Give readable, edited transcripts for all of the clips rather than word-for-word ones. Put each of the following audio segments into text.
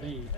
feet.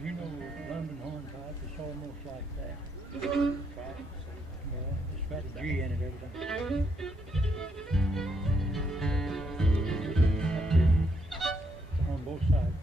You know, London Hornpipe is almost like that. Yeah, it's got a G in it every time. On both sides.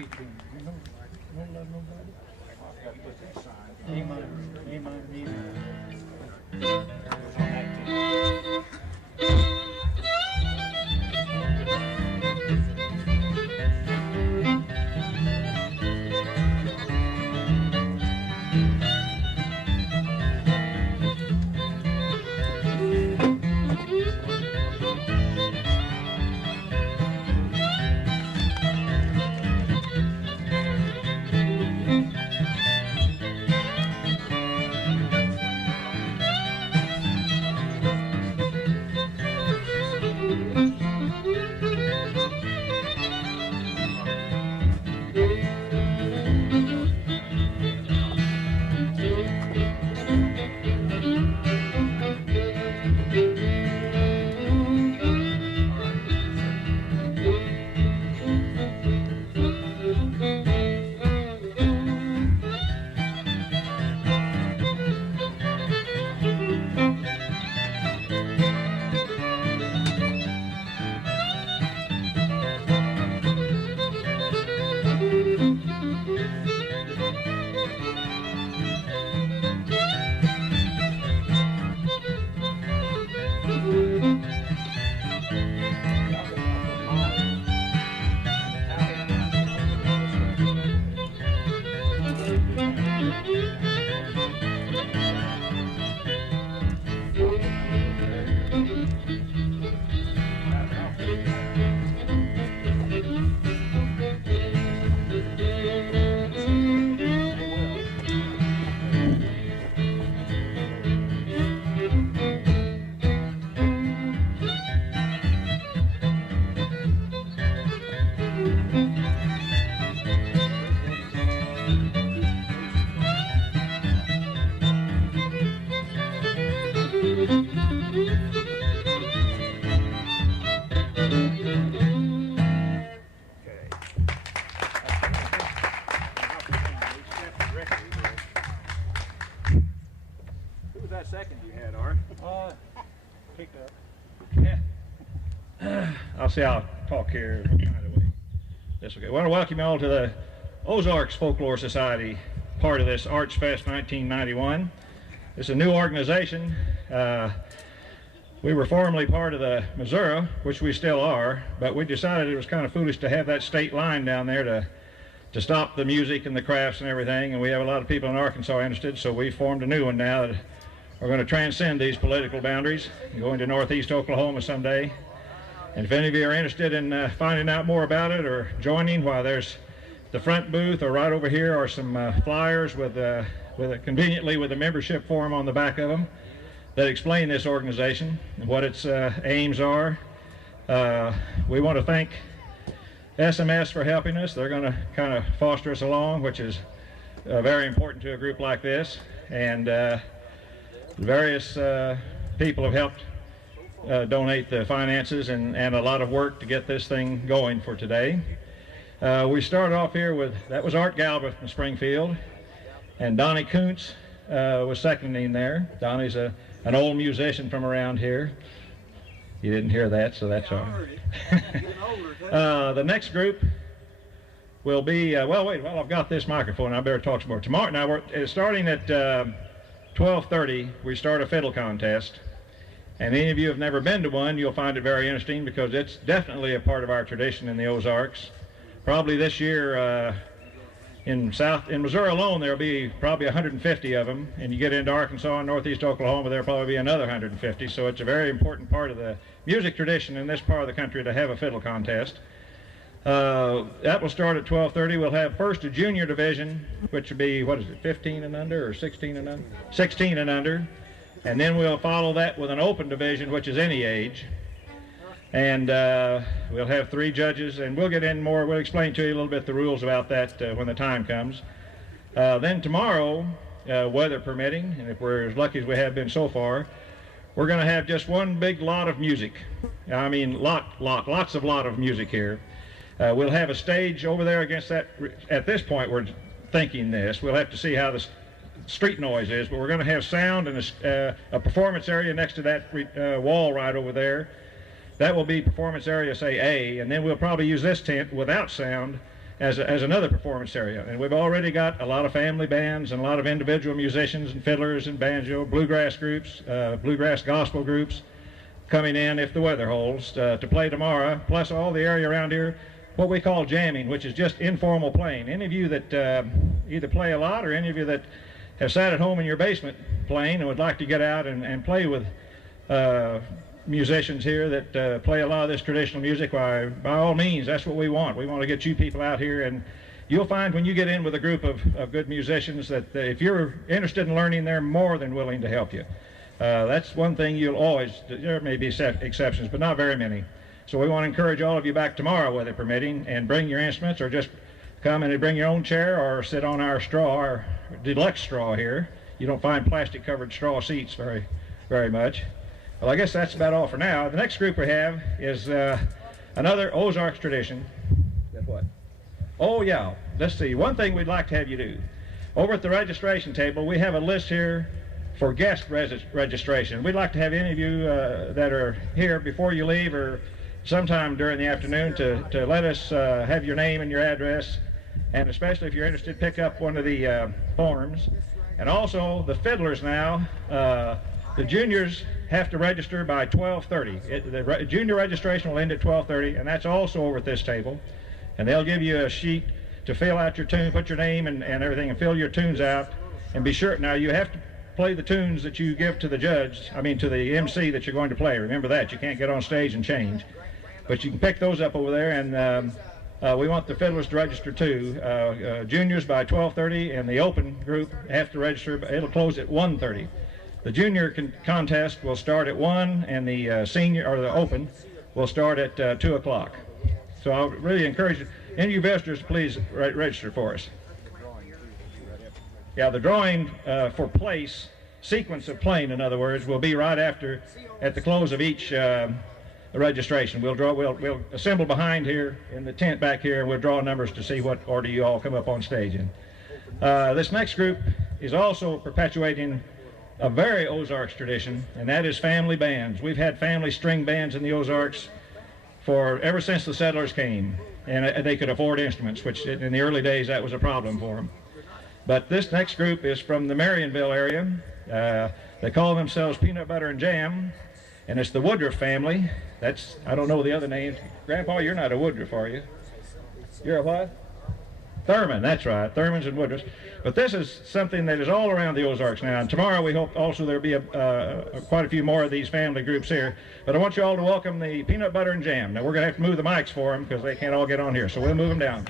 read to him. You know, don't let nobody. I've got to put that sign. A minor, A minor, E minor. It's on that too. I'll see, I'll talk here kind of way. This okay. I want to welcome you all to the Ozarks Folklore Society, part of this Arts Fest 1991. It's a new organization. We were formerly part of the Missouri, which we still are, but we decided it was kind of foolish to have that state line down there to stop the music and the crafts and everything, and we have a lot of people in Arkansas interested, so we formed a new one now that we're going to transcend these political boundaries and go into northeast Oklahoma someday. And if any of you are interested in finding out more about it or joining, why, there's the front booth, or right over here are some flyers with conveniently with a membership form on the back of them that explain this organization and what its aims are. We want to thank SMS for helping us. They're going to kind of foster us along, which is very important to a group like this. And various people have helped donate the finances and a lot of work to get this thing going for today. We started off here with, that was Art Galbraith from Springfield, and Donny Koonce was seconding there. Donny's an old musician from around here. You didn't hear that, so that's all right. The next group will be, well, I've got this microphone. I better talk some more. Tomorrow, now we're starting at 12:30, we start a fiddle contest. And any of you who have never been to one, you'll find it very interesting because it's definitely a part of our tradition in the Ozarks. Probably this year in Missouri alone, there'll be probably 150 of them. And you get into Arkansas and northeast Oklahoma, there'll probably be another 150. So it's a very important part of the music tradition in this part of the country to have a fiddle contest. That will start at 12:30. We'll have first a junior division, which would be, 15 and under or 16 and under? 16 and under. And then we'll follow that with an open division, which is any age. And we'll have 3 judges, and we'll get in more. We'll explain to you a little bit the rules about that when the time comes. Then tomorrow, weather permitting, and if we're as lucky as we have been so far, we're going to have just one big lot of music. I mean, lots of music here. We'll have a stage over there against that. At this point, we're thinking this. We'll have to see how the street noise is, but we're going to have sound and a performance area next to that wall right over there. That will be performance area, say A, and then we'll probably use this tent without sound as another performance area. And we've already got a lot of family bands and a lot of individual musicians and fiddlers and banjo, bluegrass groups, bluegrass gospel groups coming in if the weather holds to play tomorrow, plus all the area around here, what we call jamming, which is just informal playing. Any of you that either play a lot or any of you that have sat at home in your basement playing and would like to get out and play with musicians here that play a lot of this traditional music, by all means, that's what we want. We want to get you people out here, and you'll find when you get in with a group of good musicians that if you're interested in learning, they're more than willing to help you. That's one thing you'll always, there may be exceptions, but not very many. So we want to encourage all of you back tomorrow, weather permitting, and bring your instruments, or just come and bring your own chair, or sit on our straw, our deluxe straw here. You don't find plastic covered straw seats very much. Well, I guess that's about all for now. The next group we have is another Ozarks tradition. Guess what? Oh yeah, let's see. One thing we'd like to have you do. Over at the registration table, we have a list here for guest registration. We'd like to have any of you that are here before you leave or sometime during the afternoon to let us have your name and your address, and especially if you're interested, pick up one of the forms. And also the fiddlers now, the juniors have to register by 12:30. The junior registration will end at 12:30, and that's also over at this table. And they'll give you a sheet to fill out your tune, put your name and everything, and fill your tunes out. And be sure, now you have to play the tunes that you give to the judge, I mean to the MC that you're going to play. Remember that, you can't get on stage and change. But you can pick those up over there, and we want the fiddlers to register too. Juniors by 12:30, and the open group have to register, it'll close at 1:30. The junior contest will start at 1, and the senior, or the open, will start at 2 o'clock. So I'll really encourage you, any of you visitors, please register for us. Yeah, the drawing for place, sequence of playing, in other words, will be right after, at the close of each registration. We'll assemble behind here in the tent back here, and we'll draw numbers to see what order you all come up on stage in. This next group is also perpetuating a very Ozarks tradition, and that is family bands. We've had family string bands in the Ozarks ever since the settlers came, and they could afford instruments, which in the early days that was a problem for them. But this next group is from the Marionville area. They call themselves Peanut Butter and Jam, and it's the Woodruff family. That's, I don't know the other names. Grandpa, you're not a Woodruff, are you? You're a what? Thurman, that's right, Thurmans and Woodruffs. But this is something that is all around the Ozarks now, and tomorrow we hope also there'll be quite a few more of these family groups here. But I want you all to welcome the Peanut Butter and Jam. Now we're going to have to move the mics for them because they can't all get on here, so we'll move them down.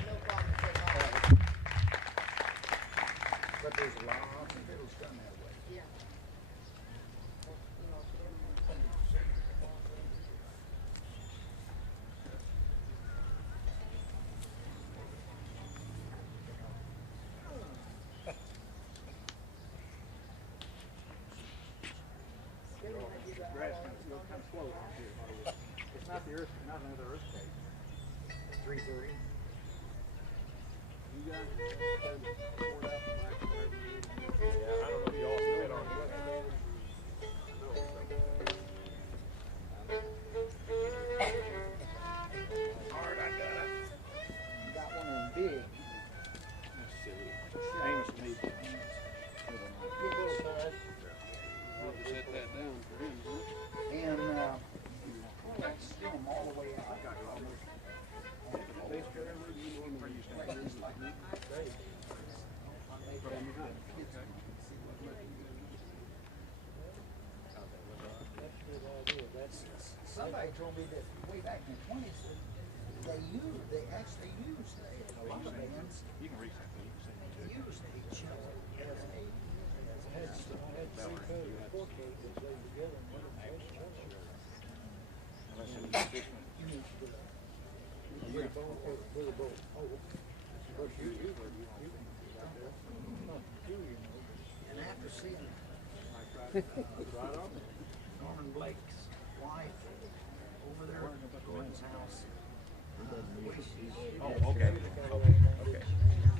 It's not the earth, not another earthquake. 3:30. You guys poured out the black there. Yeah, I don't know if you all fit on it. Hard, I got it. You got one of them big. Let's see. Amos needs it. I'll just set that down for him, huh? And let's spin them all the way out. I got it almost. Somebody told me that way back in the 20s they actually used a lot of bands. You can reset that. Used a cello as a and after seeing Norman Blake's wife over there at Gordon's house. Oh, okay. Okay.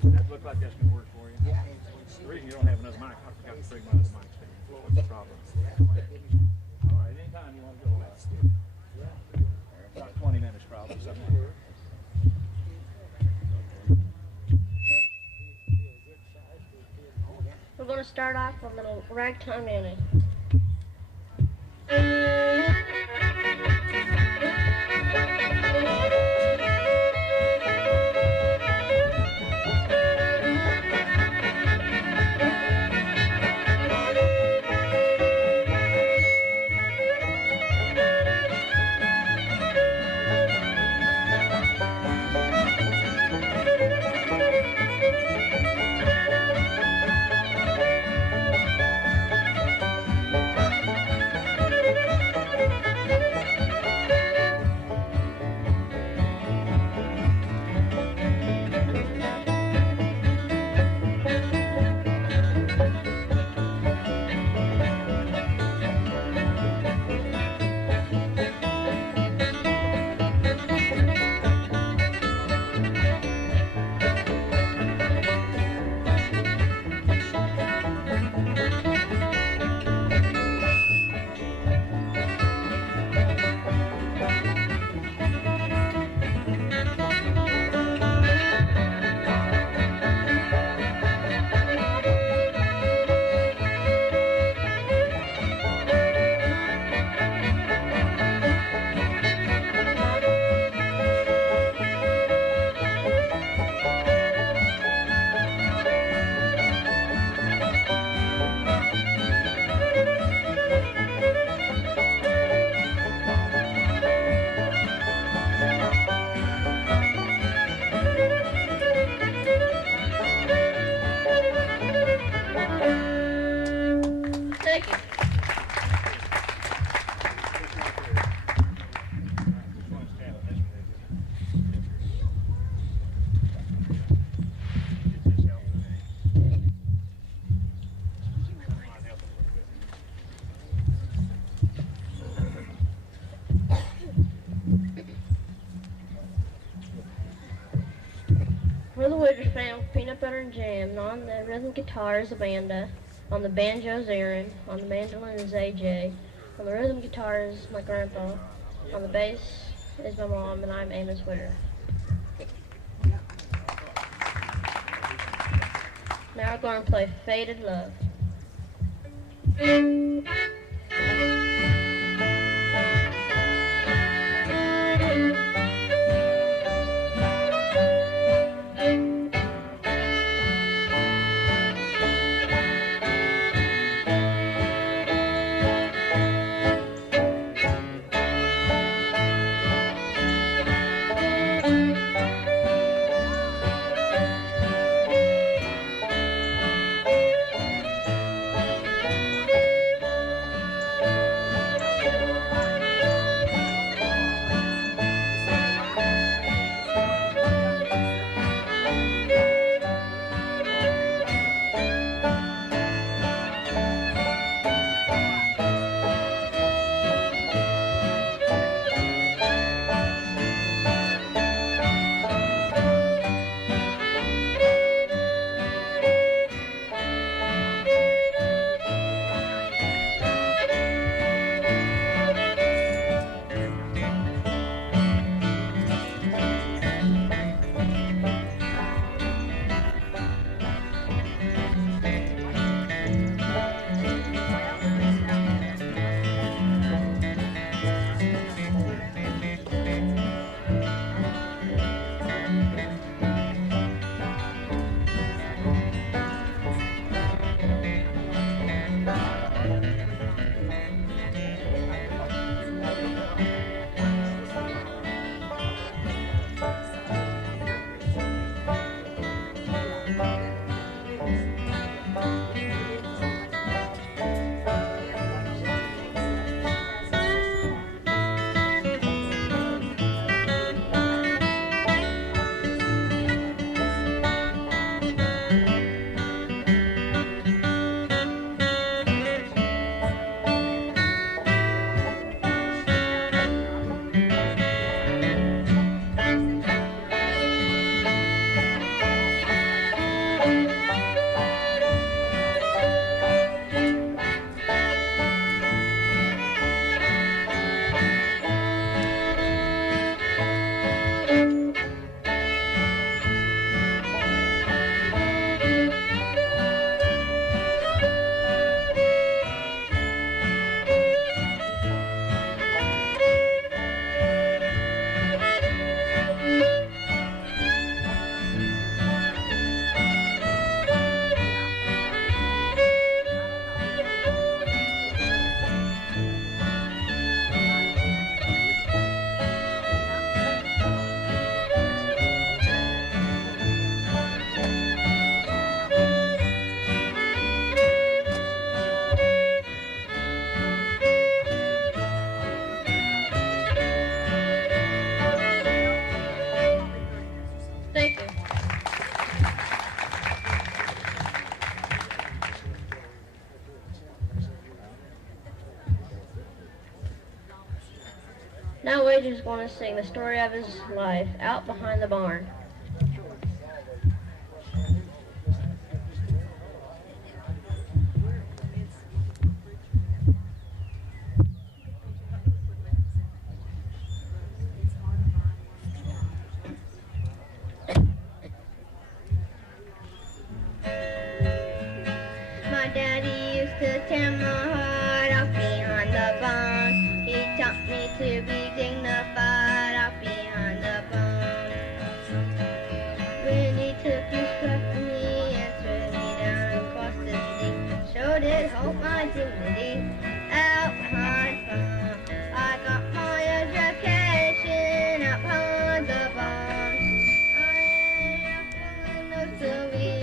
That looks like that's going to work for you. Yeah. The reason you don't have another mic, I forgot to bring my other mic stand. What's the problem? All right, anytime you want to go. About 20 minutes probably, something like that. start off with a little Ragtime Annie. For the Woodruff family, peanut butter and jam. And on the rhythm guitar is Amanda. On the banjo is Erin. On the mandolin is AJ. On the rhythm guitar is my grandpa. On the bass is my mom, and I'm Amos Woodruff. Now we're going to play Faded Love. Now Wager's going to sing the story of his life, Out Behind the Barn. My daddy used to tear my heart out behind the barn. He taught me to be dignified out behind the barn. When he took his strap from me and threw me down across the street, sure did hold my dignity out behind the barn. I got my education out behind the barn. I ain't fooling no silly.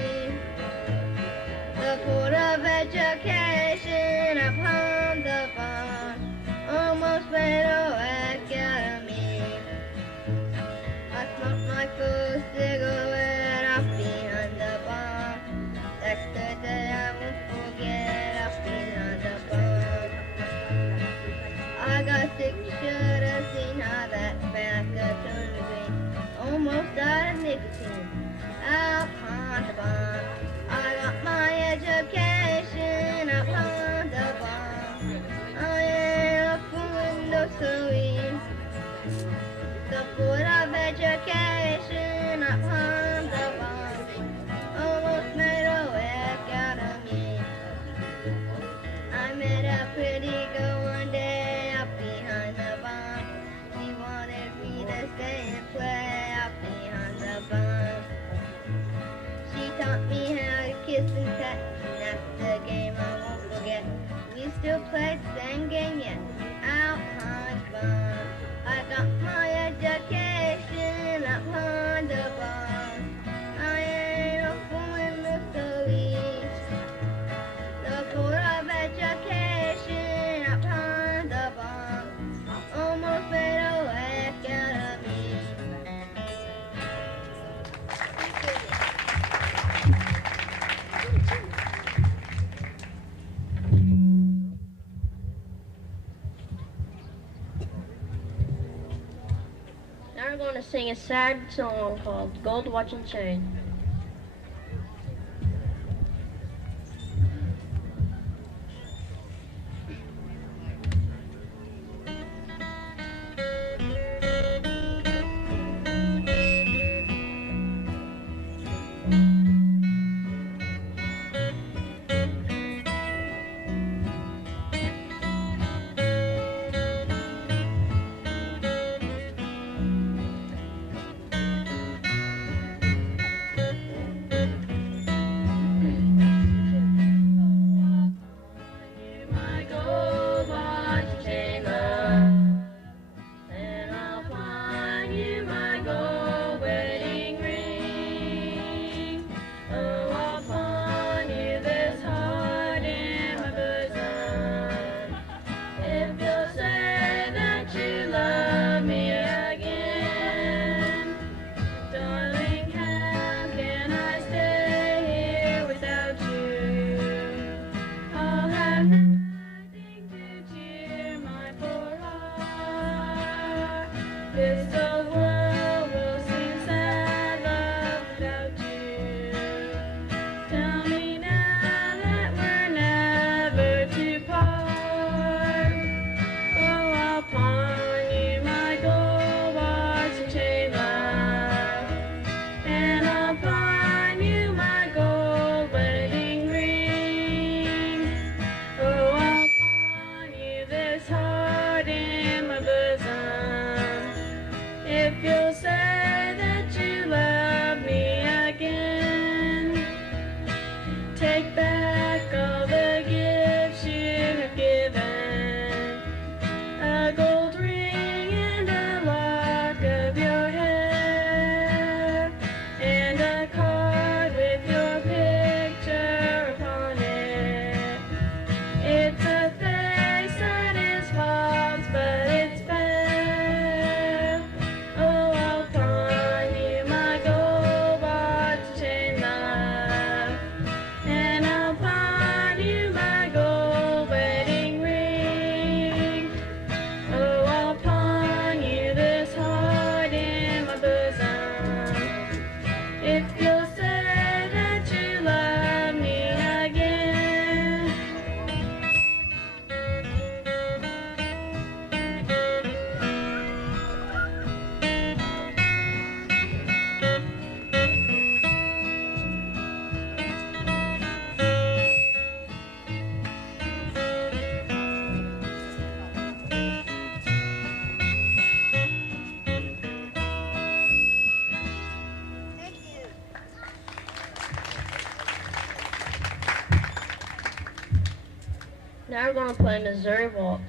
The Board of Education up on the barn almost made a academy. I smoked my first cigarette up behind the barn. That's the day I won't forget up behind the barn. I got sick, should have seen how that tobacco turned green. Almost died of nicotine out behind the barn. I got my education up on the barn. I ain't a fool, no sewing. The Board of Education up on the barn almost made a whack out of me. I met a pretty girl one day up behind the barn. She wanted me to stay and play up behind the barn. She taught me how to kiss and pet, and that's the game I won't forget. We still play the same game yet, out behind the barn. I got my education up behind the barn. I ain't a fool in the stories. The Board of Education up behind the barn almost made a whack out of me. Now we're going to sing a sad song called Gold Watch and Chain. It's a face that is false, but Now we're going to play Missouri Waltz.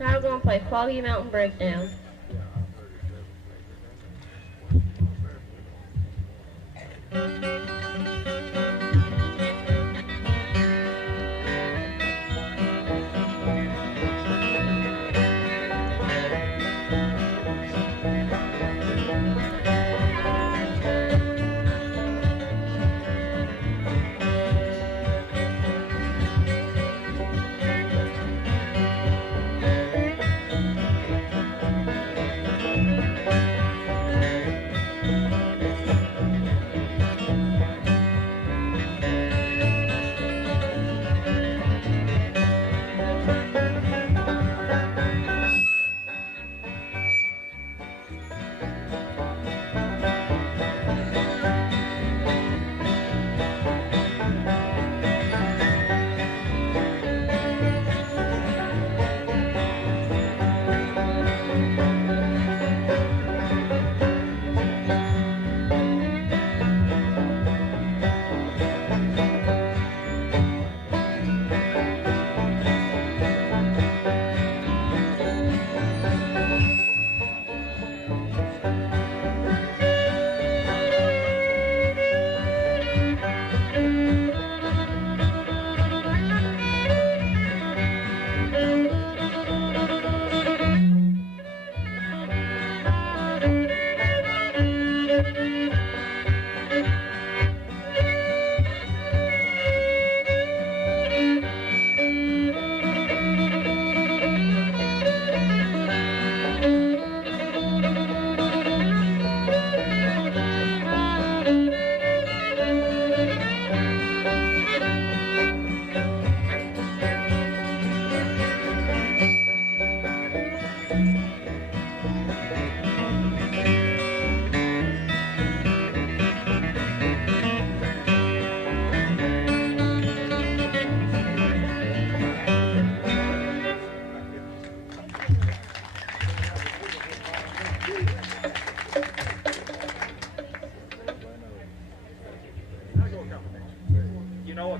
Now we're going to play Foggy Mountain Breakdown.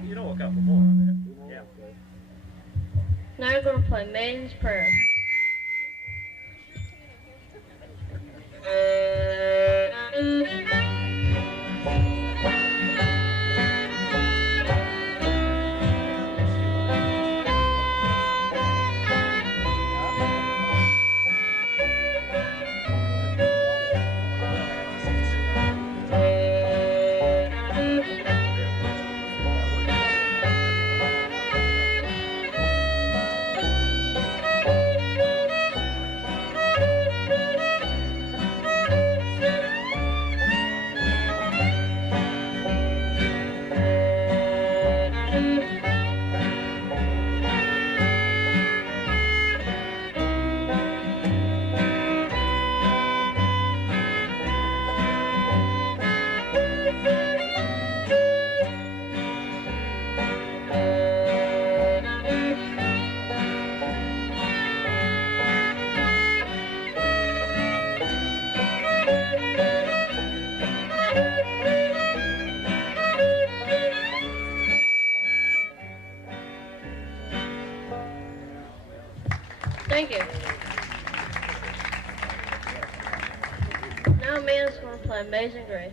You know a couple more, I bet. Yeah. Now we're going to play Maiden's Prayer. man is going to play Amazing Grace.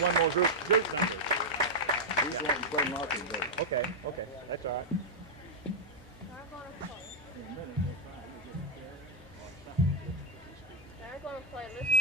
One more group number. He's wanting to play Mockingbird. Okay, that's all right. They're going to play Listen.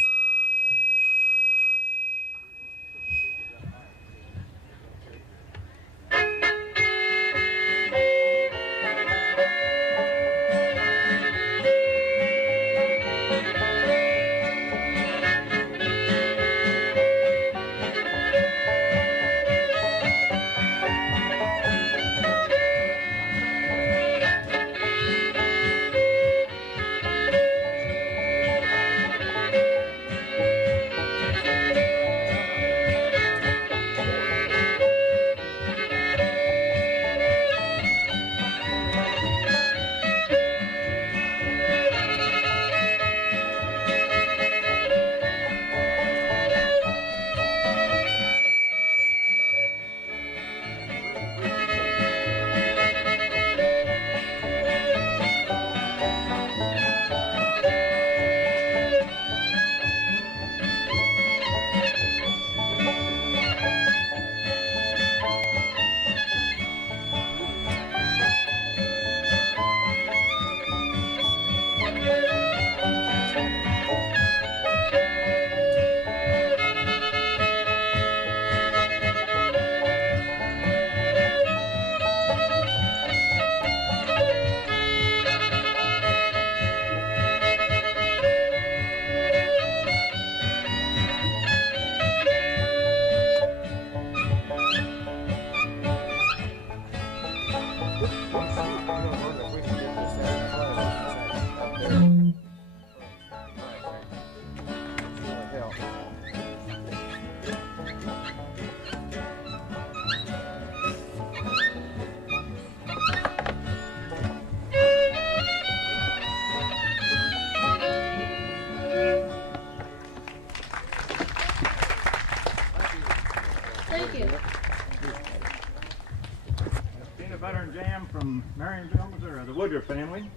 Peanut butter and jam from Marionville, Missouri, the Woodruff family.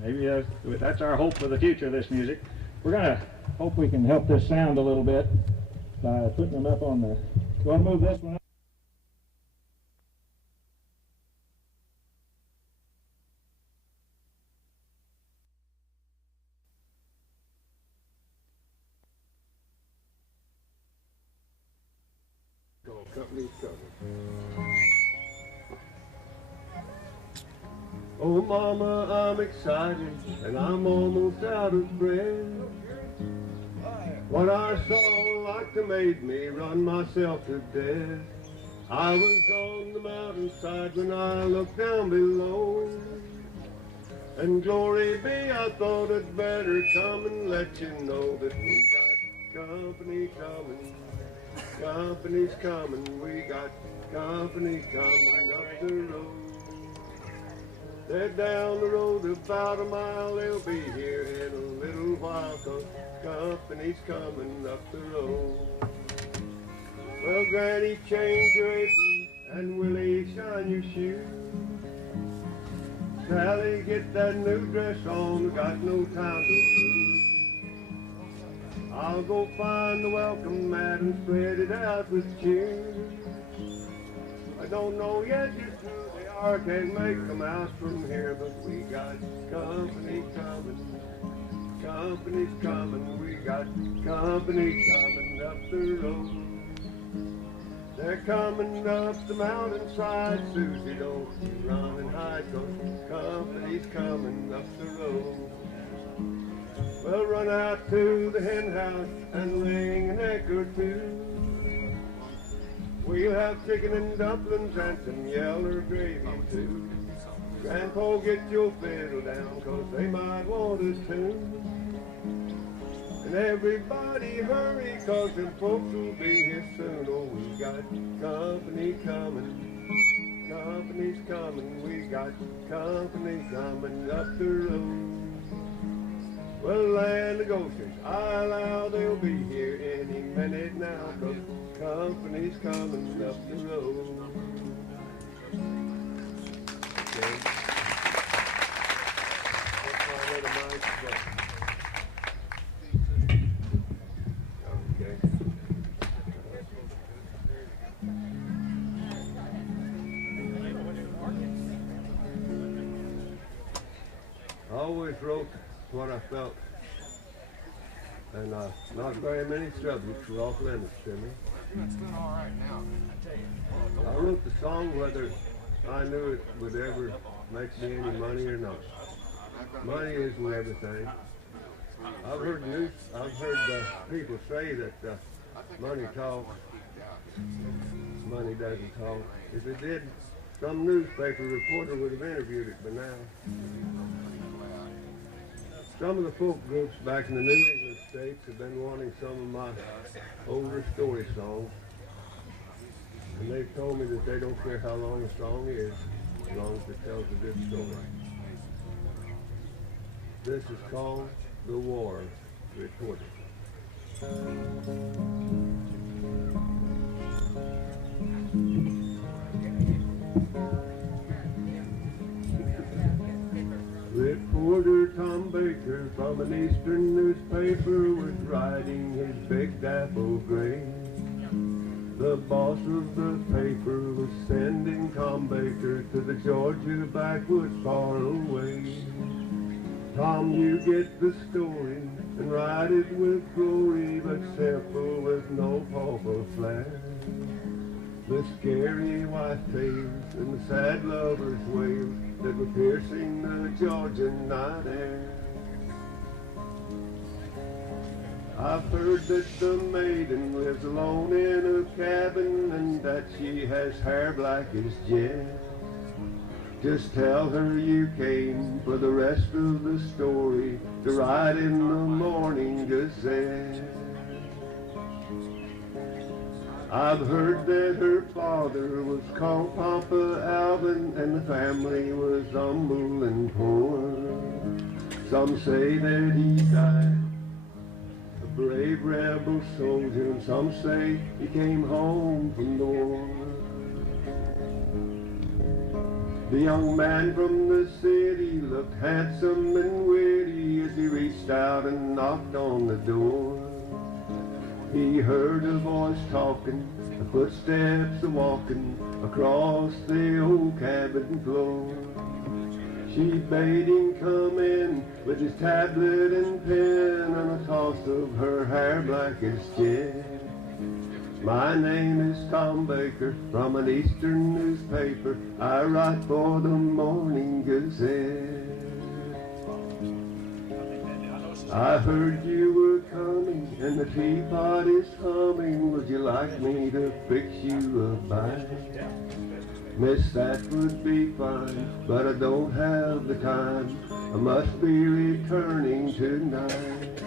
Maybe that's our hope for the future of this music. We're going to hope we can help this sound a little bit by putting them up on the... You want to move this one up? Company's covered. Oh mama, I'm excited and I'm almost out of breath. What I saw like to made me run myself to death. I was on the mountainside when I looked down below. And glory be, I thought I'd better come and let you know that we got company coming. Company's coming, we got company coming up the road. They're down the road about a mile, they'll be here in a little while, 'cause company's coming up the road. Well, Granny, change your apron, and Willie, shine your shoes. Sally, get that new dress on, got no time to lose. I'll go find the welcome mat and spread it out with cheers. I don't know yet just who they are, can't make them out from here, but we got company coming. Company's coming, we got company coming up the road. They're coming up the mountainside, Susie, don't you run and hide, 'cause company's coming up the road. Well, run out to the hen house and ring an egg or two. We'll have chicken and dumplings and some yellow gravy too. Grandpa, get your fiddle down, 'cause they might want a tune. And everybody hurry, 'cause them folks will be here soon. Oh, we got company coming. Company's coming, we got company coming up the road. Well, land of Goshen, I allow they'll be here any minute now, 'cause company's coming up the road. Okay. I always wrote what I felt, and not very many subjects were off limits to me. I wrote the song whether I knew it would ever make me any money or not. Money isn't everything. I've heard people say that money talks, money doesn't talk. If it did, some newspaper reporter would have interviewed it by now. Some of the folk groups back in the New England states have been wanting some of my older story songs. And they've told me that they don't care how long a song is, as long as it tells a good story. This is called The War Reported. Reporter Tom Baker from an eastern newspaper was riding his big dapple gray. The boss of the paper was sending Tom Baker to the Georgia backwoods far away. Tom, you get the story and write it with glory, but simple with no pauper flash. The scary wife tales and the sad lover's wails that were piercing the Georgian night air. I've heard that the Maiden lives alone in a cabin and that she has hair black as jet. Just tell her you came for the rest of the story to write in the Morning Gazette. I've heard that her father was called Papa Alvin and the family was humble and poor. Some say that he died, a brave rebel soldier, and some say he came home from the war. The young man from the city looked handsome and witty as he reached out and knocked on the door. He heard a voice talking, the footsteps a-walking across the old cabin floor. She bade him come in with his tablet and pen and a toss of her hair black as jet. My name is Tom Baker from an eastern newspaper. I write for the Morning Gazette. I heard you were coming and the teapot is humming. Would you like me to fix you a bite? Miss, that would be fine, but I don't have the time. I must be returning tonight.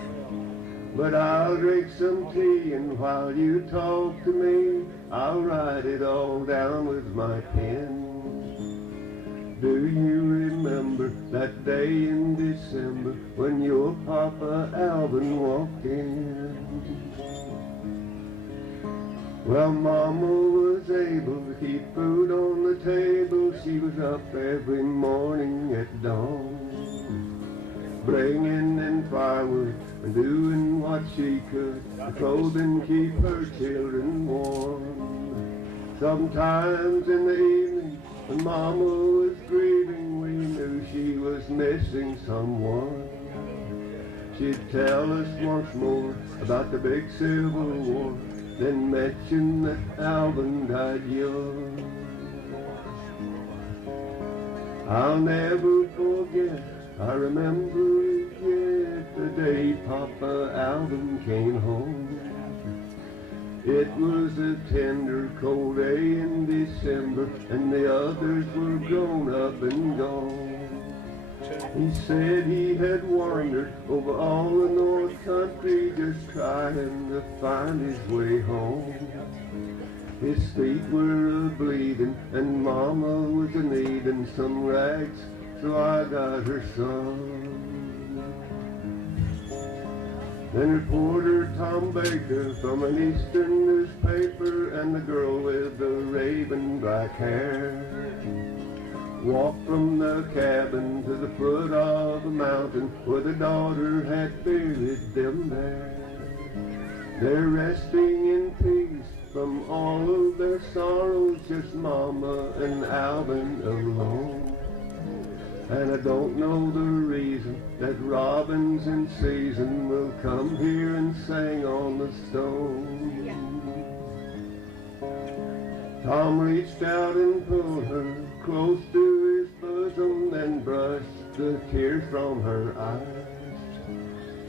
But I'll drink some tea, and while you talk to me, I'll write it all down with my pen. Do you remember that day in December when your Papa Alvin walked in? Well, Mama was able to keep food on the table. She was up every morning at dawn, bringing in firewood and doing what she could to clothe and keep her children warm. Sometimes in the evening when Mama was grieving, we knew she was missing someone. She'd tell us once more about the big Civil War, then mention that Alvin died young. I'll never forget, I remember it yet, the day Papa Alvin came home. It was a tender, cold day in December, and the others were grown up and gone. He said he had wandered over all the North Country, just trying to find his way home. His feet were a-bleeding, and Mama was a-needing some rags, so I got her some. Then reporter Tom Baker from an eastern newspaper and the girl with the raven black hair walked from the cabin to the foot of a mountain where the daughter had buried them there. They're resting in peace from all of their sorrows, just Mama and Alvin alone. And I don't know the reason that robins in season will come here and sing on the stone. Tom reached out and pulled her close to his bosom, then brushed the tears from her eyes.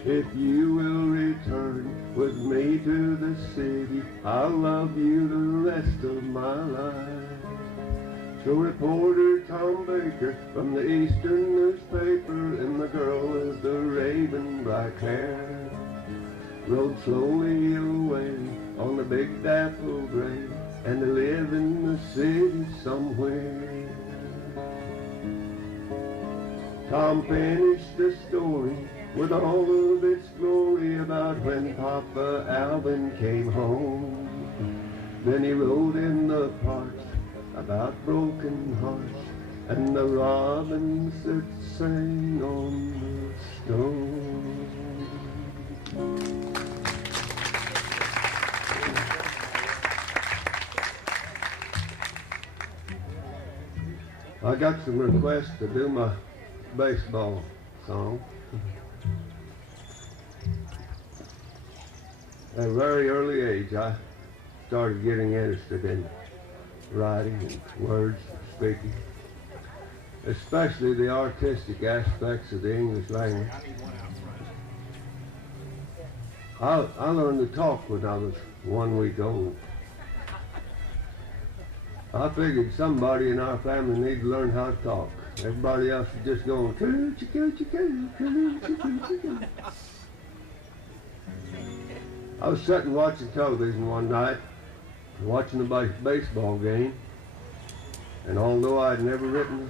If you will return with me to the city, I'll love you the rest of my life. So reporter Tom Baker from the eastern newspaper and the girl with the raven black hair rode slowly away on the big dapple gray, and they live in the city somewhere. Tom finished the story with all of its glory about when Papa Alvin came home. Then he wrote in the parts about broken hearts and the robins that sang on the stone. I got some requests to do my baseball song. At a very early age, I started getting interested in writing and words, speaking, especially the artistic aspects of the English language. I learned to talk when I was 1 week old. I figured somebody in our family needed to learn how to talk. Everybody else was just going, coo-choo-coo-choo-coo. I was sitting watching television one night, watching a baseball game, and although I'd written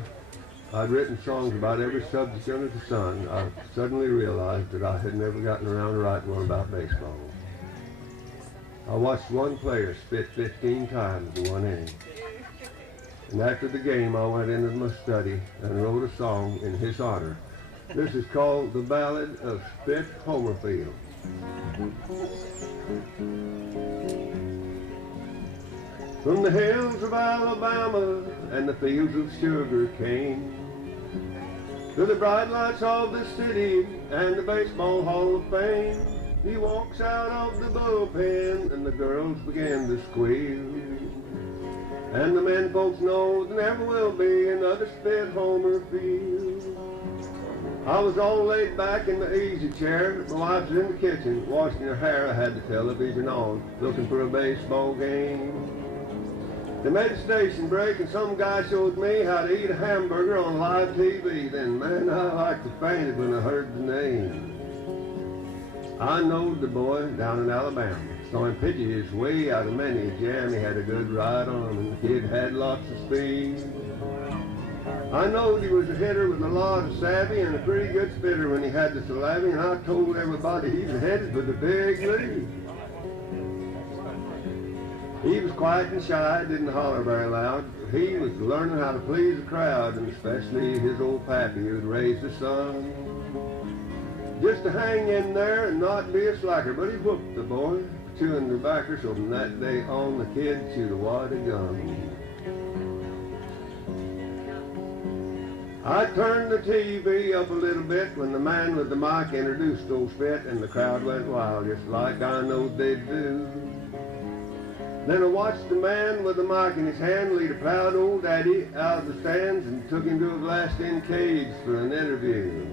songs about every subject under the sun, I suddenly realized that I had never gotten around to writing one about baseball. I watched one player spit 15 times in one inning, and after the game I went into my study and wrote a song in his honor. This is called The Ballad of Spit Homerfield. From the hills of Alabama and the fields of sugar cane, to the bright lights of the city and the baseball hall of fame, He walks out of the bullpen and the girls begin to squeal. And the men folks know there never will be another spit Homer field. I was all laid back in the easy chair. My wife was in the kitchen washing her hair. I had the television on, looking for a baseball game. They made a station break and some guy showed me how to eat a hamburger on live TV. Then, man, I like to fainted when I heard the name. I knowed the boy down in Alabama. Saw him pitch his way out of many jam. He had a good right arm and the kid had lots of speed. I knowed he was a hitter with a lot of savvy and a pretty good spitter when he had the salami, and I told everybody he was headed for the big league. He was quiet and shy, didn't holler very loud. He was learning how to please the crowd, and especially his old pappy who'd raised the son. Just to hang in there and not be a slacker, but he whooped the boy, chewing tobacco, so from that day on the kid chewed a wad of gum. I turned the TV up a little bit when the man with the mic introduced old Spit, and the crowd went wild, just like I knowed they'd do. Then I watched the man with the mic in his hand lead a proud old daddy out of the stands and took him to a glassed-in cage for an interview.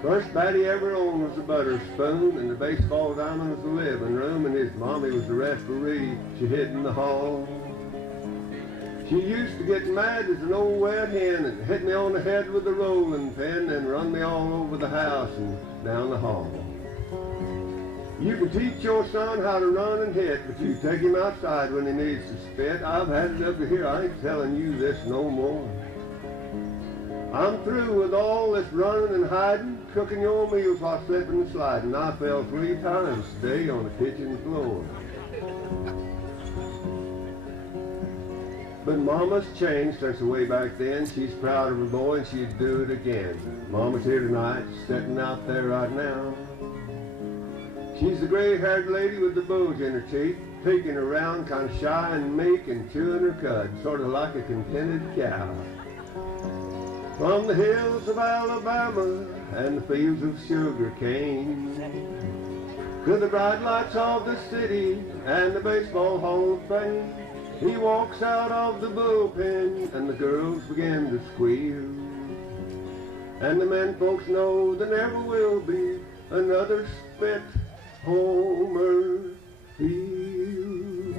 First bat he ever owned was a butter spoon, and the baseball diamond was the living room, and his mommy was the referee. She hid in the hall. She used to get mad as an old wet hen and hit me on the head with a rolling pin and run me all over the house and down the hall. You can teach your son how to run and hit, but you take him outside when he needs to spit. I've had it up to here. I ain't telling you this no more. I'm through with all this running and hiding, cooking your meals while slipping and sliding. I fell 3 times today on the kitchen floor. But Mama's changed since way back then. She's proud of her boy and she'd do it again. Mama's here tonight, sitting out there right now. She's the gray-haired lady with the bulge in her teeth, peeking around, kind of shy and meek and chewing her cud, sort of like a contented cow. From the hills of Alabama and the fields of sugar cane, to the bright lights of the city and the baseball hall of fame, he walks out of the bullpen and the girls begin to squeal. And the men folks know there never will be another spit Homer field.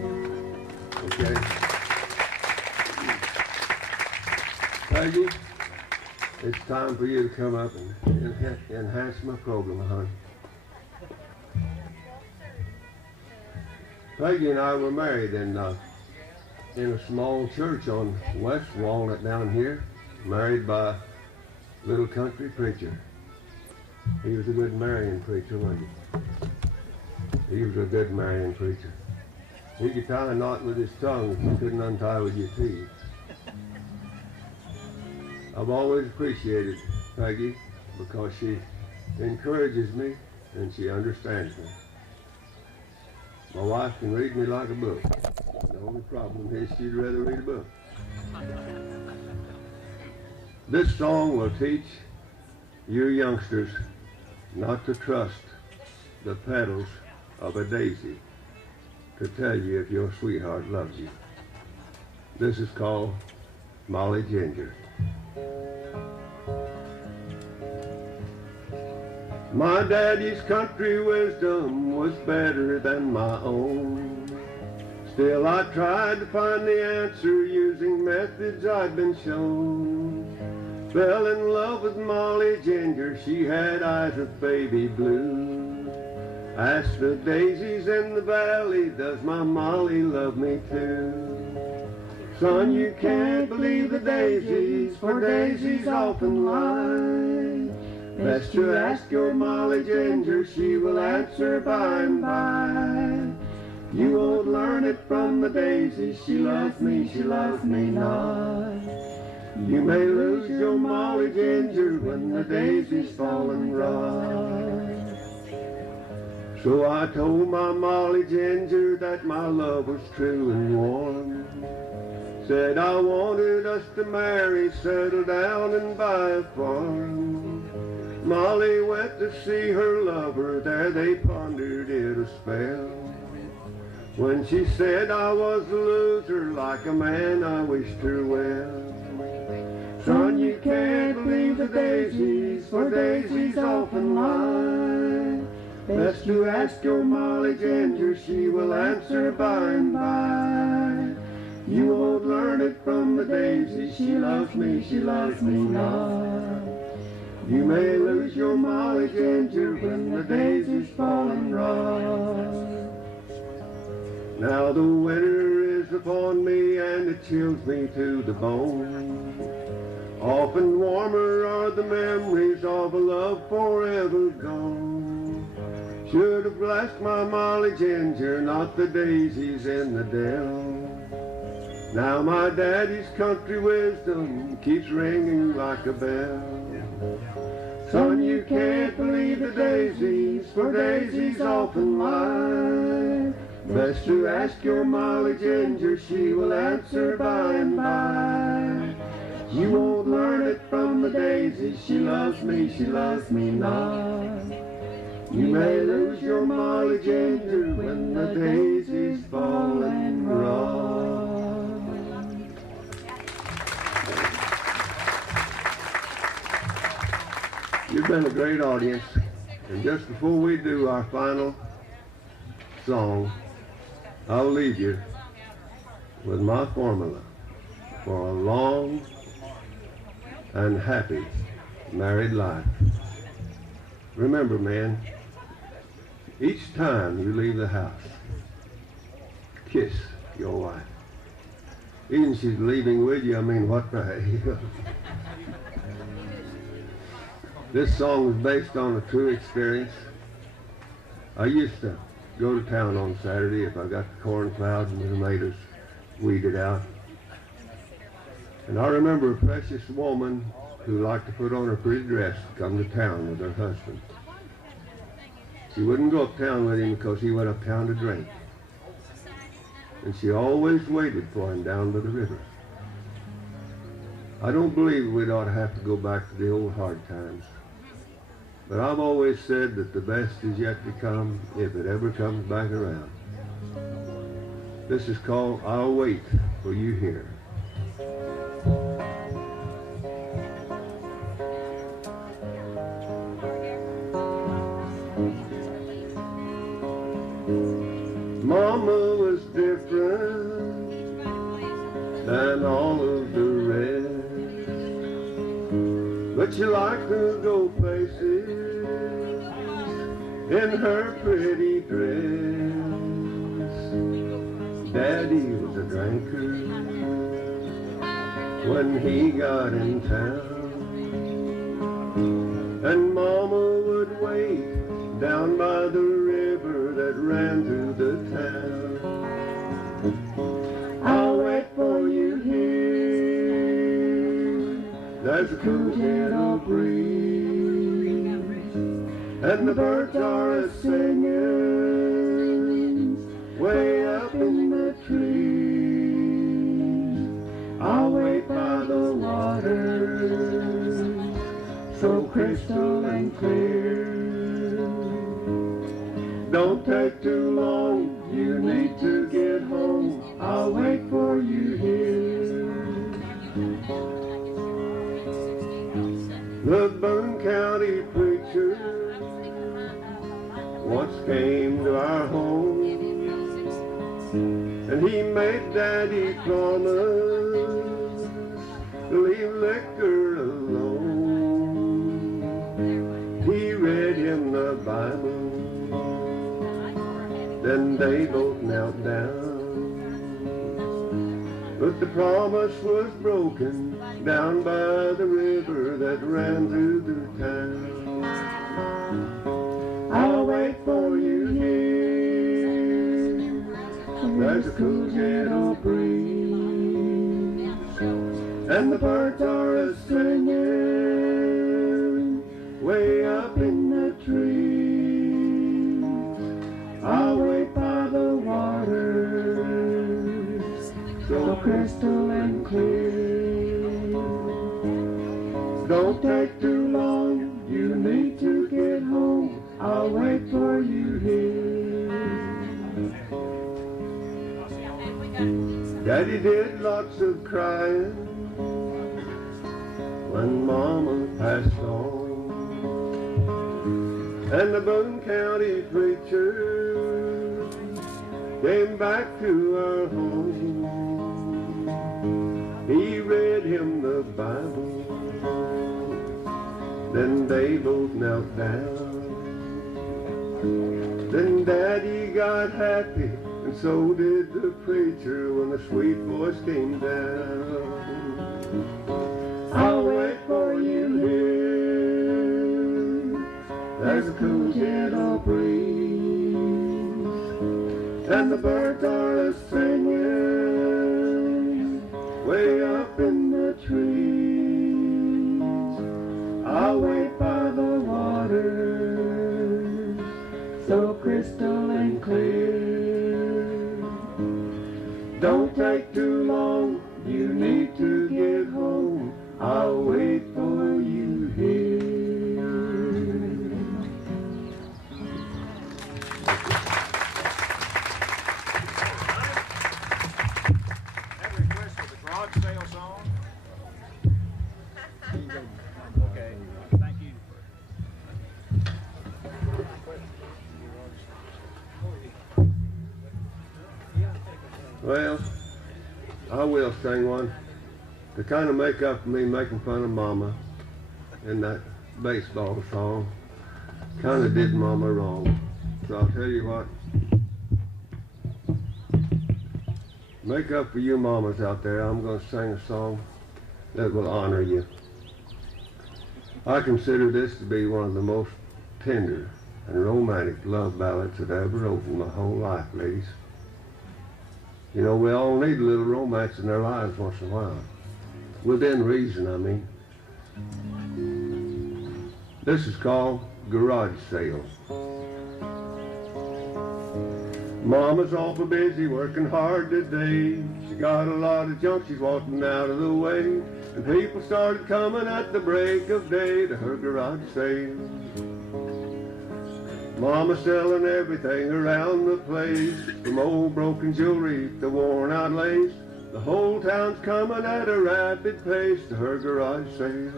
Okay. Peggy, it's time for you to come up and enhance my program, honey. Peggy and I were married in a small church on West Walnut down here, married by a little country preacher. He was a good marrying preacher, wasn't he? He was a good marrying preacher. He could tie a knot with his tongue that you couldn't untie with your teeth. I've always appreciated Peggy because she encourages me and she understands me. My wife can read me like a book. The only problem is she'd rather read a book. This song will teach you youngsters not to trust the petals of a daisy to tell you if your sweetheart loves you. This is called Molly Ginger. My daddy's country wisdom was better than my own. Still I tried to find the answer using methods I'd been shown. Fell in love with Molly Ginger, she had eyes of baby blue. Asked the daisies in the valley, does my Molly love me too? Son, you can't believe the daisies, for daisies often lie. Best to ask your Molly Ginger, she will answer by and by. You won't learn it from the daisies, she loves me not. You may lose your Molly Ginger when the daisies fall and rot. So I told my Molly Ginger that my love was true and warm. Said I wanted us to marry, settle down and buy a farm. Molly went to see her lover, there they pondered it a spell. When she said I was a loser, like a man I wished her well. Son, you can't believe the daisies, for daisies often lie. Best to ask your Molly Ginger, she will answer by and by. You won't learn it from the daisies, she loves me not. You may lose your Molly Ginger when the daisies fall and rot. Now the winter is upon me and it chills me to the bone. Often warmer are the memories of a love forever gone. Should have blessed my Molly Ginger, not the daisies in the dell. Now my daddy's country wisdom keeps ringing like a bell. Son, you can't believe the daisies, for daisies often lie. Best to ask your Molly Ginger, she will answer by and by. You won't learn it from the daisies, she loves me not. You may lose your Molly Ginger when the daisies fall and rot. You've been a great audience, and just before we do our final song, I'll leave you with my formula for a long and happy married life. Remember, man, each time you leave the house, kiss your wife. Even if she's leaving with you, I mean, what the hell? This song was based on a true experience. I used to go to town on Saturday if I got the corn plowed and the tomatoes weeded out. And I remember a precious woman who liked to put on her pretty dress to come to town with her husband. She wouldn't go uptown with him because he went uptown to drink. And she always waited for him down by the river. I don't believe we'd ought to have to go back to the old hard times. But I've always said that the best is yet to come if it ever comes back around. This is called I'll Wait for You Here. Mama was different than all of the rest, but she liked to go places in her pretty dress. Daddy was a drinker when he got in town, and Mama would wait down by the river that ran through the town. I'll wait for you here. There's a cool gentle breeze, and the birds are a-singing way up in the trees. I'll wait by the water, so crystal and clear. Don't take too long, you need to get home. I'll wait for you here. The Boone County preacher once came to our home, and he made Daddy promise to leave liquor alone. He read him the Bible, then they both knelt down. But the promise was broken down by the river that ran through the town. I'll wait for you here. There's a cool gentle breeze, and the birds are a-singing way up in the trees. I'll wait by the waters, so crystal and clear. Don't take too long, you need Daddy did lots of crying when Mama passed on. And the Boone County preacher came back to our home. He read him the Bible, then they both knelt down. Then Daddy got happy, and so did the preacher when the sweet voice came down. I'll wait for you here. There's a cool gentle breeze, and the birds are a-singing way up in the trees. I'll wait by the water, so crystal and clear. Don't take too long, you need to get home. I'll wait for you here. Have a request for the garage sale song? Okay, thank you. Well, I will sing one to kind of make up for me making fun of Mama in that baseball song. Kind of did Mama wrong. So I'll tell you what. Make up for you mamas out there, I'm going to sing a song that will honor you. I consider this to be one of the most tender and romantic love ballads that I ever wrote in my whole life, ladies. You know, we all need a little romance in our lives once in a while. Within reason, I mean. This is called Garage Sale. Mama's awful busy working hard today. She got a lot of junk she's wanting out of the way. And people started coming at the break of day to her garage sale. Mama's selling everything around the place, from old broken jewelry to worn out lace. The whole town's coming at a rapid pace to her garage sale.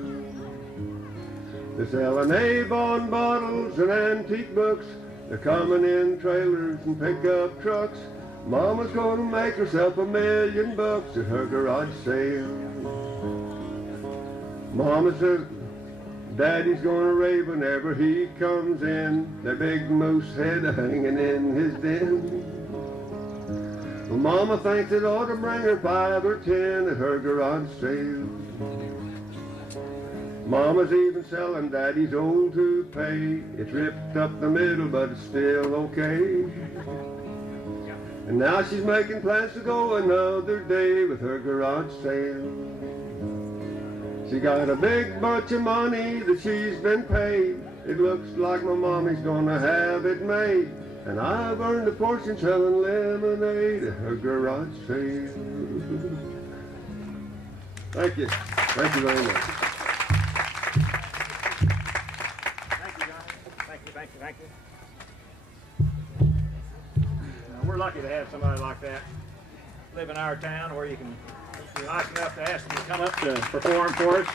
They're selling Avon bottles and antique books. They're coming in trailers and pickup trucks. Mama's gonna make herself $1 million at her garage sale. Mama says Daddy's gonna rave whenever he comes in. That big moose head hanging in his den. Well, Mama thinks it ought to bring her 5 or 10 at her garage sale. Mama's even selling Daddy's old toupee. It's ripped up the middle, but it's still okay. And now she's making plans to go another day with her garage sale. She got a big bunch of money that she's been paid. It looks like my mommy's gonna have it made. And I've earned a fortune selling lemonade at her garage sale. Thank you. Thank you very much. Thank you. Now, we're lucky to have somebody like that live in our town where you can be nice enough to ask them to come up to perform for us.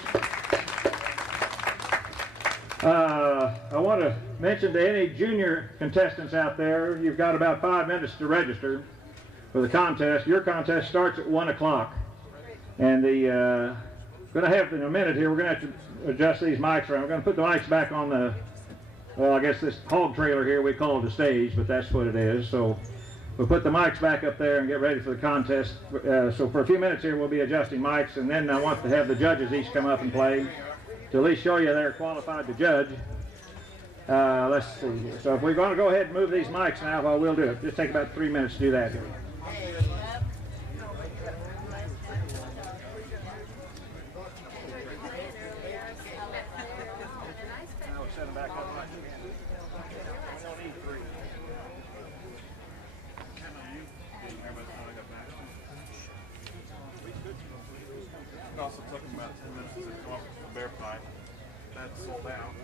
I want to mention to any junior contestants out there, you've got about 5 minutes to register for the contest. Your contest starts at 1 o'clock. And going to have, in a minute here, we're going to have to adjust these mics around. We're going to put the mics back on the, well, I guess this hog trailer here, we call it a stage, but that's what it is. So we'll put the mics back up there and get ready for the contest. So for a few minutes here, we'll be adjusting mics, and then I want to have the judges each come up and play to at least show you they're qualified to judge. Let's see. So if we're going to go ahead and move these mics now, well, we'll do it. Just take about 3 minutes to do that here. Also took him about 10 minutes to come up with the bear pie. That's sold out.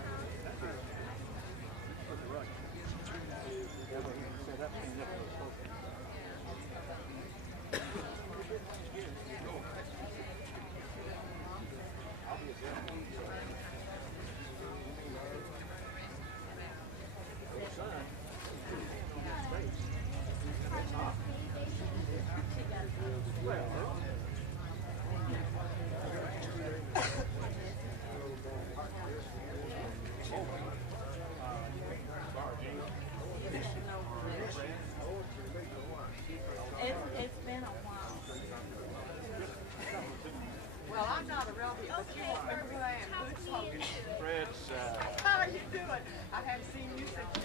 but I hadn't seen you since you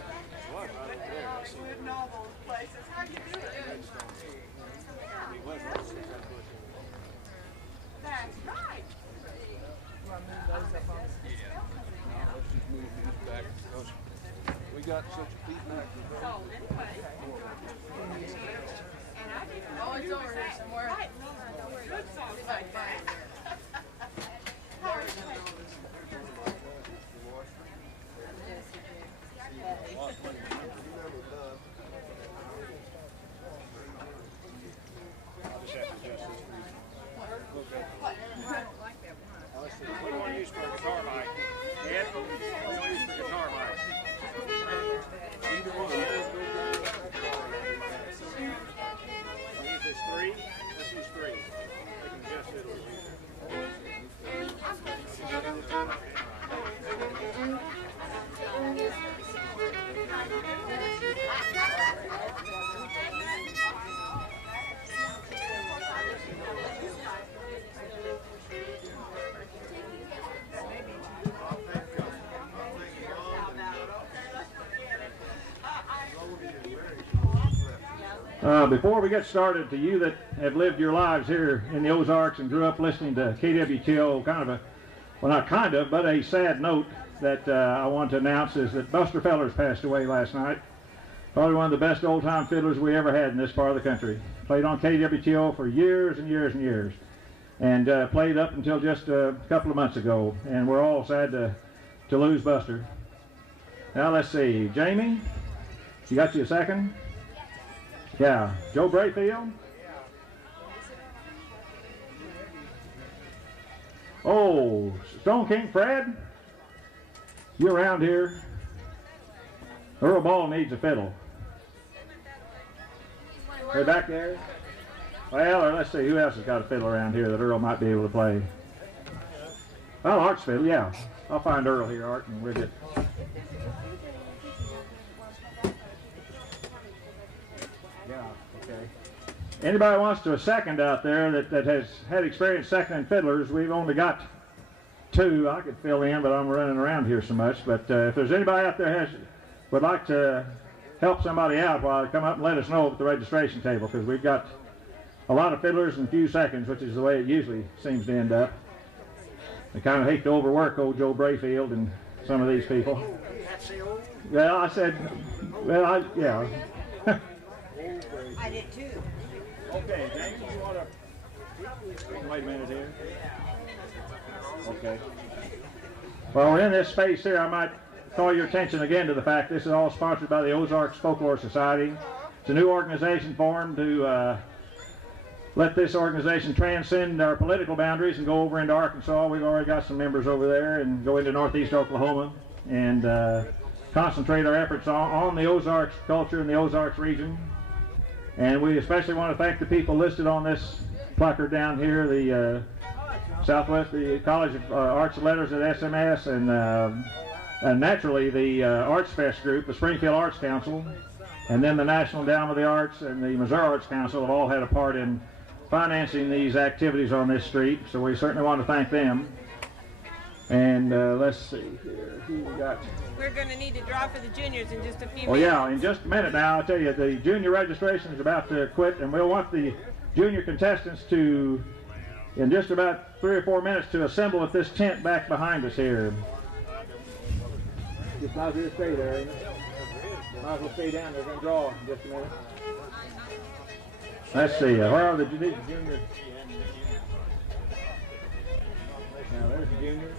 went in all those places. How you doing? That's right. Let's just move these back because we got such a feedback. So anyway. Oh, it's over here somewhere. Right. Good songs like that. How are you? What do you want to use for a guitar mic? Ed? What do you want to use for a guitar mic? Either one. Use this 3? Let's use 3. We can adjust it a little easier. Before we get started, to you that have lived your lives here in the Ozarks and grew up listening to KWTO, but a sad note that I want to announce is that Buster Fellers passed away last night. Probably one of the best old-time fiddlers we ever had in this part of the country. Played on KWTO for years and years and years, and played up until just a couple of months ago, and we're all sad to lose Buster. Now let's see, Jamie, you got you a second? Yeah, Joe Brayfield. Oh, Stone King Fred, you around here? Earl Ball needs a fiddle. Way back there? Well, or let's see, who else has got a fiddle around here that Earl might be able to play? Well, Art's fiddle, yeah. I'll find Earl here, Art, and we'll get... Anybody wants to a second out there that has had experience seconding fiddlers? We've only got 2. I could fill in, but I'm running around here so much. But if there's anybody out there would like to help somebody out, well, come up and let us know at the registration table, because we've got a lot of fiddlers in a few seconds, which is the way it usually seems to end up. I kind of hate to overwork old Joe Brayfield and some of these people. Well, I said, yeah. I did too. Okay, James, you want to wait a minute here? Okay. Well, we're in this space here. I might call your attention again to the fact this is all sponsored by the Ozarks Folklore Society. It's a new organization formed to let this organization transcend our political boundaries and go over into Arkansas. We've already got some members over there, and go into northeast Oklahoma and concentrate our efforts on the Ozarks culture in the Ozarks region. And we especially want to thank the people listed on this placard down here, the the College of Arts and Letters at SMS, and naturally the Arts Fest group, the Springfield Arts Council, and then the National Endowment of the Arts and the Missouri Arts Council have all had a part in financing these activities on this street, so we certainly want to thank them. And let's see here, who we got? We're going to need to draw for the juniors in just a few minutes. Well, yeah, in just a minute now. I'll tell you, the junior registration is about to quit, and we'll want the junior contestants to, in just about 3 or 4 minutes, to assemble at this tent back behind us here. Just might as well stay there, ain't it? Might as well stay down there. We're going to draw in just a minute. Let's see, where are the juniors? Now, there's the junior.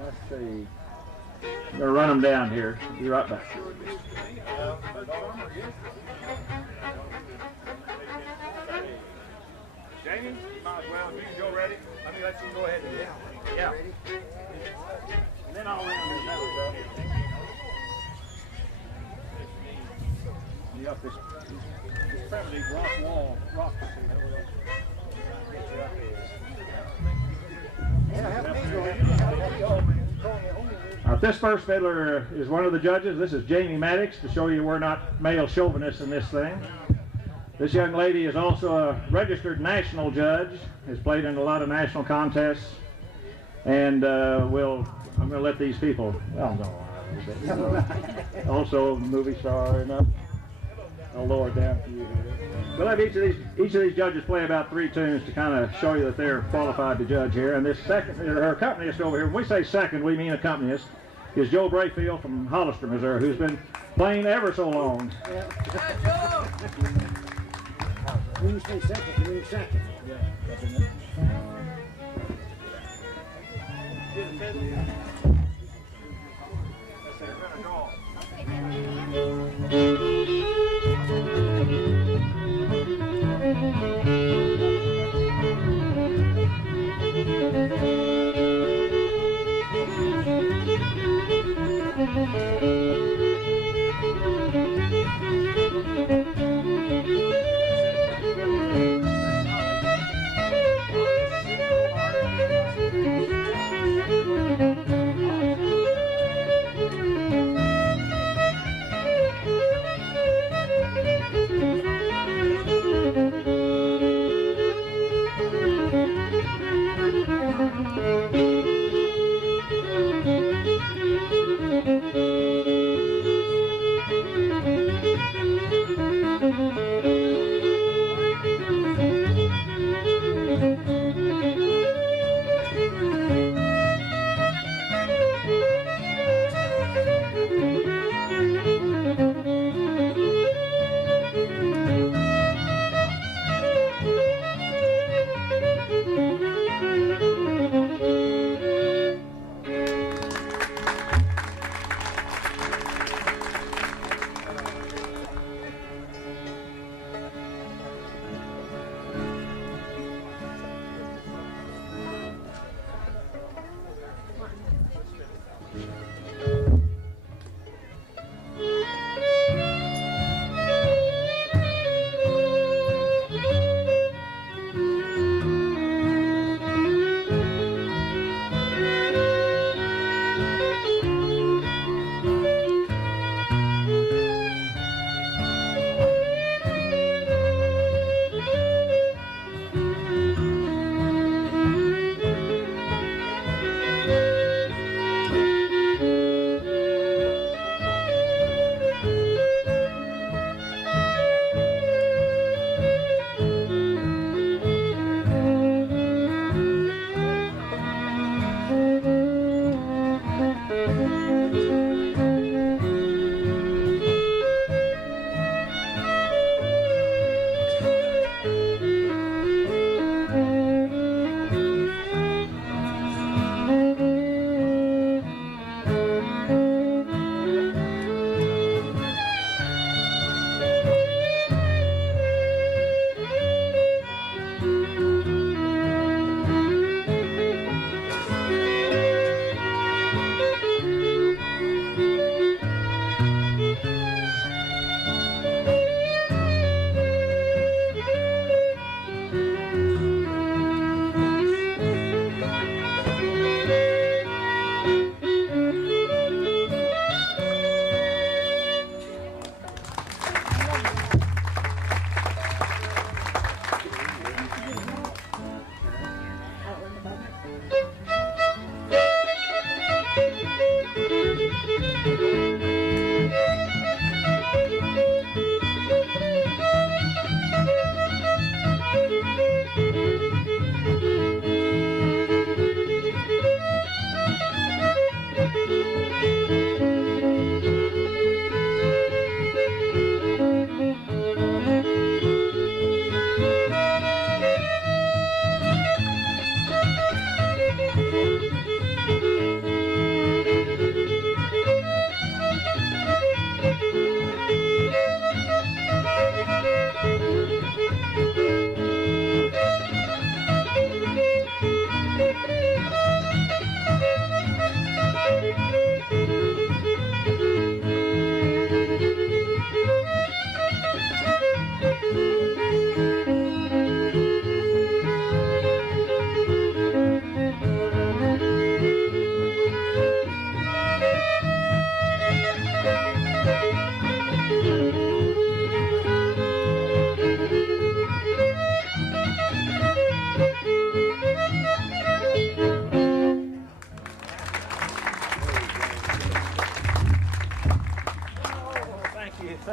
Let's see. I'm going to run them down here. Be right back. Jamie, you might as well. You can go ready. Let me let you go ahead and do it. Yeah. And then I'll round this out. You got this primitive rock wall, rock. Get you up here. Yeah, have me go. This first fiddler is one of the judges. This is Jamie Maddox, to show you we're not male chauvinists in this thing. This young lady is also a registered national judge, has played in a lot of national contests, and I'm going to let these people, well, go on a little bit. Also a movie star, and I'll lower it down for you here. We'll have each of these judges play about 3 tunes to kind of show you that they're qualified to judge here. And this second, her accompanist over here, when we say second, we mean accompanist, is Joe Brayfield from Hollister, Missouri, who's been playing ever so long. When you say second, you mean second.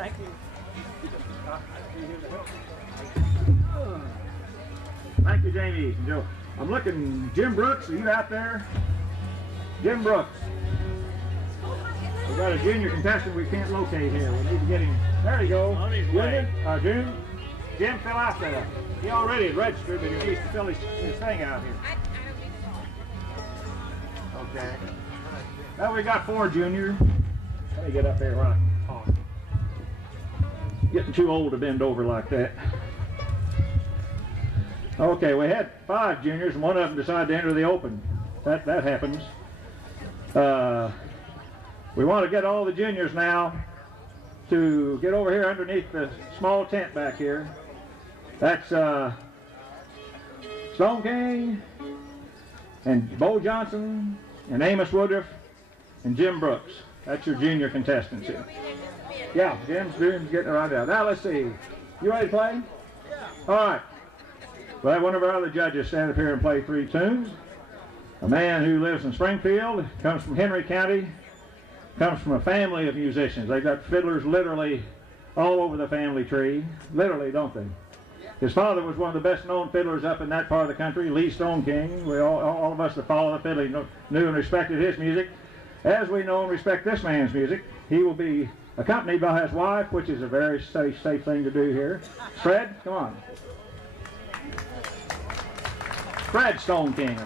Thank you. Thank you, Jamie and Joe. I'm looking, Jim Brooks, are you out there? Jim Brooks. We've got a junior contestant we can't locate here. We need to get him. There you go. On his way. Jim fell out there. He already had registered, but he needs to fill his thing out here. Okay. Now we got 4 juniors. Let me get up there right. Getting too old to bend over like that. Okay, we had 5 juniors, and one of them decided to enter the open. That happens. We want to get all the juniors now to get over here underneath the small tent back here. That's Stone King and Bo Johnston and Amos Woodruff and Jim Brooks. That's your junior contestants here. Yeah, Jim's getting right out. Now let's see. You ready to play? Yeah. All right. We'll have one of our other judges stand up here and play 3 tunes. A man who lives in Springfield, comes from Henry County, comes from a family of musicians. They've got fiddlers literally all over the family tree. Literally, don't they? His father was one of the best known fiddlers up in that part of the country, Lee Stone King. We all of us that follow the fiddle knew and respected his music. As we know and respect this man's music, he will be accompanied by his wife, which is a very safe thing to do here. Fred, come on. Fred Stone King.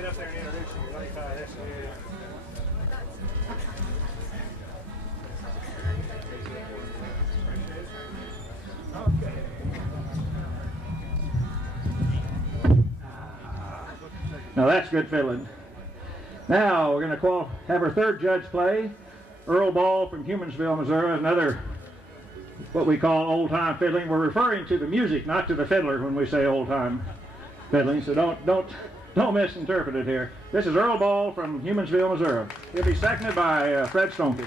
get up there and introduce you. Let me try this. Okay. Now that's good fiddling. Now we're going to have our third judge play. Earl Ball from Humansville, Missouri, another what we call old-time fiddling. We're referring to the music, not to the fiddler when we say old-time fiddling, so don't misinterpret it here. This is Earl Ball from Humansville, Missouri. He'll be seconded by Fred Stonke.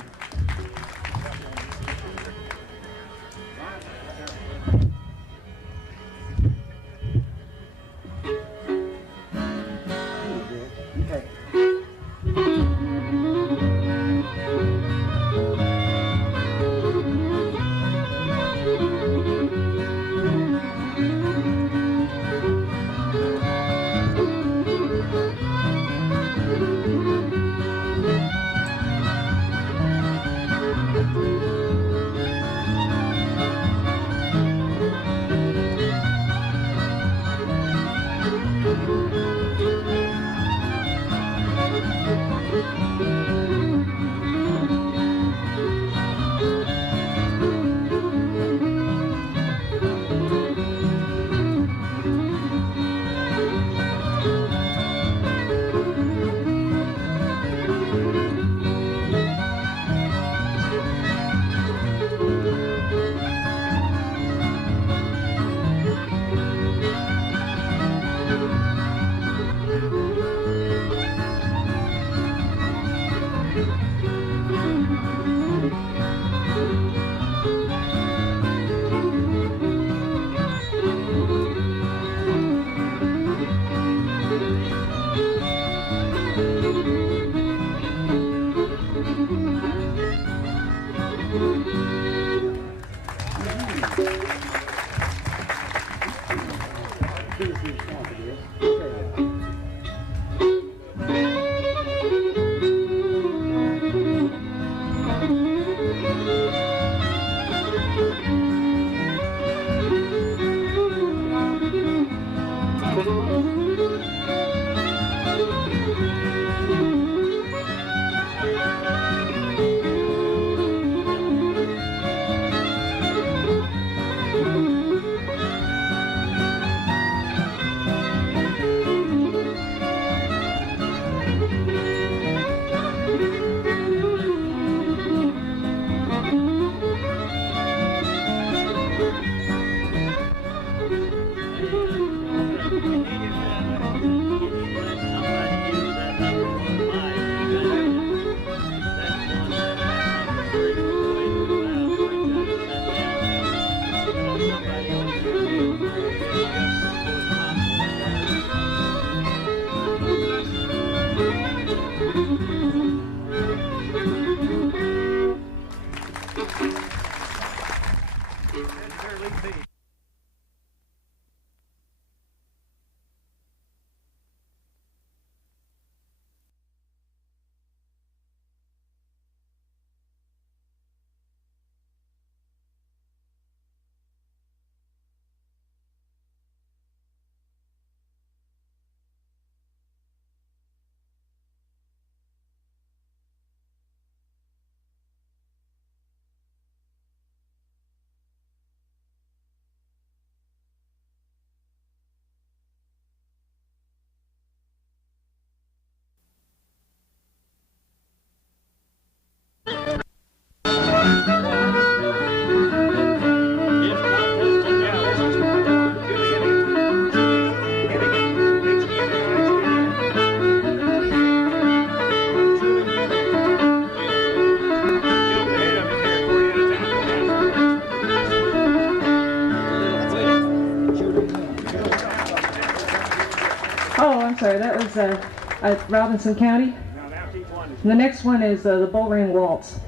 Sorry, that was at Robinson County. And the next one is the Bullring Waltz.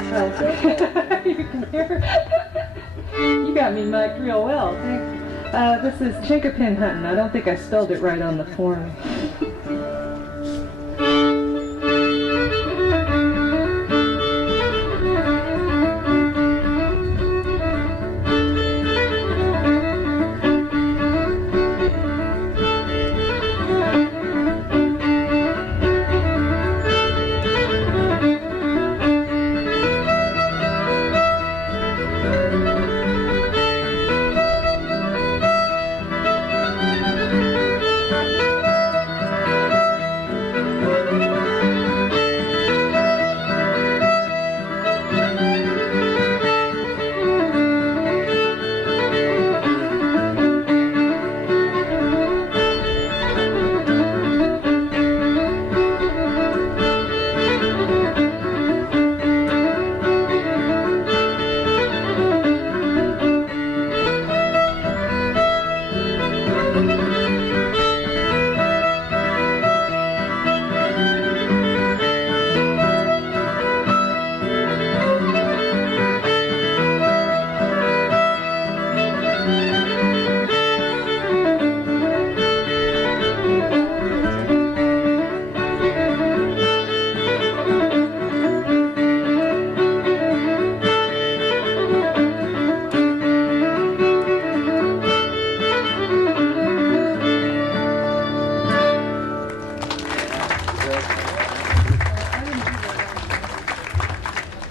Oh, you can hear? You got me mic'd real well, thanks. This is Chinkapin hunting. I don't think I spelled it right on the form.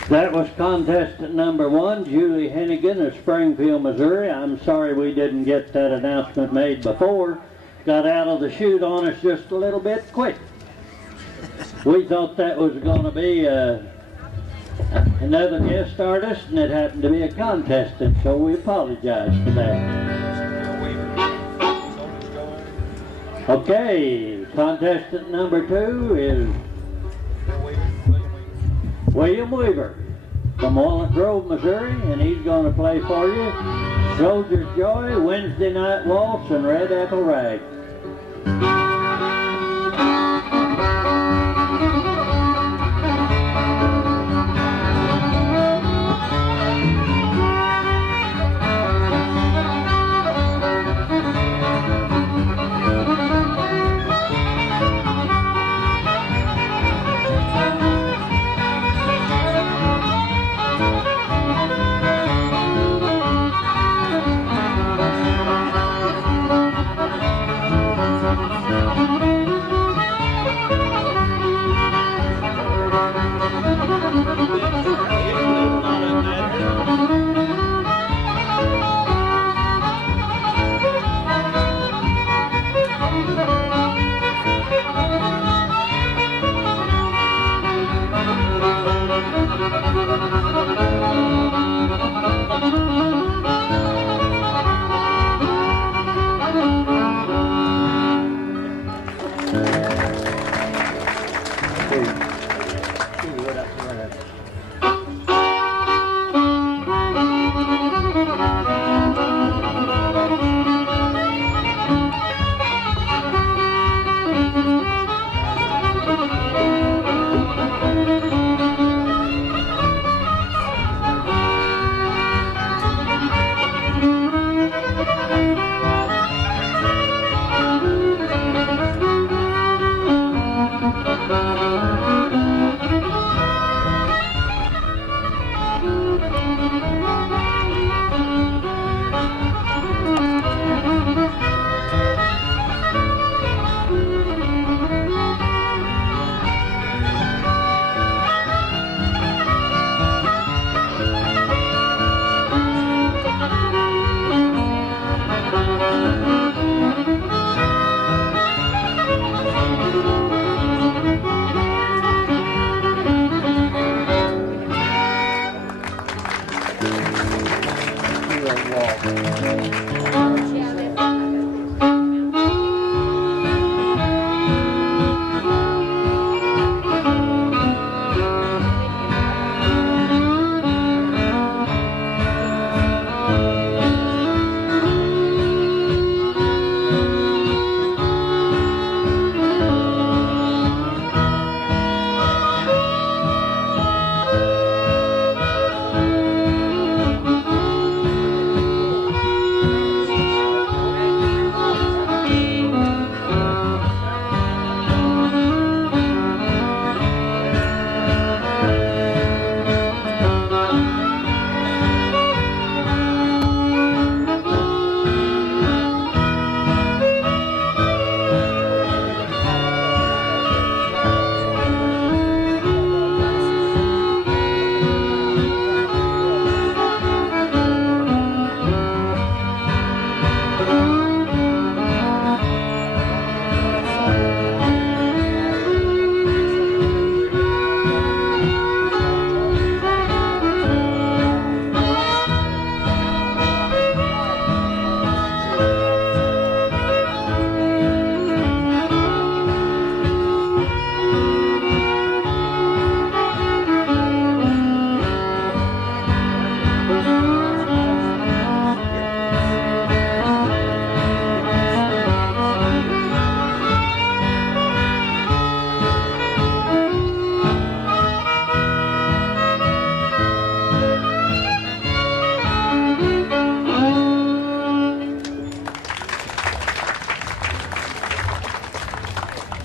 That was contestant number 1, Julie Hennigan of Springfield, Missouri. I'm sorry we didn't get that announcement made before. Got out of the chute on us just a little bit quick. We thought that was going to be another guest artist, and it happened to be a contestant, so we apologize for that. Okay, contestant number 2 is William Weaver from Walnut Grove, Missouri, and he's going to play for you Soldier's Joy, Wednesday Night Waltz, and Red Apple Rag.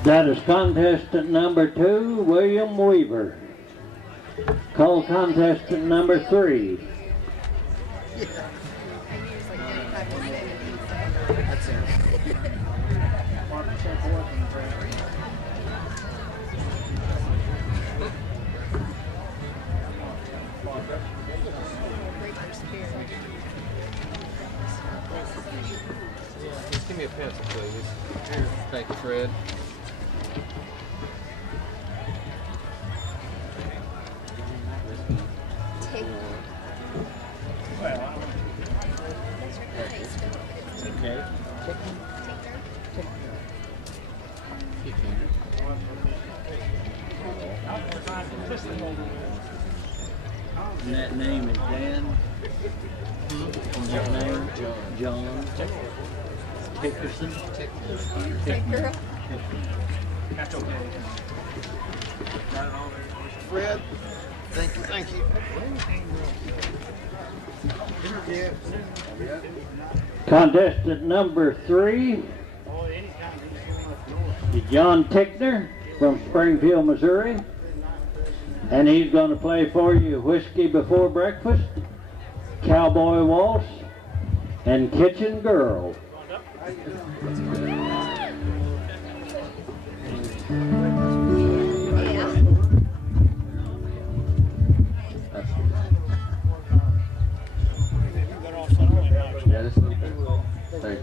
That is contestant number 2, William Weaver. Call contestant number 3. Just give me a pencil, please. Here. Thank you, Fred. And that name is Dan. And that name, John. Hickerson. Girl. That's okay. Fred, thank you. Contestant number 3 is John Tickner from Springfield, Missouri. And he's going to play for you Whiskey Before Breakfast, Cowboy Waltz, and Kitchen Girl. Yeah, this is thanks.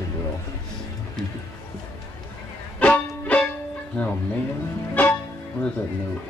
a girl. Oh man, where's that note?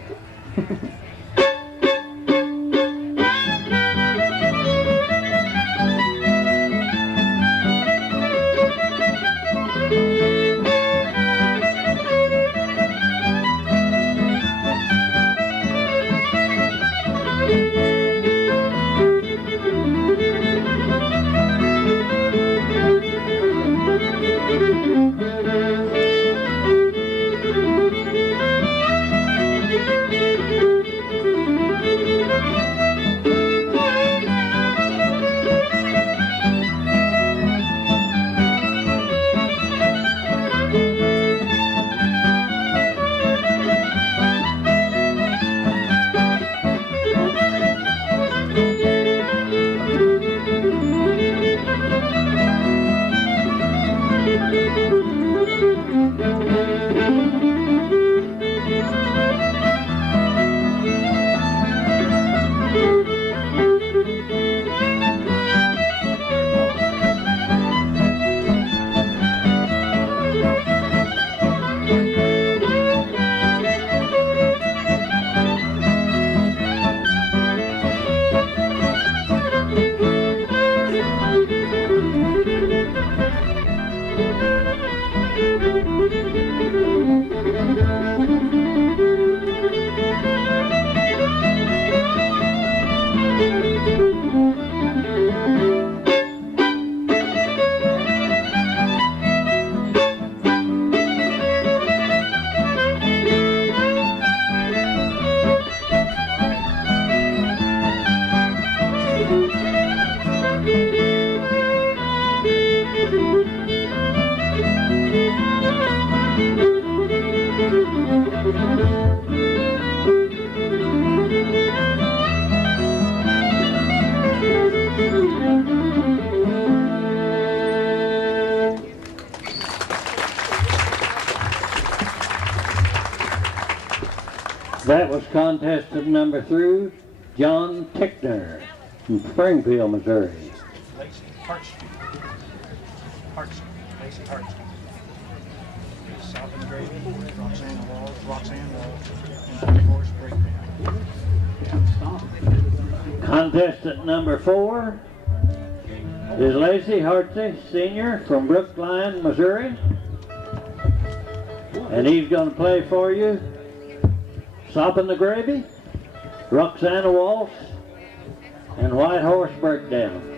That was contestant number 3, John Tickner from Springfield, Missouri. Lacey Hartstein. Lacey Hartstein. South and Gravy, Roxanne Walls, and Horse Breakdown. Contestant number 4 is Lacey Hartstein, Sr. from Brookline, Missouri. And he's going to play for you Sopping the Gravy, Roxanne Waltz, and White Horse Breakdown.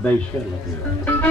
Bass fiddle up here.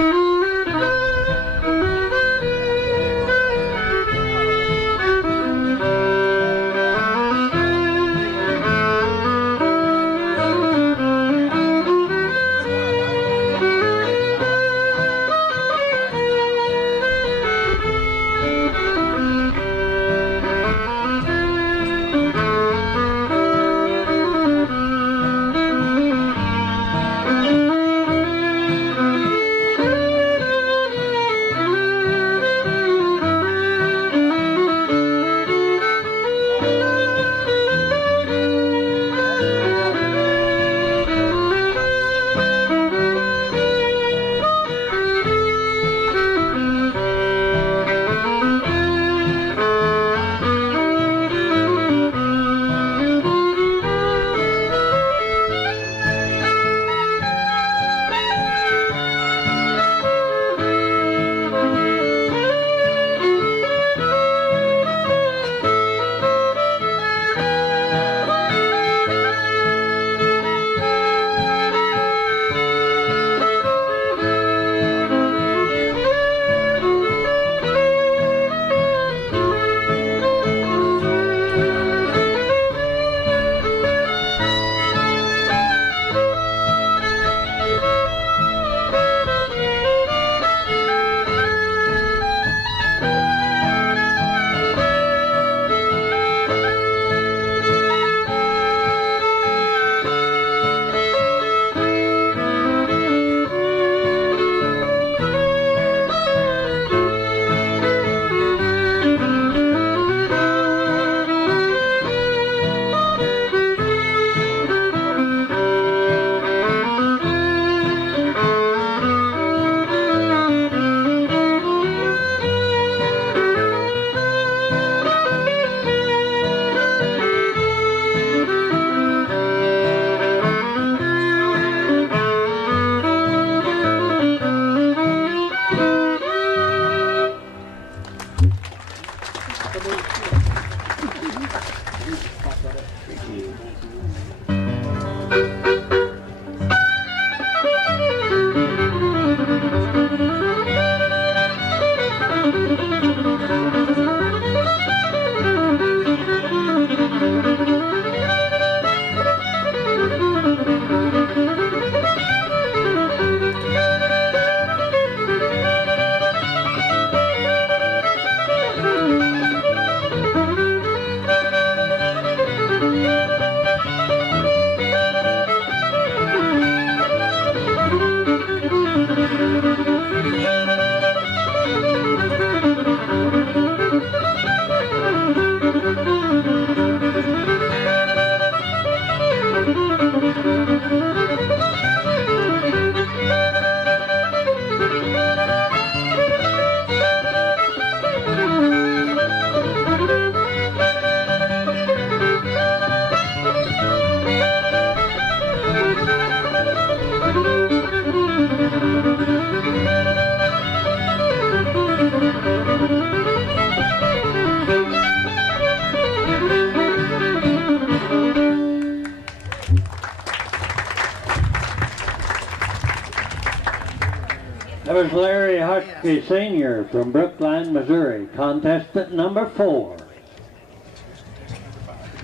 That was Larry Hutke Sr. from Brookline, Missouri, contestant number 4.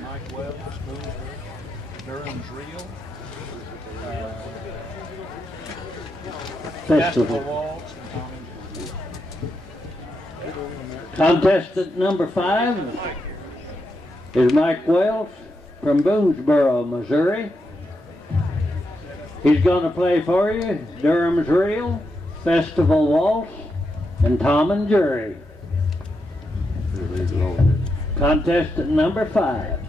Mike Webb, Durham's Reel, Festival. Waltz, Contestant number 5 is Mike Wells from Boonesboro, Missouri. He's going to play for you Durham's Reel, Festival Waltz, and Tom and Jerry. Contestant number 5.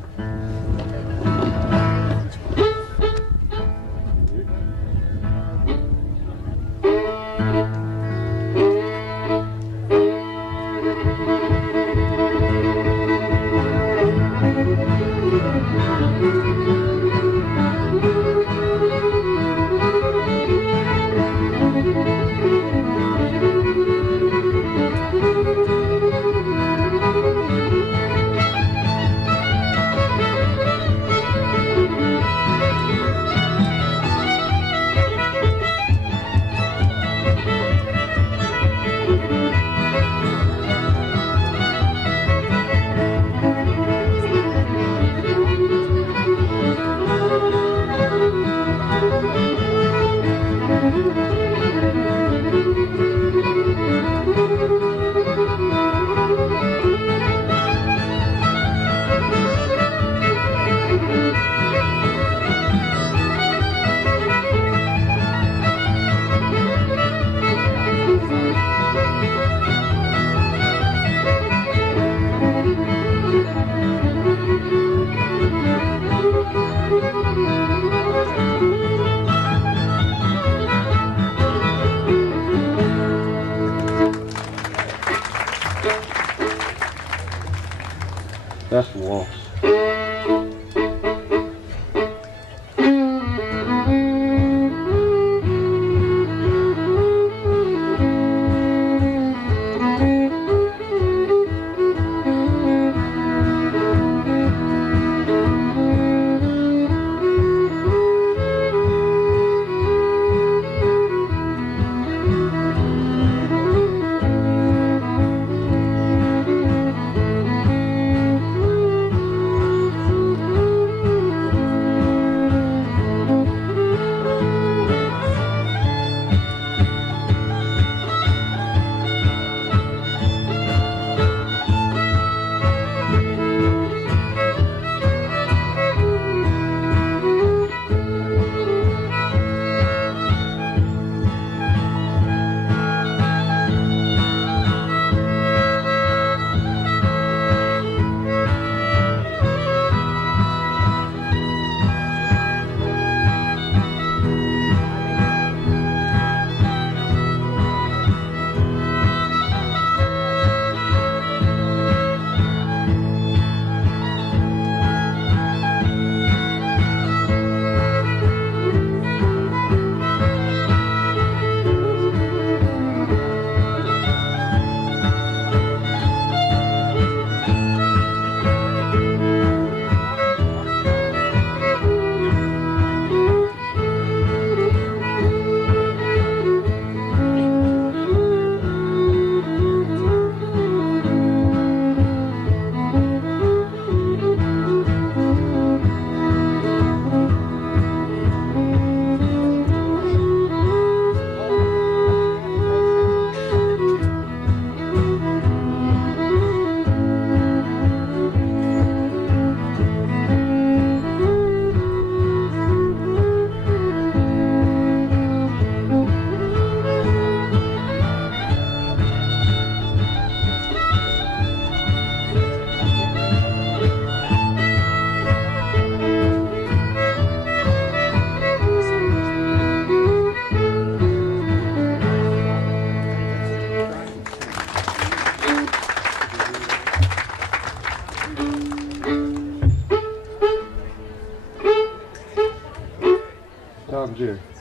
That's waltz. and Jerry.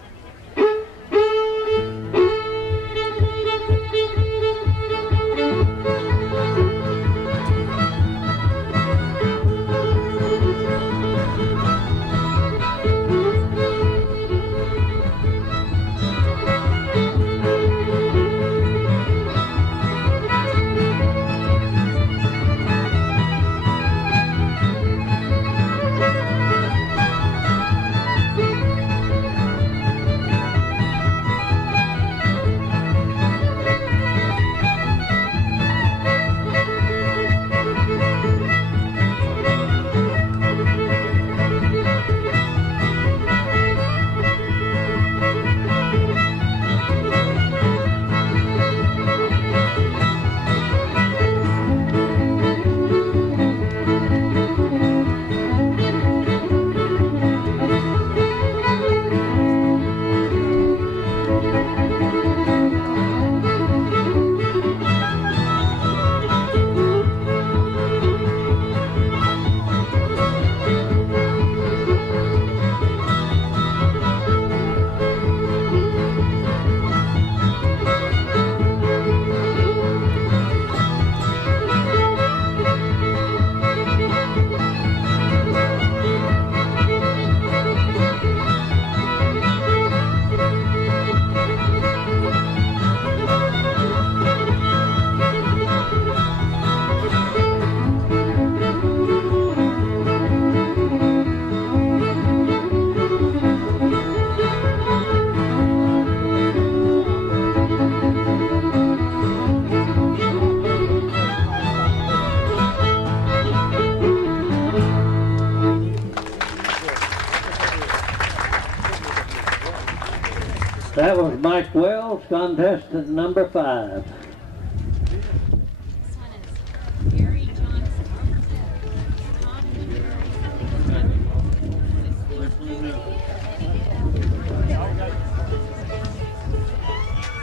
That was Mike Wells, contestant number 5.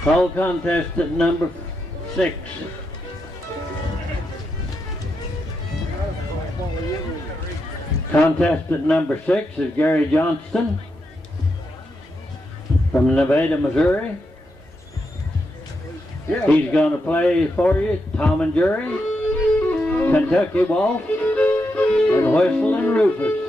Call contestant number 6. Contestant number 6 is Gary Johnston from Nevada, Missouri. He's going to play for you Tom and Jerry, Kentucky Waltz, and Whistle and Rufus.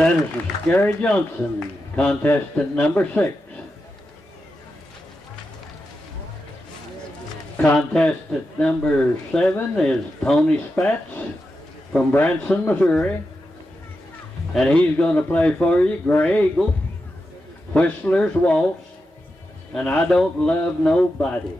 That is Gary Johnston, contestant number 6. Contestant number 7 is Tony Spatz from Branson, Missouri. And he's going to play for you Gray Eagle, Whistler's Waltz, and I Don't Love Nobody.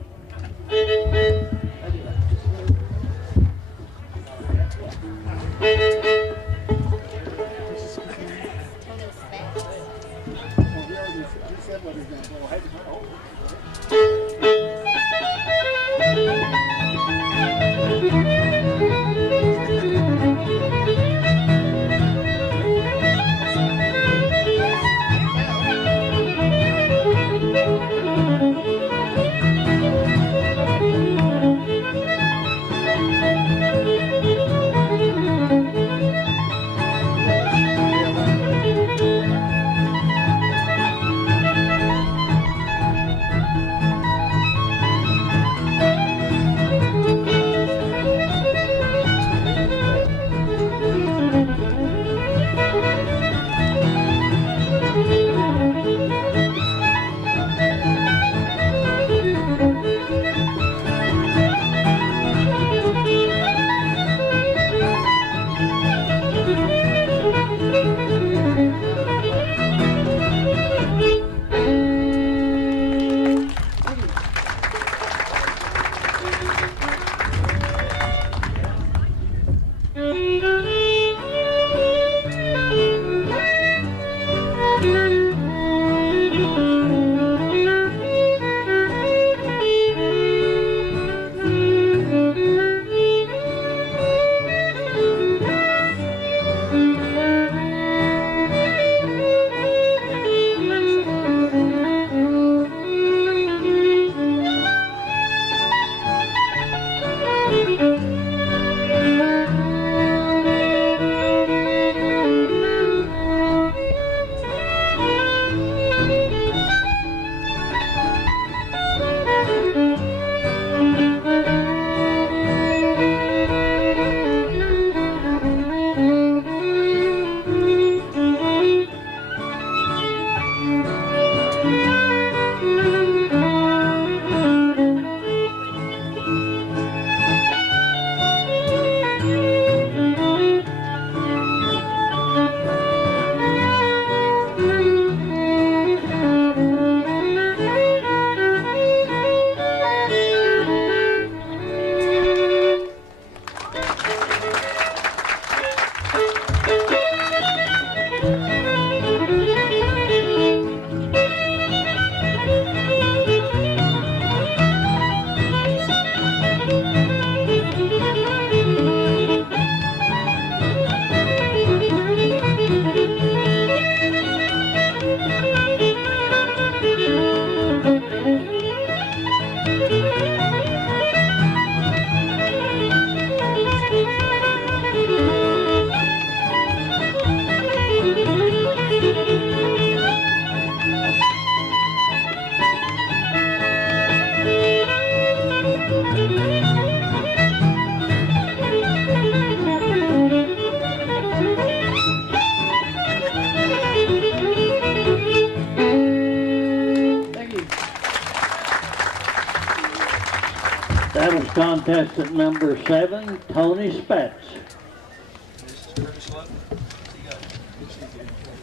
That was contestant number 7, Tony Spatz.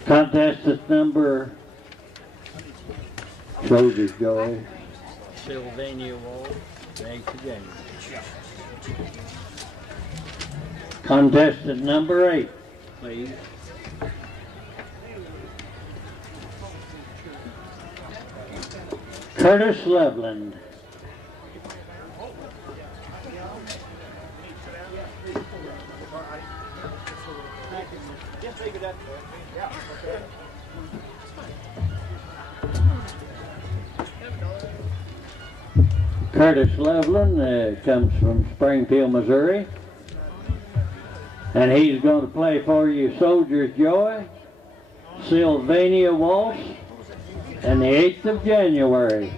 Contestant number Soldier's Joy. Sylvania Wall, 8th of January. Contestant number 8. Please. Curtis Loveland. Curtis Loveland comes from Springfield, Missouri, and he's going to play for you Soldier's Joy, Sylvania Waltz, and the 8th of January.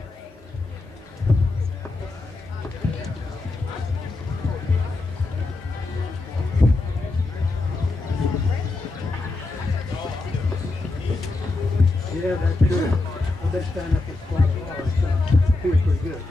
Yeah, that's true. I've been standing up with quite a while, so it feels pretty good.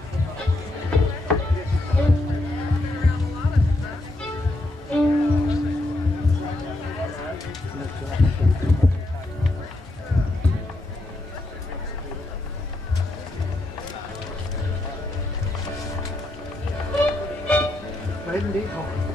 Maiden deep horn.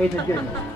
Agent Goodman.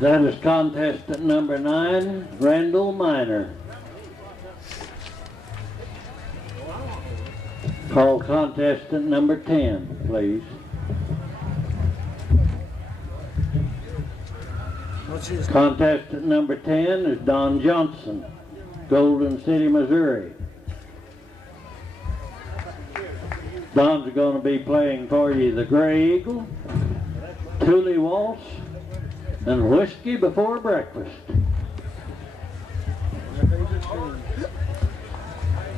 That is contestant number 9, Randall Minor. Call contestant number 10, please. Contestant number 10 is Don Johnston, Golden City, Missouri. Don's going to be playing for you the Gray Eagle, Thule Waltz, and Whiskey Before Breakfast.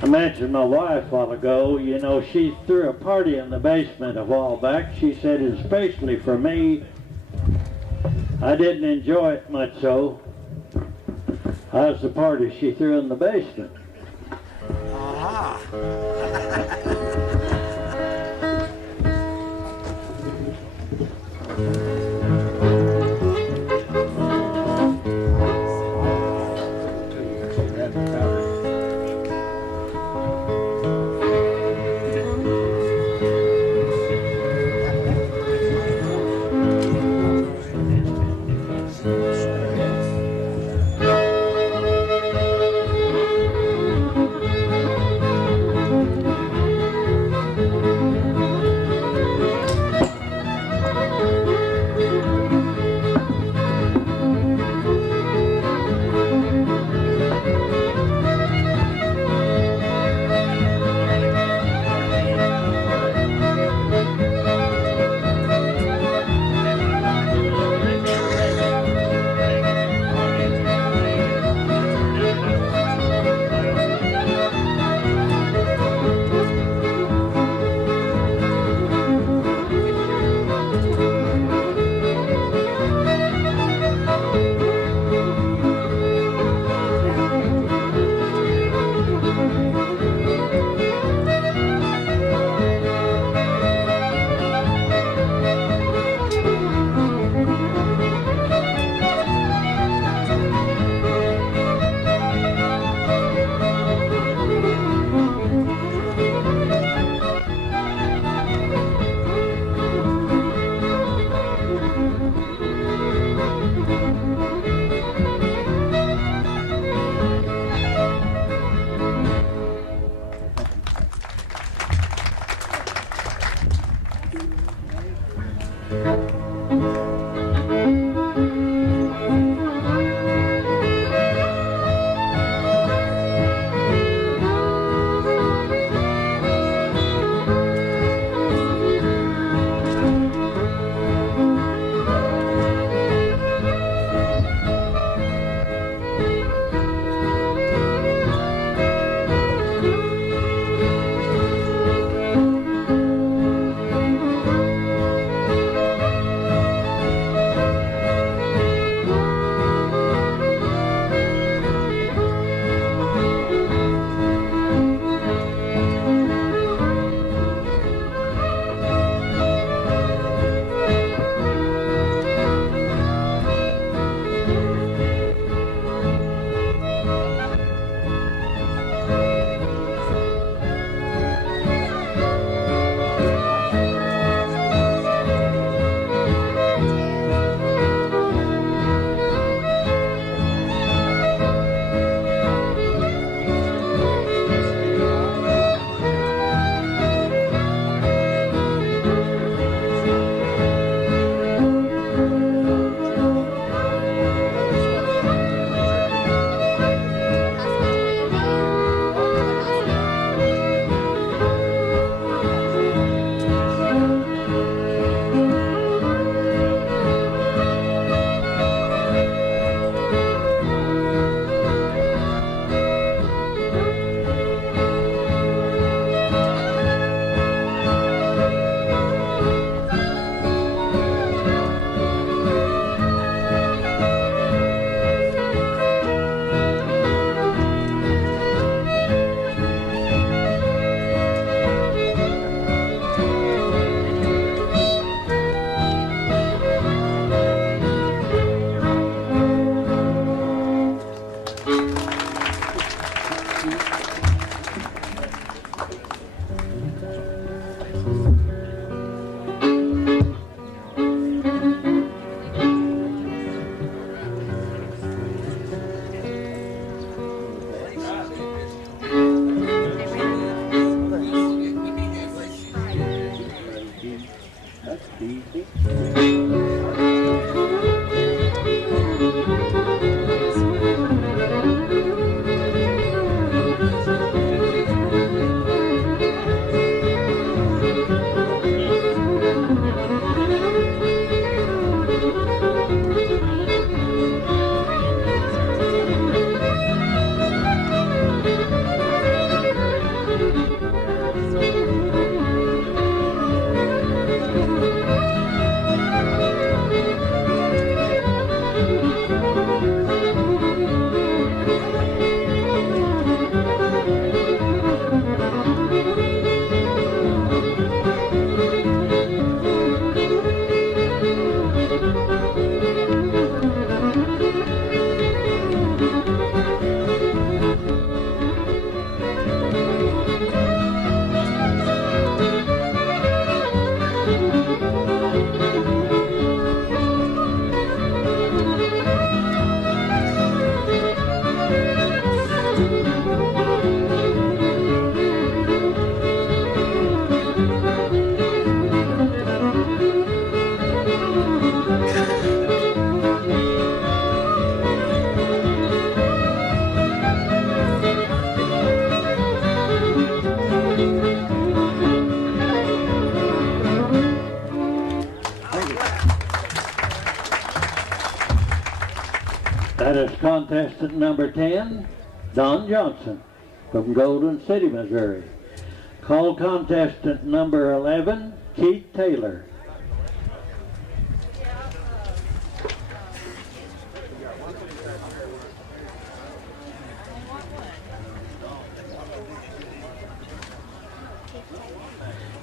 I mentioned my wife a while ago. You know, she threw a party in the basement a while back. She said, especially for me, I didn't enjoy it much so. How's the party she threw in the basement? That is contestant number 10, Don Johnston from Golden City, Missouri. Call contestant number 11, Keith Taylor.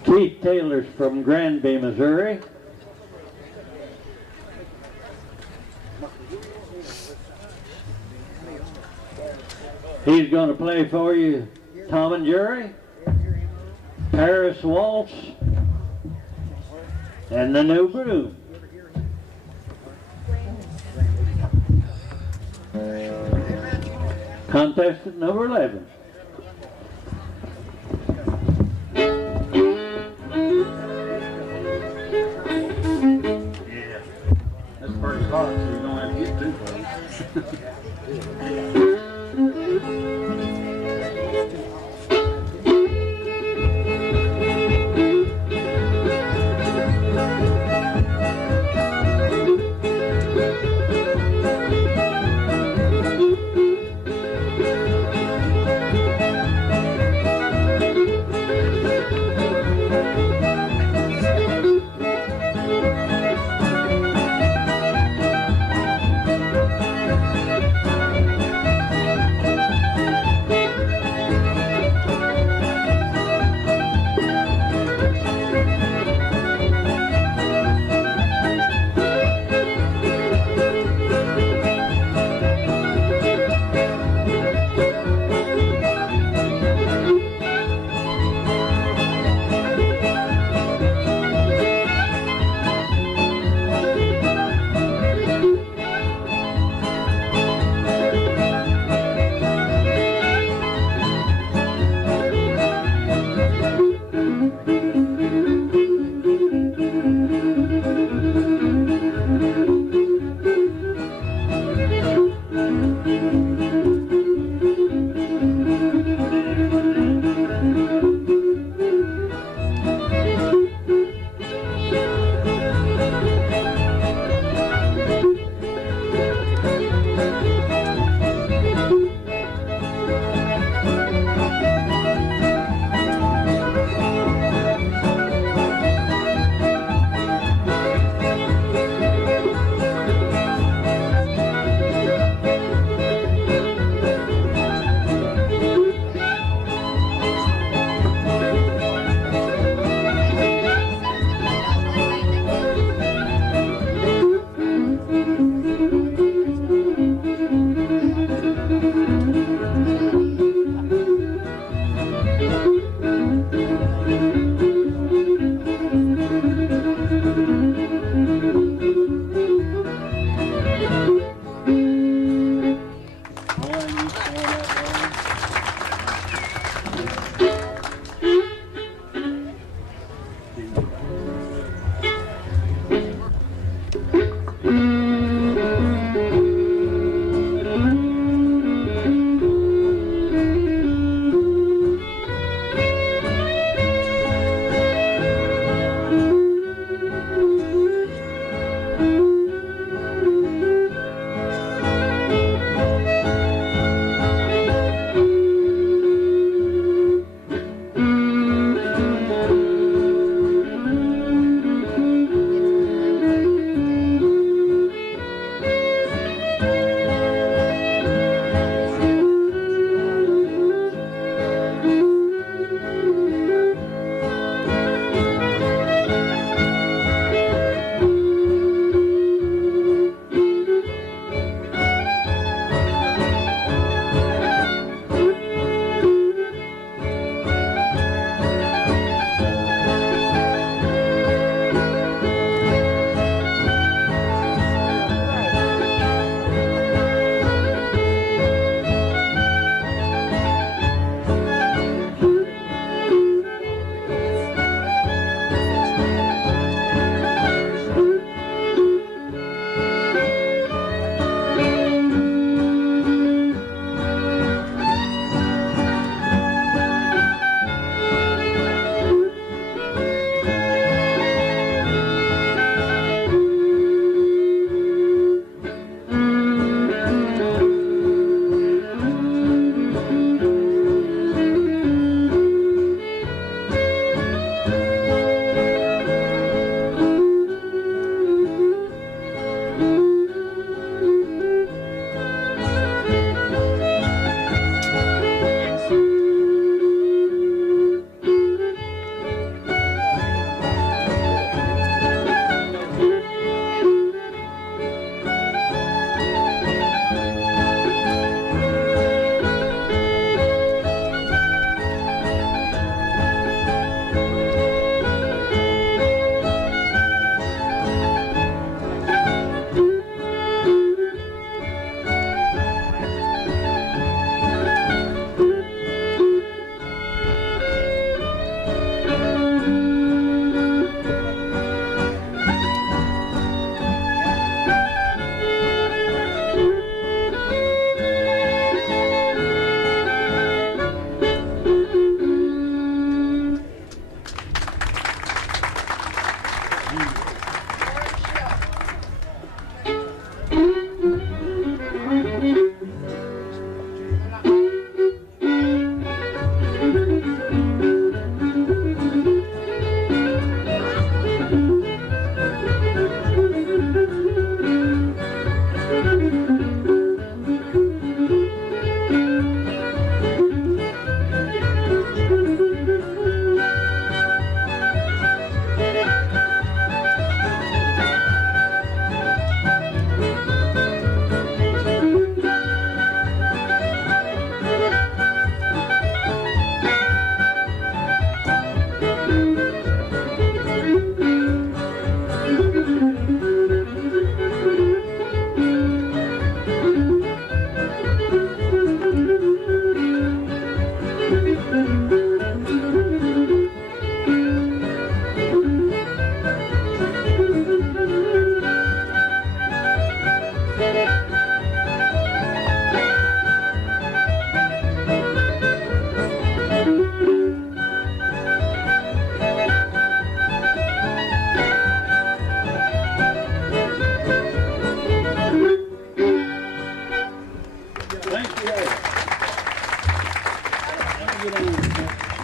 Keith Taylor's from Granby, Missouri. He's going to play for you Tom and Jerry, Paris Waltz, and the New Broom. Contestant number 11. Yeah, that's pretty hot, so you don't have to get too close.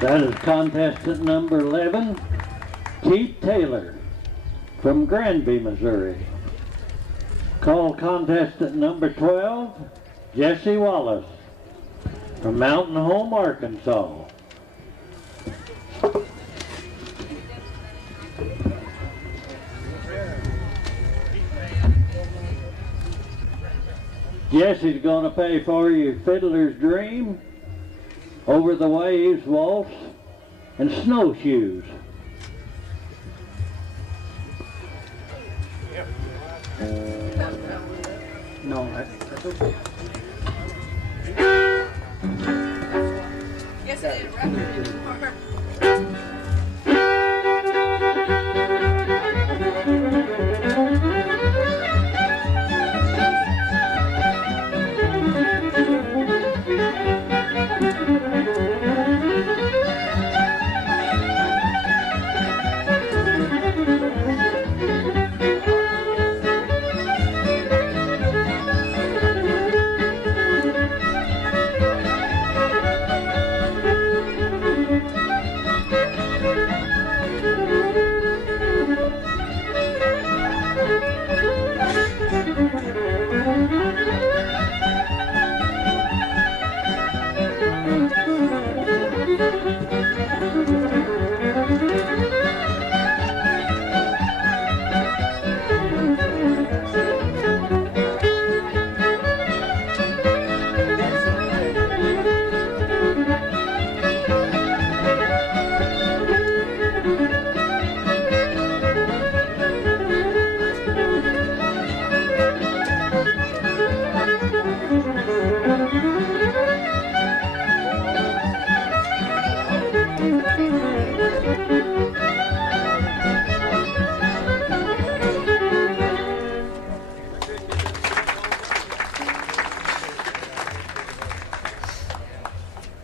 That is contestant number 11, Keith Taylor from Granby, Missouri. Call contestant number 12, Jesse Wallace from Mountain Home, Arkansas. Jesse's going to play for you Fiddler's Dream, Over the Waves Waltz, and Snowshoes. No, that's okay. Yes, it is. Record.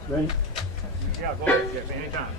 Ready? Yeah, go ahead, Jeff, anytime.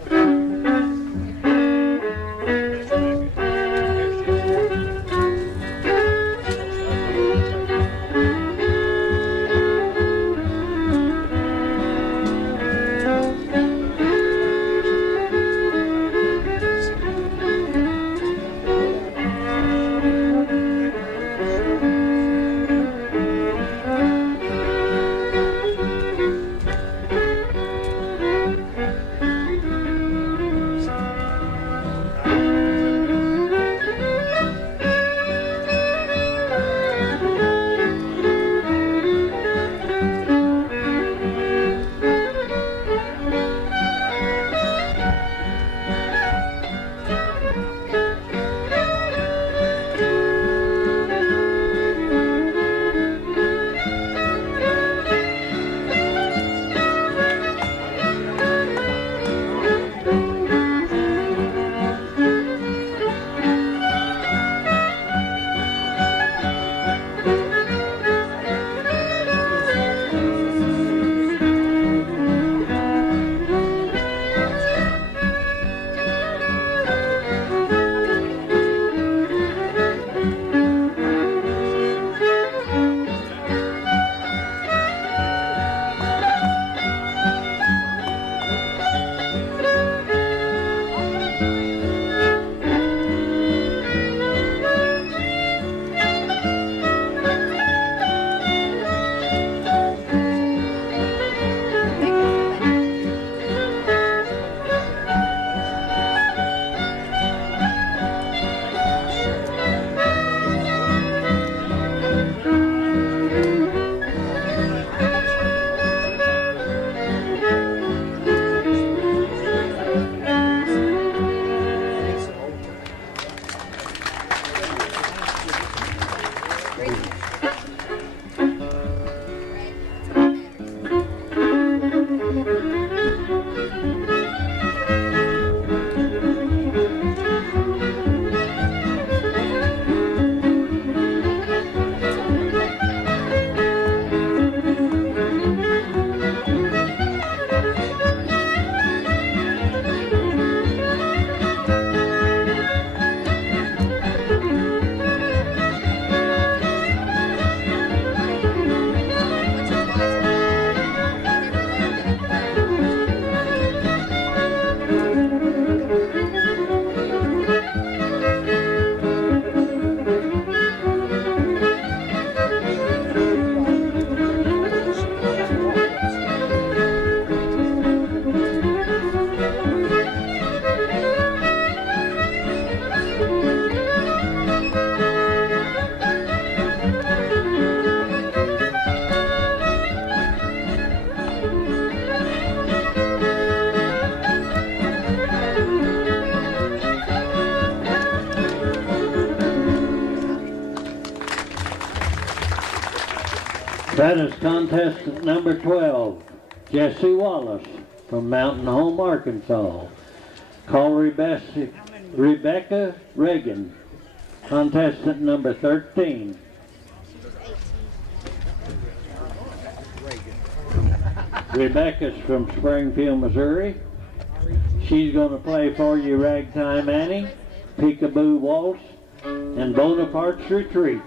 That is contestant number 12, Jesse Wallace from Mountain Home, Arkansas. Call Rebecca Reagan, contestant number 13. Rebecca's from Springfield, Missouri. She's going to play for you Ragtime Annie, Peekaboo Waltz, and Bonaparte's Retreat.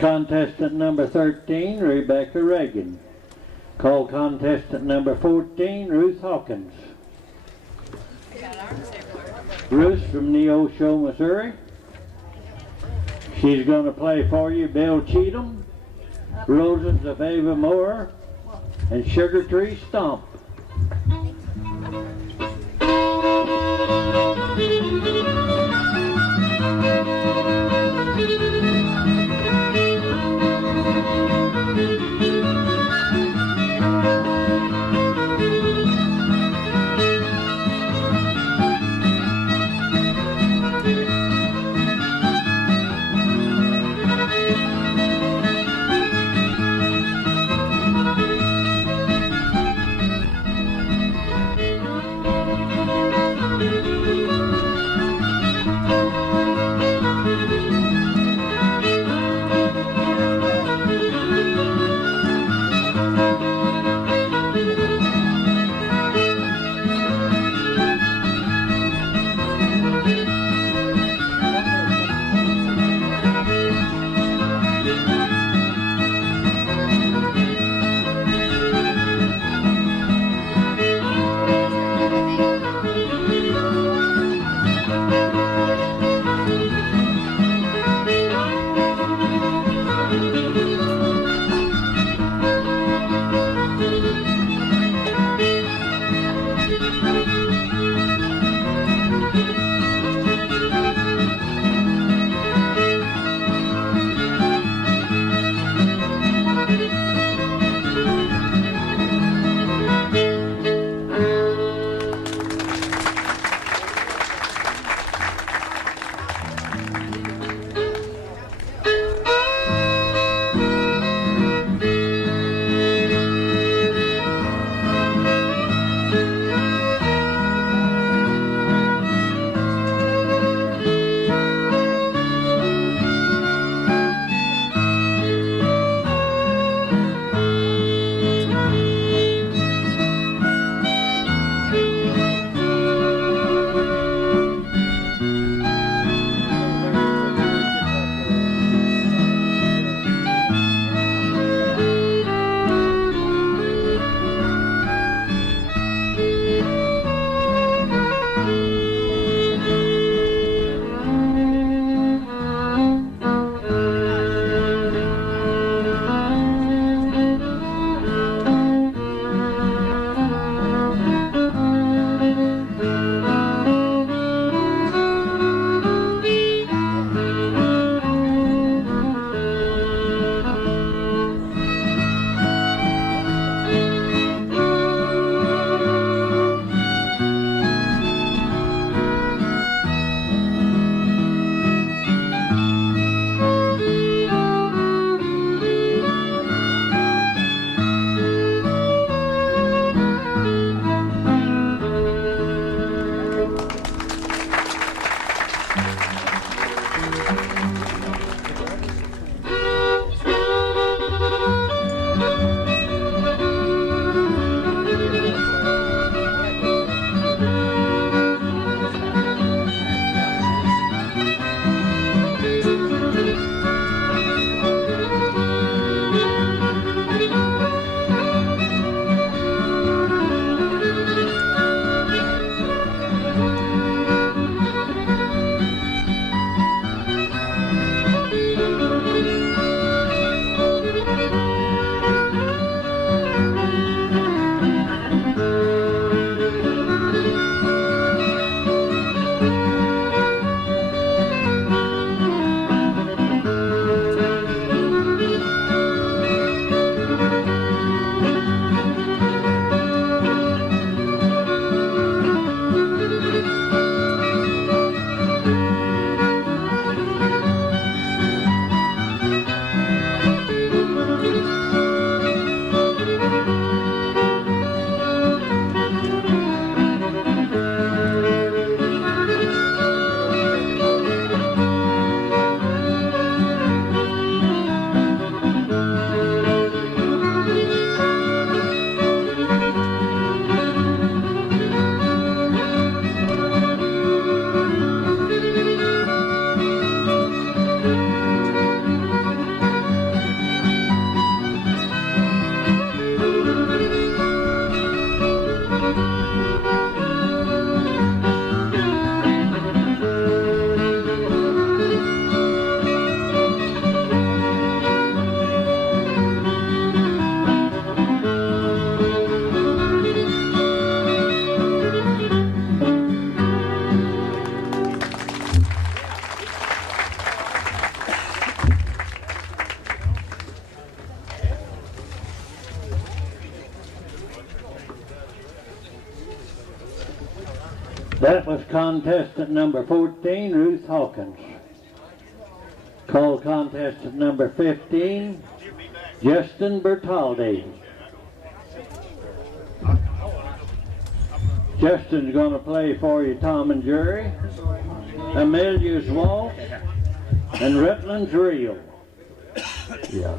contestant number 13, Rebecca Reagan. Call contestant number 14, Ruth Hopkins. Ruth from Neosho, Missouri. She's going to play for you Bill Cheatham, Roses of Ava Moore, and Sugar Tree Stomp. That was contestant number 14, Ruth Hopkins. Call contestant number 15, Justin Bertaldi. Justin's going to play for you Tom and Jerry, Amelia's Waltz, and Rutland's Reel. Yeah.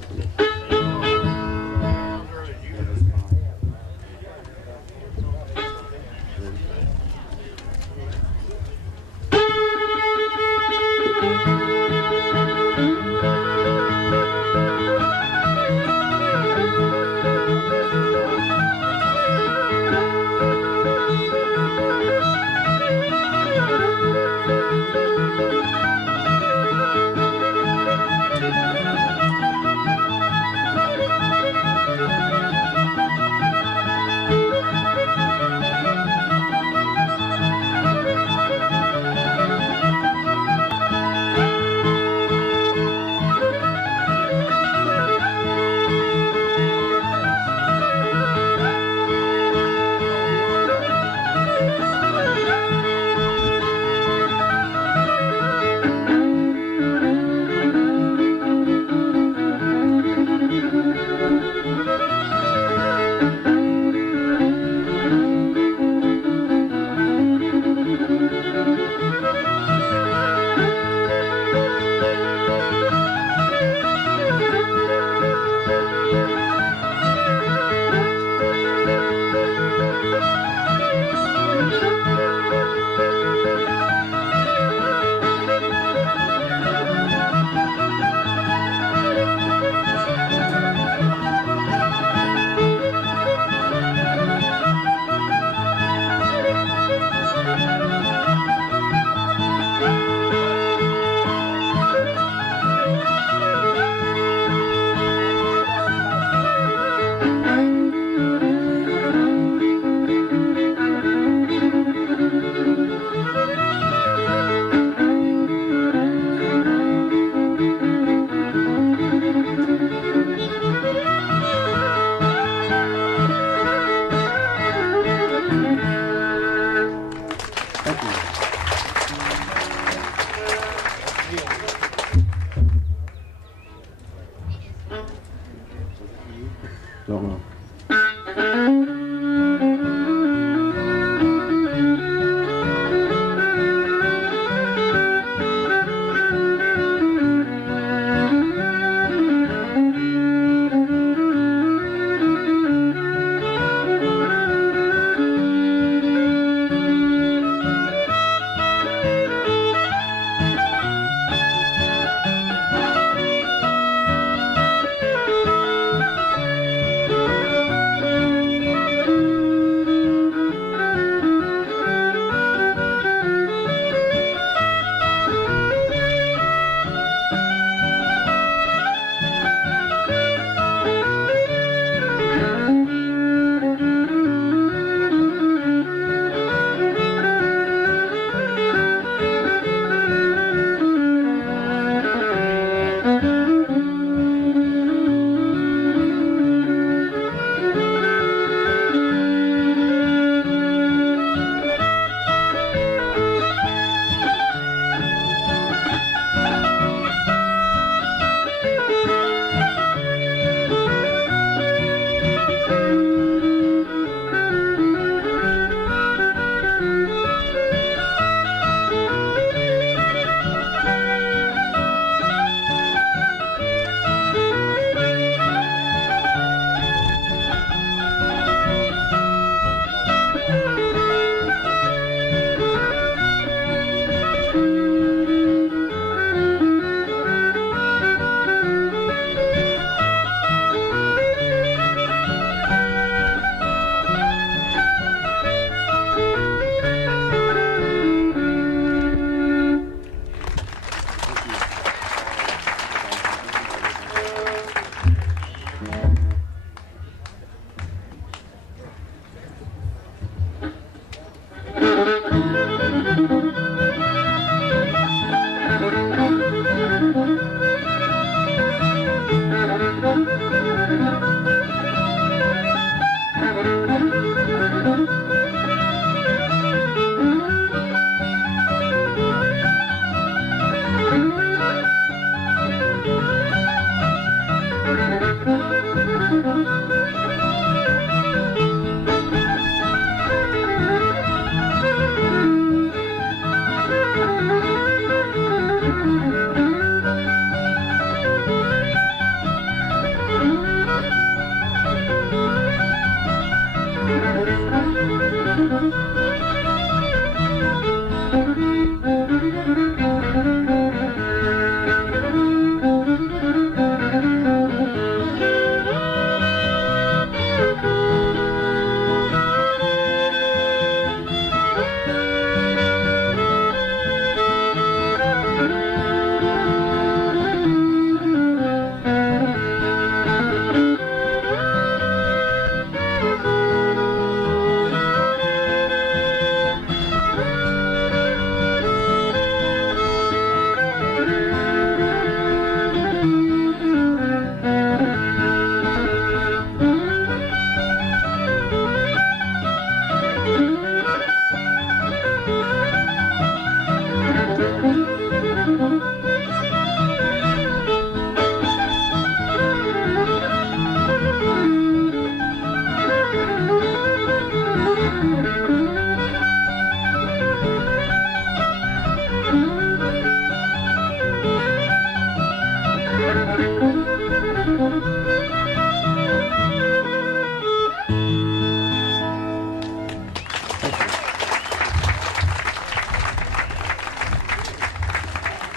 Don't know.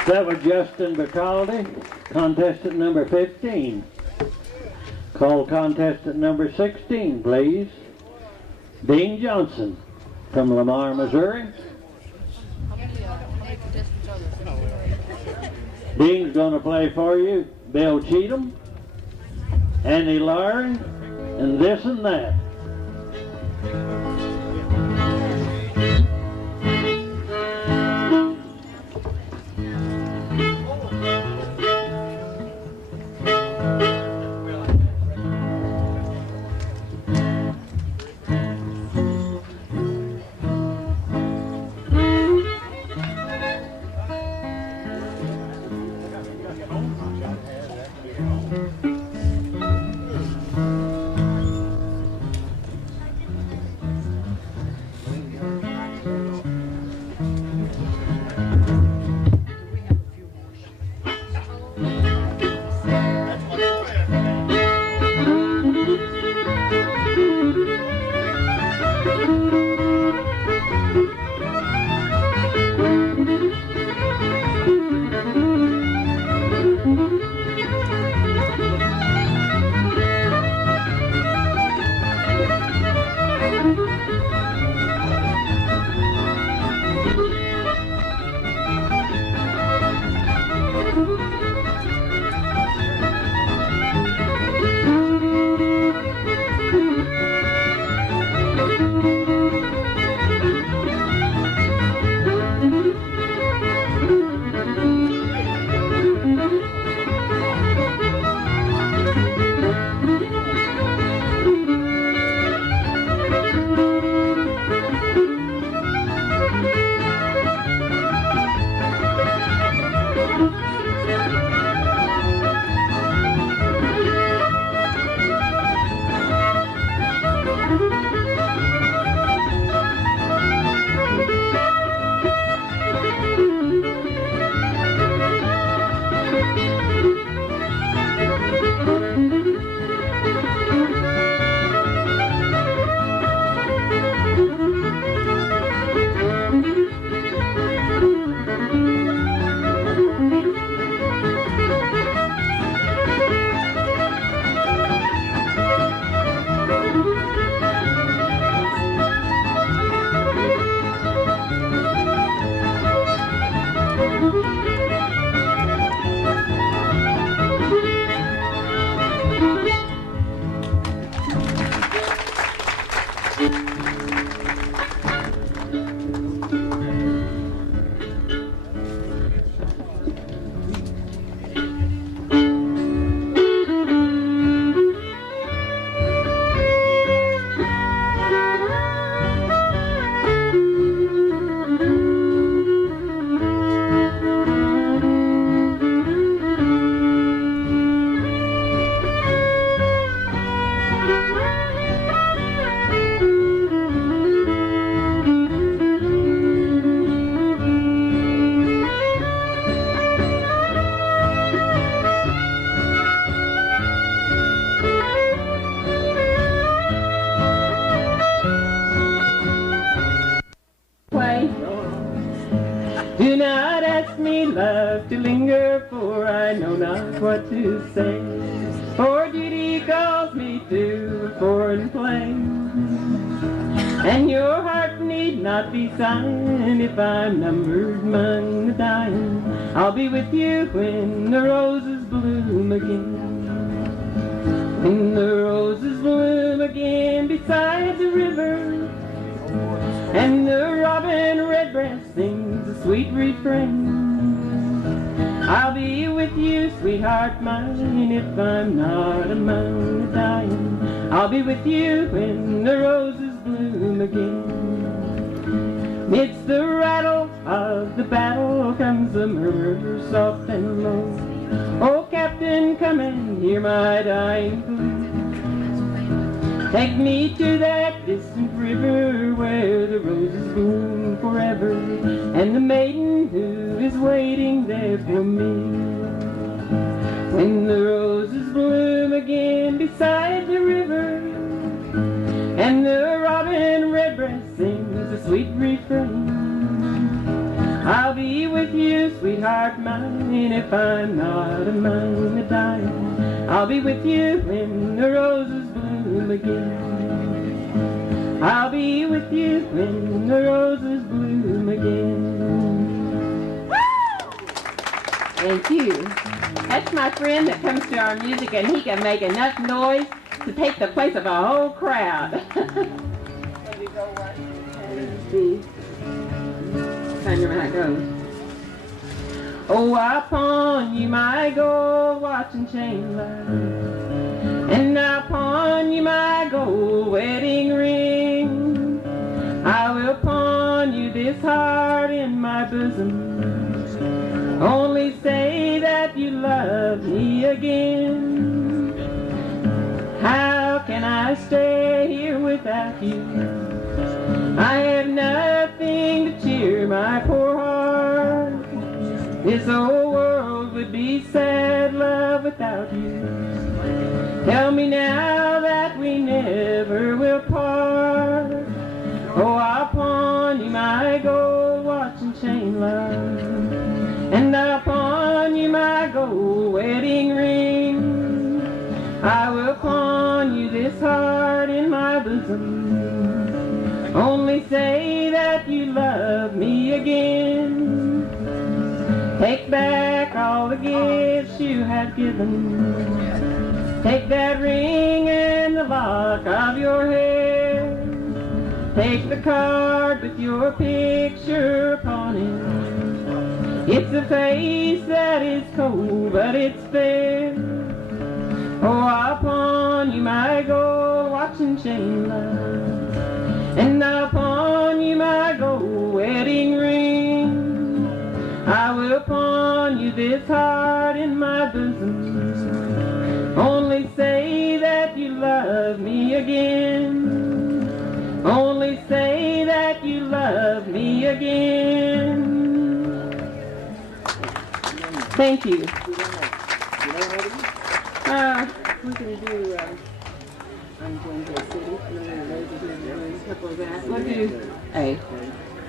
That was Justin Bertaldi, contestant number 15. Call contestant number 16, please. Dean Johnson from Lamar, Missouri. Dean's going to play for you Bill Cheatham, Annie Lauren, and This and That. Do not ask me, love, to linger, for I know not what to say. For duty calls me to a foreign place, and your heart need not be sighing if I'm numbered among the dying. I'll be with you when the roses bloom again. When the roses bloom again beside the river, and the robin redbreast sings a sweet refrain. I'll be with you, sweetheart mine, if I'm not among the dying. I'll be with you when the roses bloom again. Midst the rattle of the battle comes a murmur soft and low. Oh, Captain, come and hear my dying plea. Take me to that distant river where the roses bloom forever, and the maiden who is waiting there for me. When the roses bloom again beside the river, and the robin redbreast sings a sweet refrain, I'll be with you, sweetheart. sweetheart mine, if I'm not among the dying, I'll be with you when the roses bloom again. I'll be with you when the roses bloom again. Thank you. That's my friend that comes to our music, and he can make enough noise to take the place of a whole crowd. See. I remember how it goes. Oh, I pawn you my gold watch and chain light, and I pawn you my gold wedding ring. I will pawn you this heart in my bosom. Only say that you love me again. How can I stay here without you? I have nothing to cheer my poor heart. This old world would be sad, love, without you. Tell me now that we never will part. Oh, I'll pawn you my gold watch and chain, love, and I'll pawn you my gold wedding ring. I will pawn you this heart in my bosom. Only say that you love me again. Take back all the gifts you have given. Take that ring and the lock of your hair. Take the card with your picture upon it. It's a face that is cold, but it's fair. Oh, I'll pawn you my gold watch and chain, love, and I'll pawn you my gold wedding ring. I will pawn you this heart in my bosom. Only say that you love me again. Only say that you love me again. Thank you. We're going to do, I'm going to a city,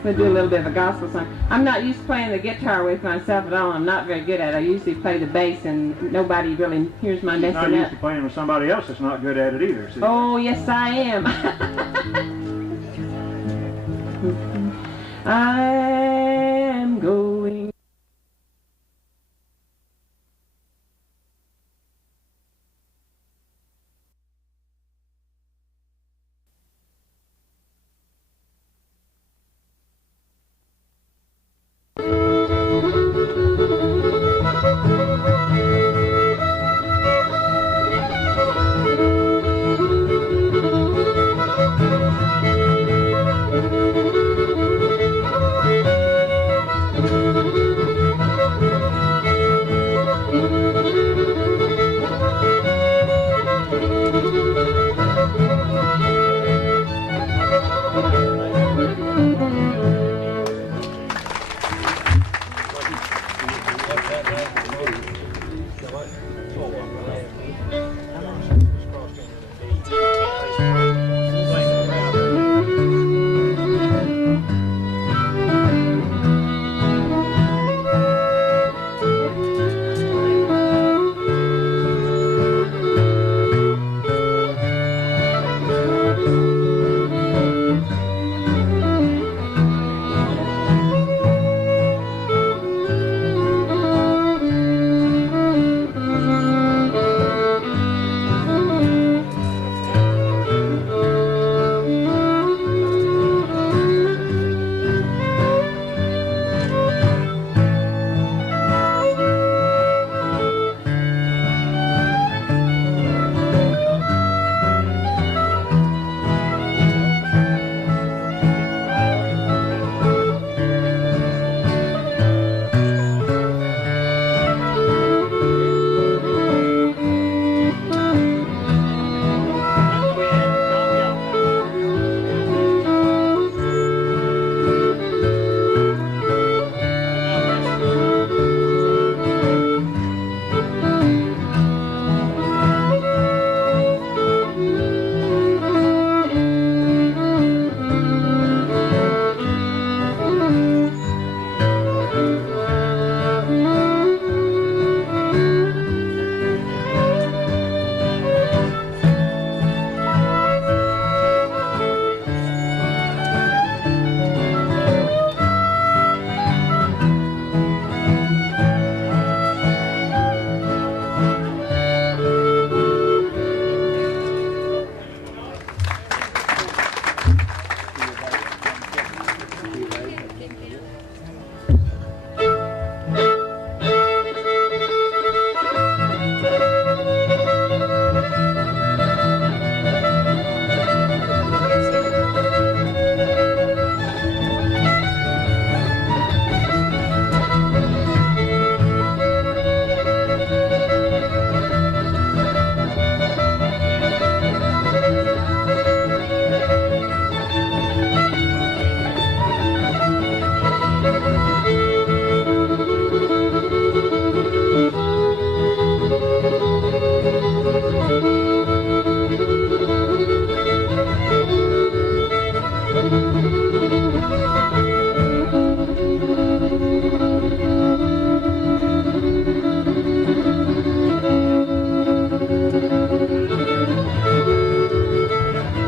we'll do a little bit of a gospel song. I'm not used to playing the guitar with myself at all. I'm not very good at it. I usually play the bass and nobody really hears my messing up. You're not used to playing with somebody else that's not good at it either. See? Oh, yes I am. I'm going.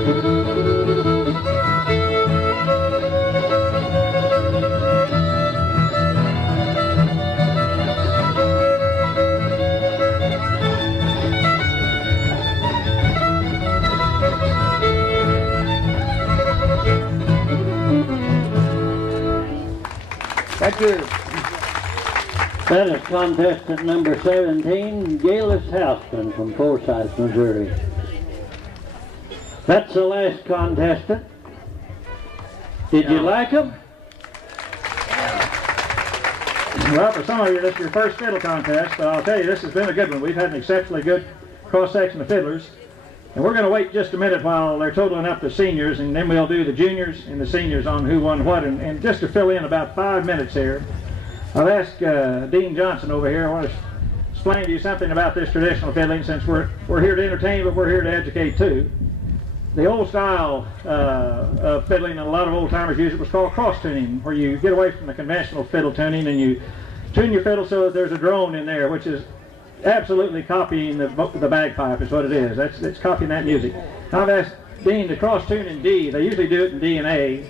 Thank you. That is contestant number 17, Gaylis Houston from Forsyth, Missouri. That's the last contestant. Did you like him? Well, for some of you, this is your first fiddle contest, but I'll tell you, this has been a good one. We've had an exceptionally good cross-section of fiddlers. And we're going to wait just a minute while they're totaling up the seniors, and then we'll do the juniors and the seniors on who won what. And just to fill in about 5 minutes here, I've asked Dean Johnston over here, I want to explain to you something about this traditional fiddling, since we're here to entertain, but we're here to educate too. The old style of fiddling, and a lot of old timers use it, was called cross tuning, where you get away from the conventional fiddle tuning and you tune your fiddle so that there's a drone in there, which is absolutely copying the bagpipe is what it is. It's copying that music. I've asked Dean to cross tune in D. They usually do it in D and A,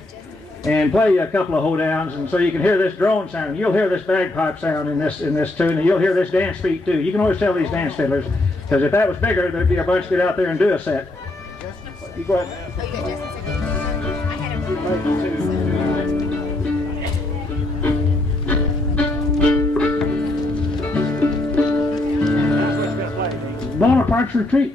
and play a couple of hoedowns, and so you can hear this drone sound. You'll hear this bagpipe sound in this tune, and you'll hear this dance beat too. You can always tell these dance fiddlers, because if that was bigger, there'd be a bunch get out there and do a set. You go ahead. Oh, you got Justin. I had him. Bonaparte's Retreat.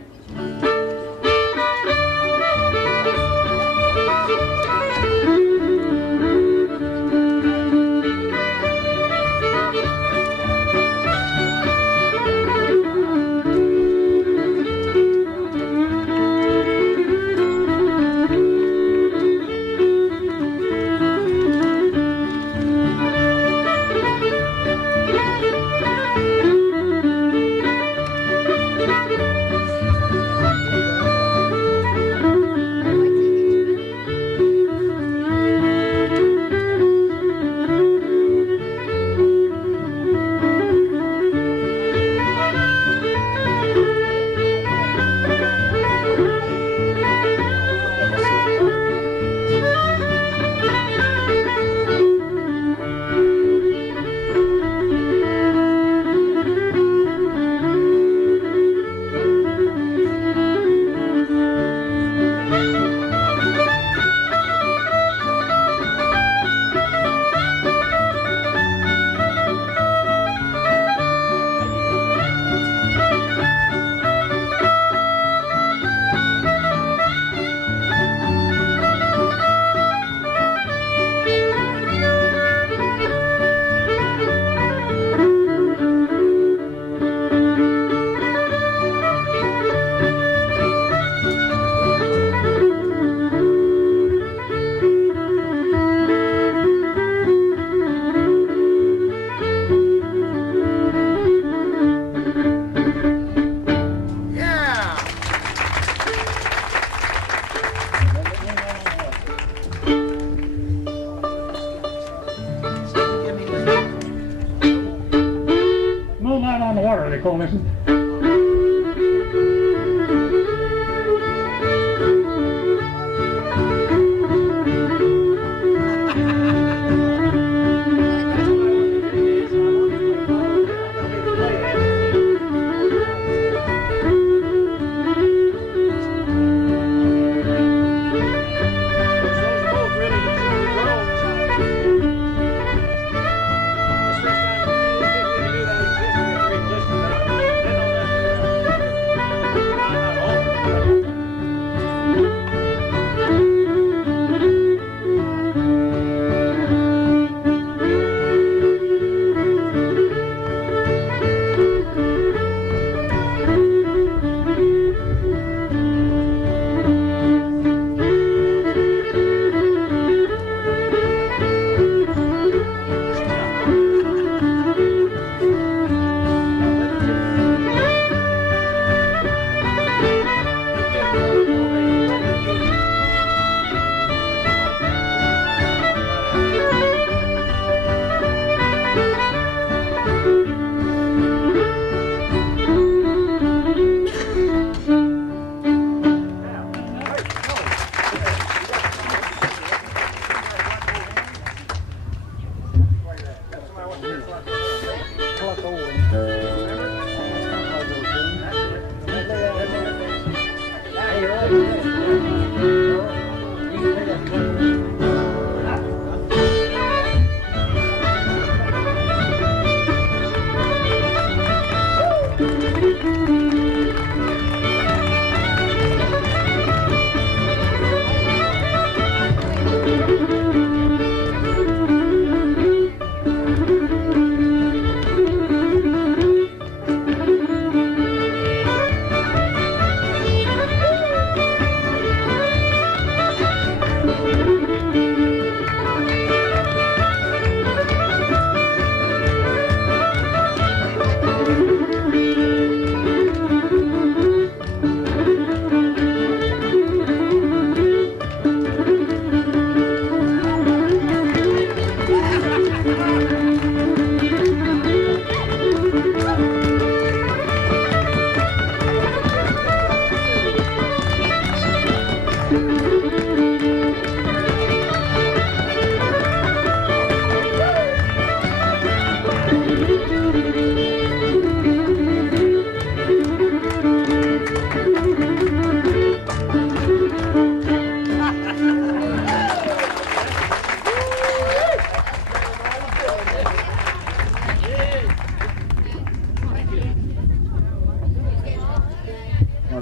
Call this. Then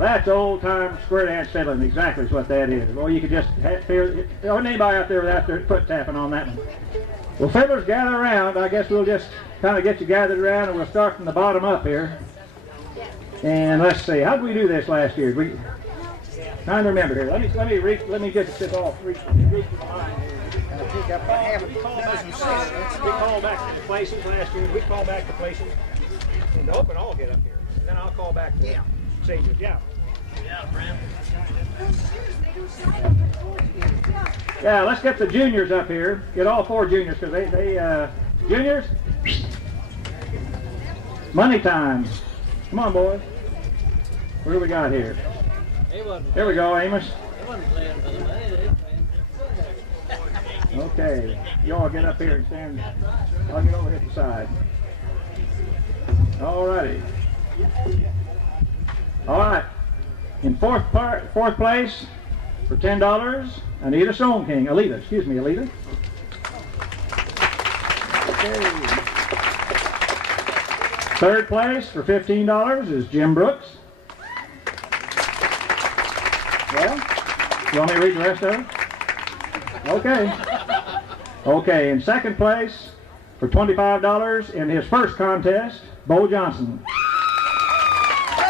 That's old-time square dance fiddling, exactly is what that is. Well, you could just hear, anybody out there without their foot tapping on that one. Well, fiddlers, gather around. I guess we'll just kind of get you gathered around, and we'll start from the bottom up here. And let's see, how did we do this last year? Trying to remember here. Let me get this all reach behind here. We called back to places last year. We called back to places. And the open all get up here. And then I'll call back to seniors. Yeah. Yeah, let's get the juniors up here. Get all four juniors, because they juniors, money time. Come on, boys. What do we got here? Here we go, Amos. Okay, you all get up here and stand. I'll get over here to the side. All righty. All right. In fourth place for $10, Alita. Okay. Third place for $15 is Jim Brooks. Well, you want me to read the rest of it? Okay. Okay, in second place for $25 in his first contest, Bo Johnston.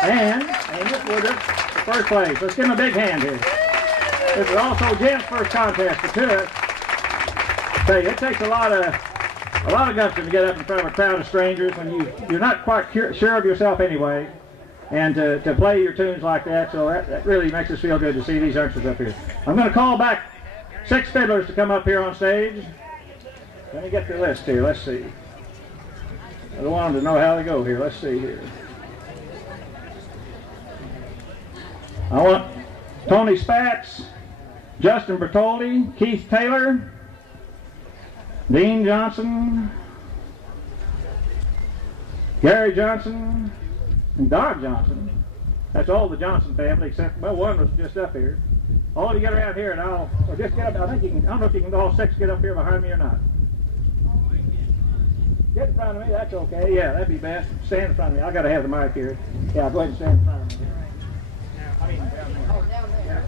And Amos Woodruff, first place. Let's give him a big hand here. This is also Jim's first contest for two. Say, it takes a lot of guts to get up in front of a crowd of strangers when you're not quite sure of yourself anyway, and to play your tunes like that. So that really makes us feel good to see these youngsters up here. I'm going to call back 6 fiddlers to come up here on stage. Let me get the list here. Let's see. I don't want them to know how they go here. Let's see here. I want Tony Spatz, Justin Bertoldi, Keith Taylor, Dean Johnson, Gary Johnson, and Doug Johnson. That's all the Johnson family, except, well, one was just up here. All you get around here, and or just get up. I don't know if you can all 6 get up here behind me or not. Get in front of me, that's okay. Yeah, that'd be best. Stand in front of me. I got to have the mic here. Yeah, go ahead and stand in front of me. I mean, down there. Oh, down there. Yeah.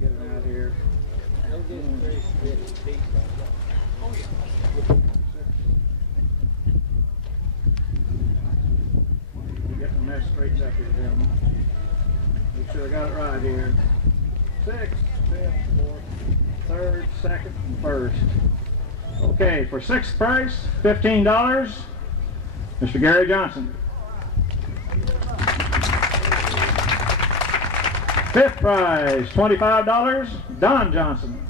Get it out here. Get the mess straight up here, gentlemen. Make sure I got it right here. 6th, 5th, 4th, 3rd, 2nd, and 1st. Okay, for 6th price, $15, Mr. Gary Johnson. 5th prize, $25, Don Johnson.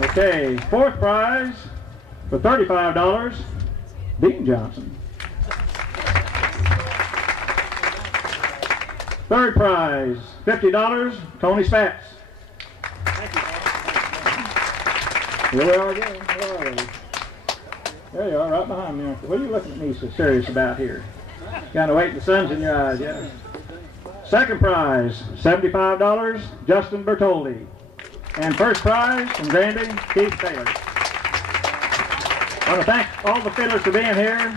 Okay, 4th prize for $35, Dean Johnson. 3rd prize, $50, Tony Spatz. Here we are again. Where are we? There you are, right behind me. What are you looking at me so serious about here? Kind of waiting, the sun's in your eyes, yeah. 2nd prize, $75, Justin Bertoldi. And 1st prize from Granby, Keith Taylor. I want to thank all the fiddlers for being here.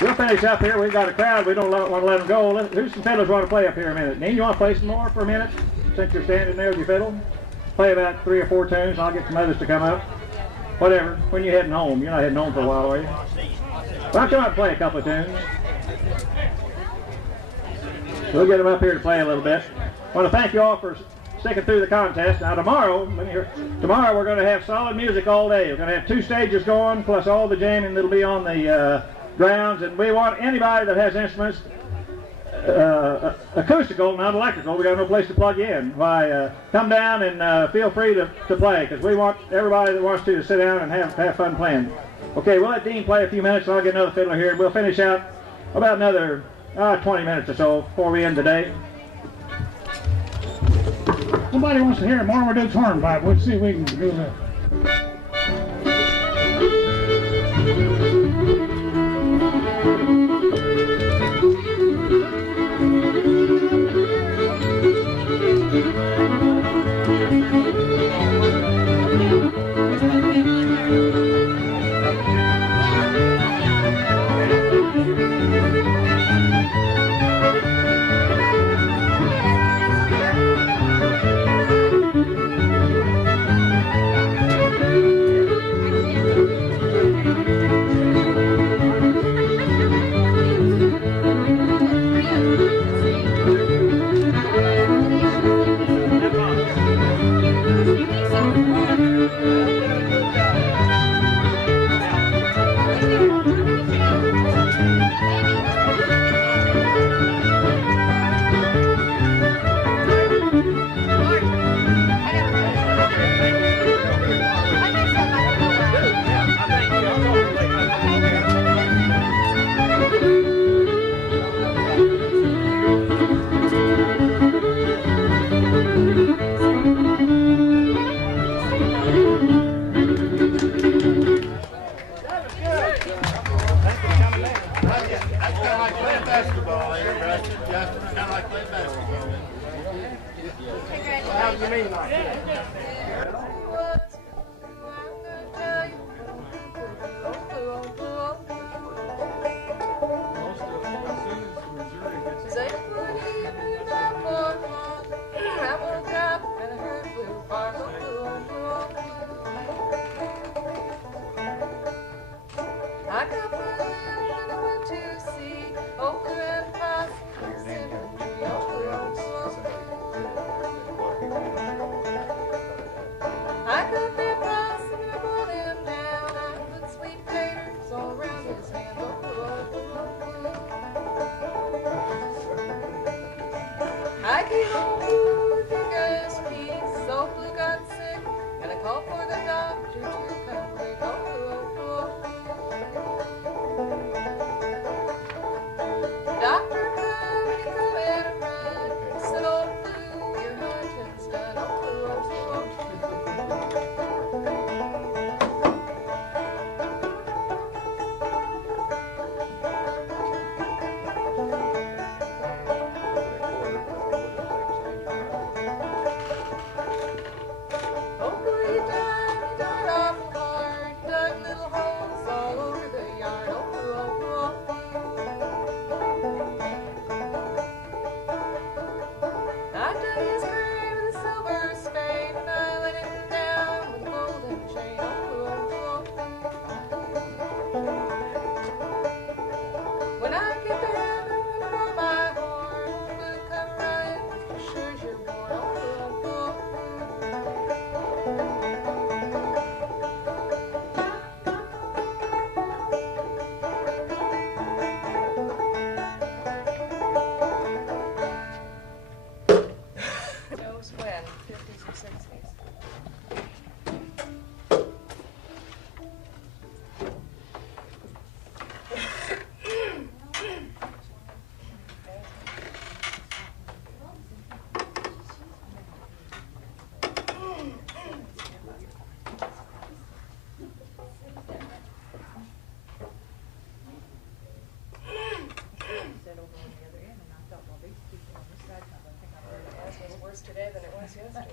We'll finish up here. We've got a crowd. We don't want to let them go. Who's some fiddlers want to play up here a minute? Dean, you want to play some more for a minute? Since you're standing there with your fiddle? Play about 3 or 4 tunes. I'll get some others to come up. Whatever. When you're heading home. You're not heading home for a while, are you? Why don't you come up and play a couple of tunes? We'll get them up here to play a little bit. I want to thank you all for sticking through the contest. Now tomorrow we're going to have solid music all day. We're going to have 2 stages going, plus all the jamming that'll be on the grounds, and we want anybody that has instruments acoustical, not electrical. We got no place to plug in. Why, come down and feel free to play, because we want everybody that wants to sit down and have fun playing. Okay, we'll let Dean play a few minutes, and I'll get another fiddler here. We'll finish out about another 20 minutes or so before we end today. Somebody wants to hear Marmaduke's hornpipe. We'll see if we can do that. Today than it was yesterday.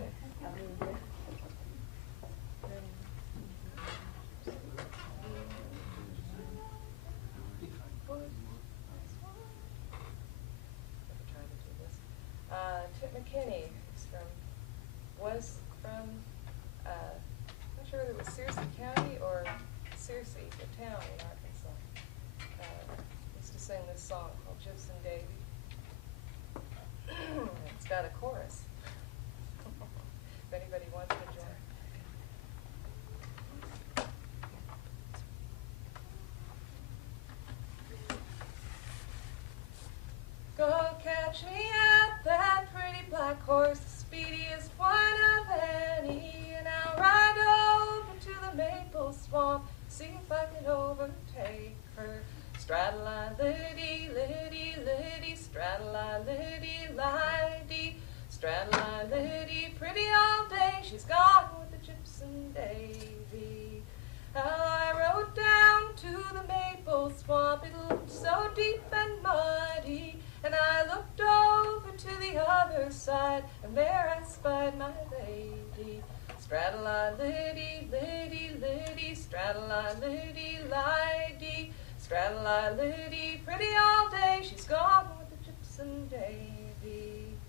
Tip McKinney was from, not sure whether it was Searcy County or Searcy, the town in Arkansas. Used to sing this song called Gypsum Davy. It's got a chorus. If anybody wants to join. Go see if I can overtake her. Straddle-lie-liddy, liddy, liddy, straddle-lie-liddy-liddy, straddle-lie-liddy, pretty all day, she's gone with the gypsum Davy. Well, I rode down to the maple swamp, it looked so deep and muddy, and I looked over to the other side, and there I spied my lady. Straddle-lie-liddy, liddy, liddy, straddle-lie-liddy-liddy, straddle-lie-liddy, pretty all day, she's gone with the gypsum Davy.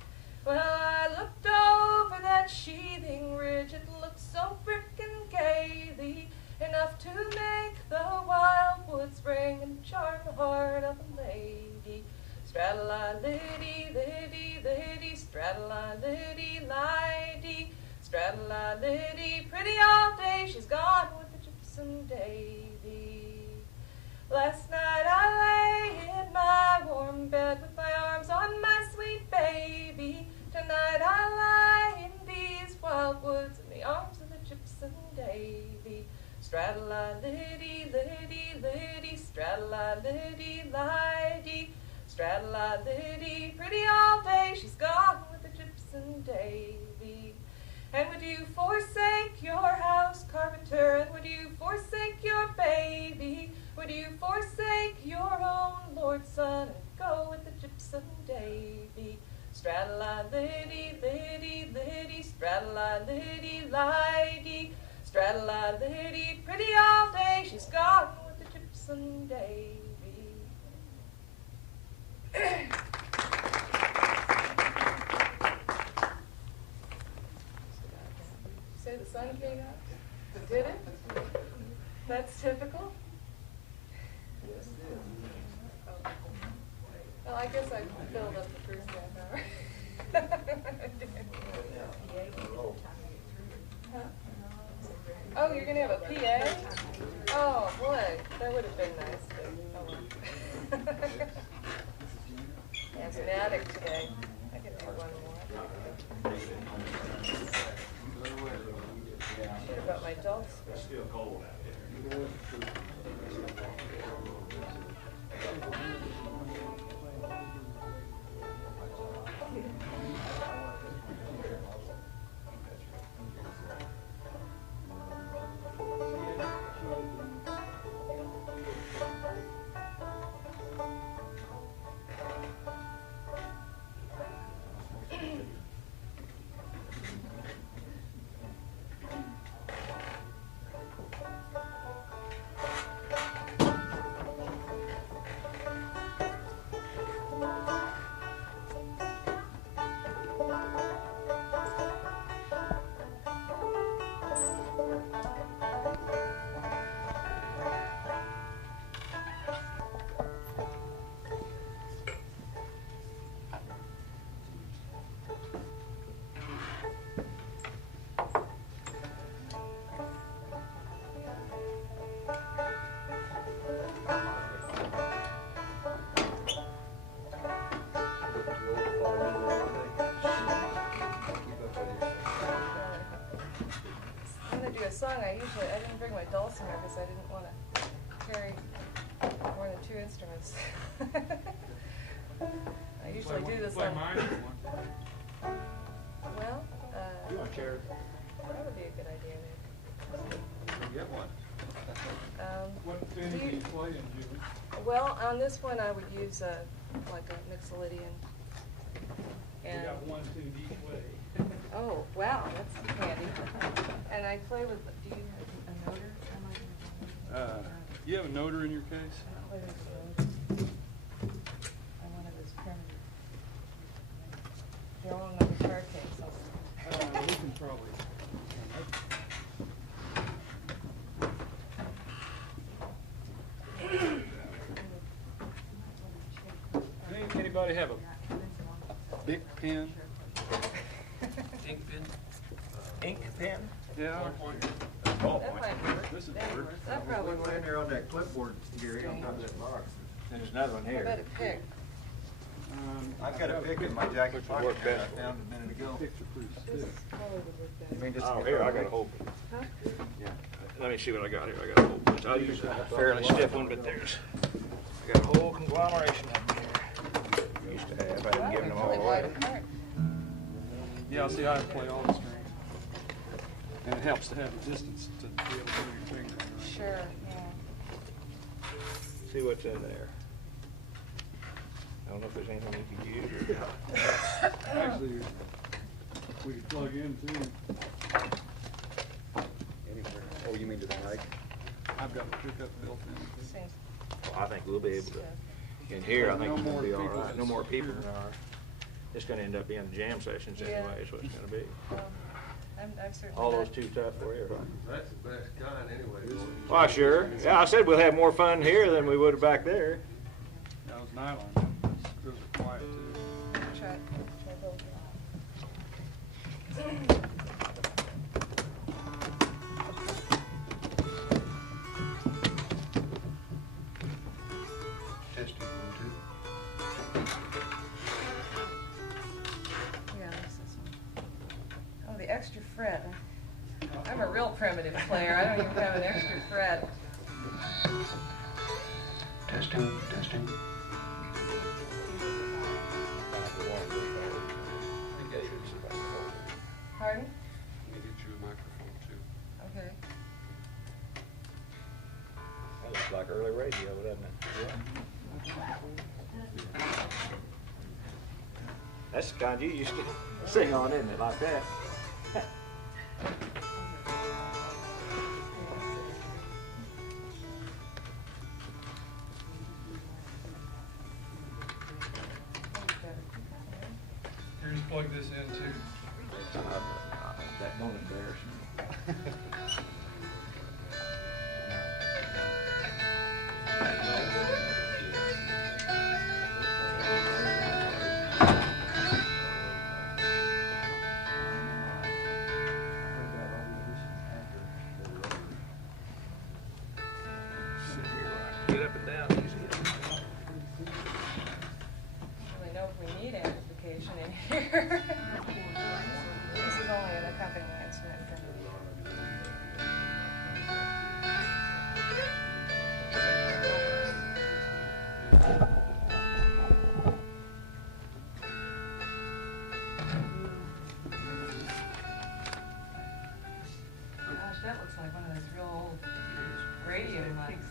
Well, I looked over that sheathing ridge, it looked so frickin' gaily, enough to make the wild woods ring and charm the heart of a lady. Straddle-lie-liddy, liddy, liddy, straddle-lie-liddy-liddy, straddle-lie-liddy, pretty all day, she's gone with the gypsum Davy. Last night I lay in my warm bed with my arms on my sweet baby. Tonight I lie in these wild woods in the arms of the gypsum Davy. Straddle-lie-liddy, liddy, liddy, straddle-lie-liddy-liddy, straddle-lie-liddy, pretty all day, she's gone with the gypsum Davy. And would you forsake your house, carpenter, and would you forsake your baby? Would you forsake your own Lord's son and go with the gypsum Davy? Straddle-lie-liddy, liddy, liddy, straddle-lie-liddy-liddy, straddle-lie-liddy, pretty all day, she's gone with the gypsum Davy. Say the sun came out? Did it? That's typical? Well, I guess I filled up the first half hour. Huh? Oh, you're going to have a PA? Oh, boy, that would have been nice. But, oh, well. Asthmatic today. I could do one more. Should have brought my dulce. It's still cold out there. Song I didn't bring my dulcimer because I didn't want to carry more than 2 instruments. I usually do this on. Well, you want a chair? That would be a good idea, maybe. Get one. What thing do you play in, Julie? Well, on this one I would use like a mixolydian. And We got 1 tuned each way. oh, wow, that's handy. And I play with, do you have a noter? You have a noter in your case? I play with the I one of those primitive. They're all on the guitar case. We can probably. Anybody have a big pen? Ink pen? Ink pen? Yeah. That might work. This is That weird. works. That probably One in works. there on that clipboard, Gary, on top of that box. And there's another one How here. about a pick? I've got a pick in my jacket pocket that I found a minute ago. This probably would work better. You mean just Oh, here, I got a whole. Huh? Yeah. Let me see what I got here. I got a whole. So I use a fairly stiff one, but there's I got a whole conglomeration of them here. Used to have. I hadn't given them all away. Yeah, see, I play all the strings. And it helps to have the distance to be able to move your finger. Sure, yeah. See what's in there. I don't know if there's anything you could use. Or Actually, we could plug in too. Anywhere. Oh, you mean to the mic? I've got the pickup built in. well, I think we'll be able to. In here, I think it's going to be all right. No more people than are. It's going to end up being jam sessions anyway. Is what it's going to be. I've certainly All those too tough for you. That's the best kind anyway. Well, sure. Yeah, I said we'll have more fun here than we would have back there. That was nylon. Those are quiet too. Try both. Testing one, Yeah, this is one. Oh, the extra fret. I'm a real primitive player. I don't even have an extra fret. Testing, testing. Pardon? Let me get you a microphone too. Okay. That looks like early radio, doesn't it? That's the kind you used to sing on, isn't it? Like that. Here, just plug this in too. That don't embarrass me. Get up and down easy. Really know if we need amplification in here. This is only an accompanying instrument for me. Gosh, that looks like one of those real old radio mics.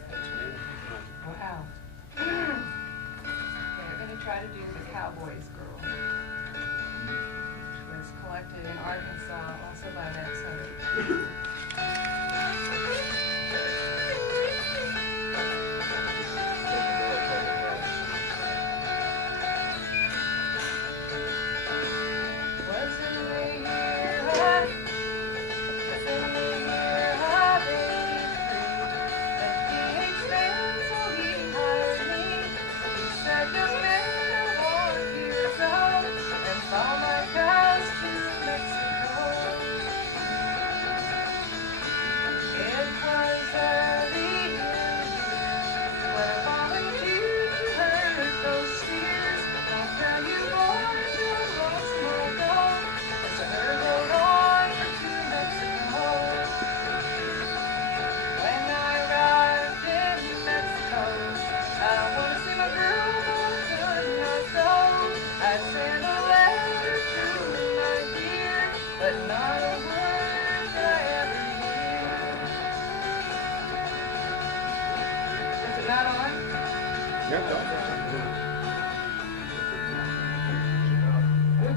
Wow. Okay, we're going to try to do the Cowboys Girl, which was collected in Arkansas, also by Max Hunter.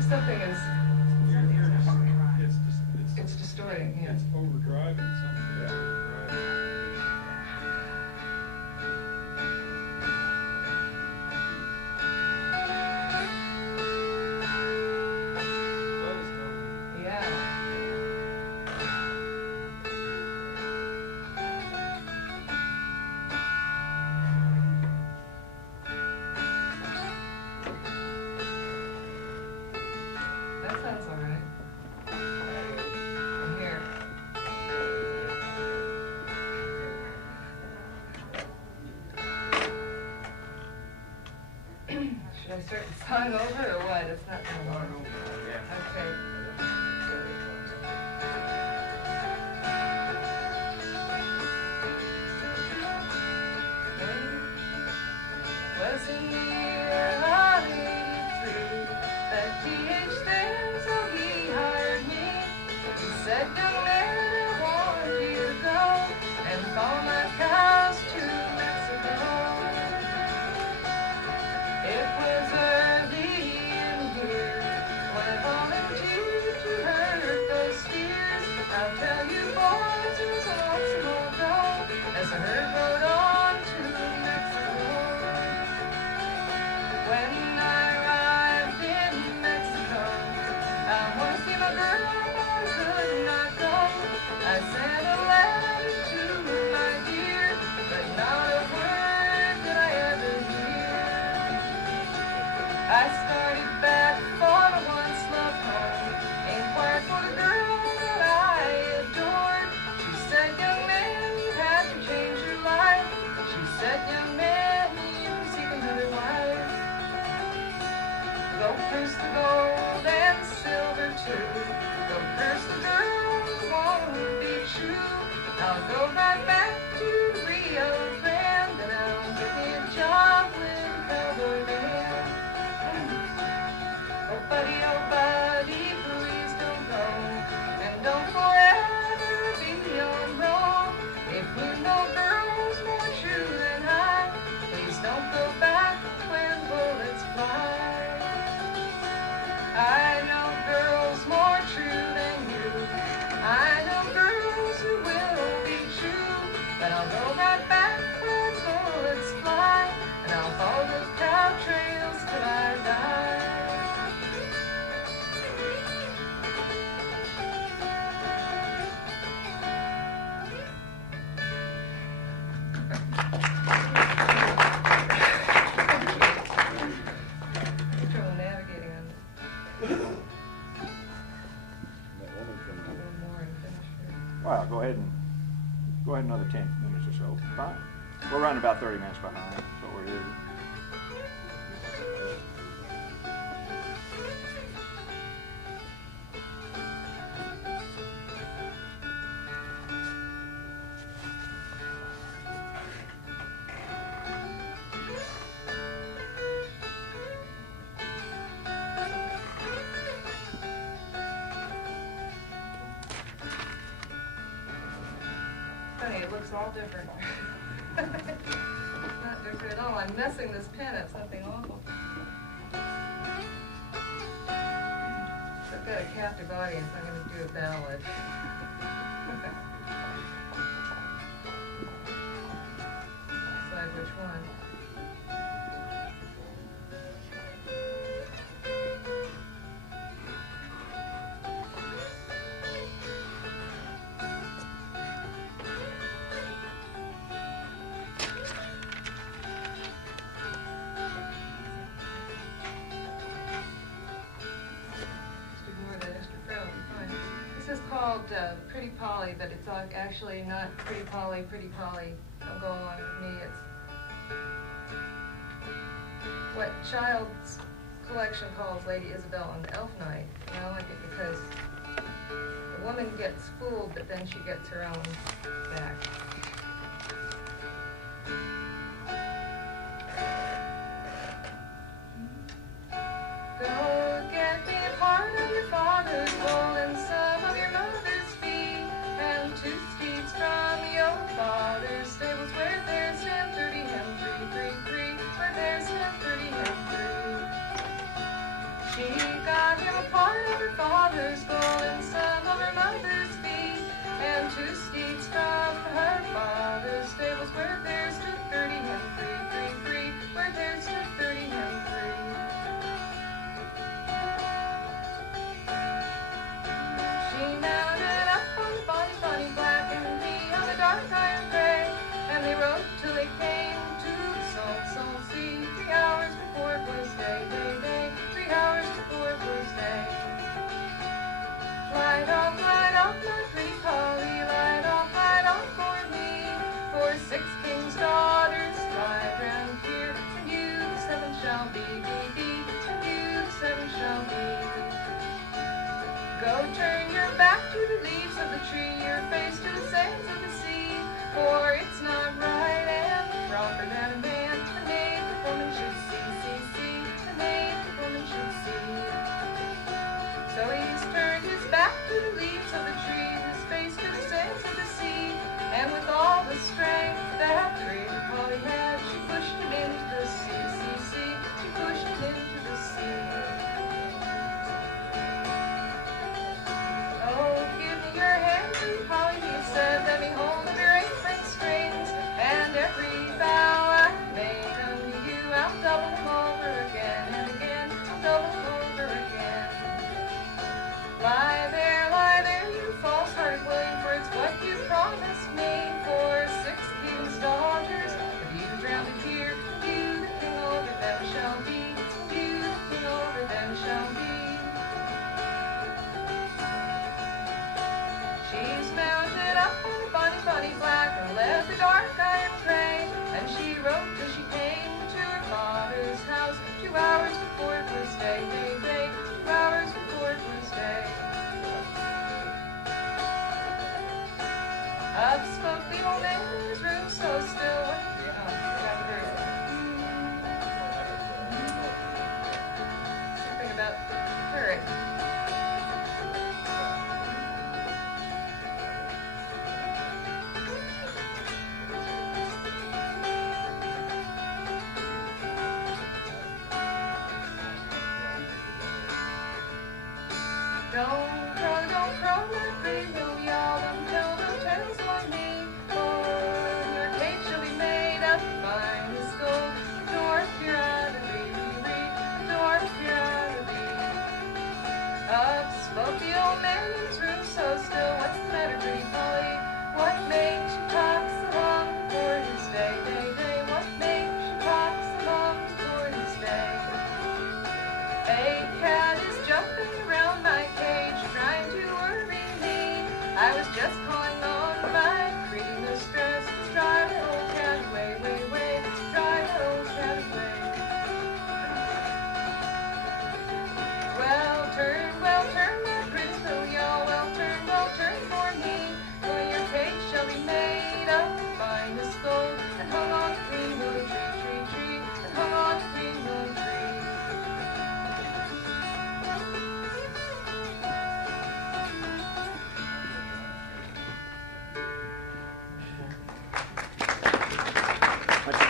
Something is, it's distorting, yeah. It's overdriving something. Yeah. Should I start the song over or what? It's not going to work. Okay. another 10 minutes or so. Fine. We're running about 30 minutes behind. That's what we're doing. It looks all different. Not different at all. I'm messing this pen at something awful. I've got a captive audience. I'm going to do a ballad. Decide which one. Pretty Polly, but it's actually not Pretty Polly, Pretty Polly. Don't go along with me. It's what Child's collection calls Lady Isabel on the Elf Night. And I like it because the woman gets fooled, but then she gets her own back. Go get me a part of your father's wool and some of your mother's feet, and 2 steeds from your father's stables where there's 10:30 hem 333, where there's 10:30 hem 3. She got him a part of her father's gold and some of her mother's feet, and 2 steeds from her father's stables where there's 10:30 hem 333, where there's 10:30 hem 3. She mounted up on the bonny black and me on the dark iron gray, and they rode till they came to the Salt Sea. 3 hours before it was day, 3 hours before it was day. Light off, my pretty Polly, light off for me. For 6 kings' daughters ride round here, and you the 7th shall be, and you the 7th shall be. Go turn your back to the leaves of the tree, your face to the sands of the sea, for it's not right and proper that a man, a naked woman should see, a naked woman should see. So he's turned his back to the leaves of the tree, his face to the sands of the sea, and with all the strength that pretty Polly had, she pushed him into the sea, she pushed him into the sea. Polly, he said, let me hold of your apron strings, and every vow I made unto you, I'll double them over again, and again, I'll double them over again. Lie there, you false-hearted William, for it's what you promised me. For 6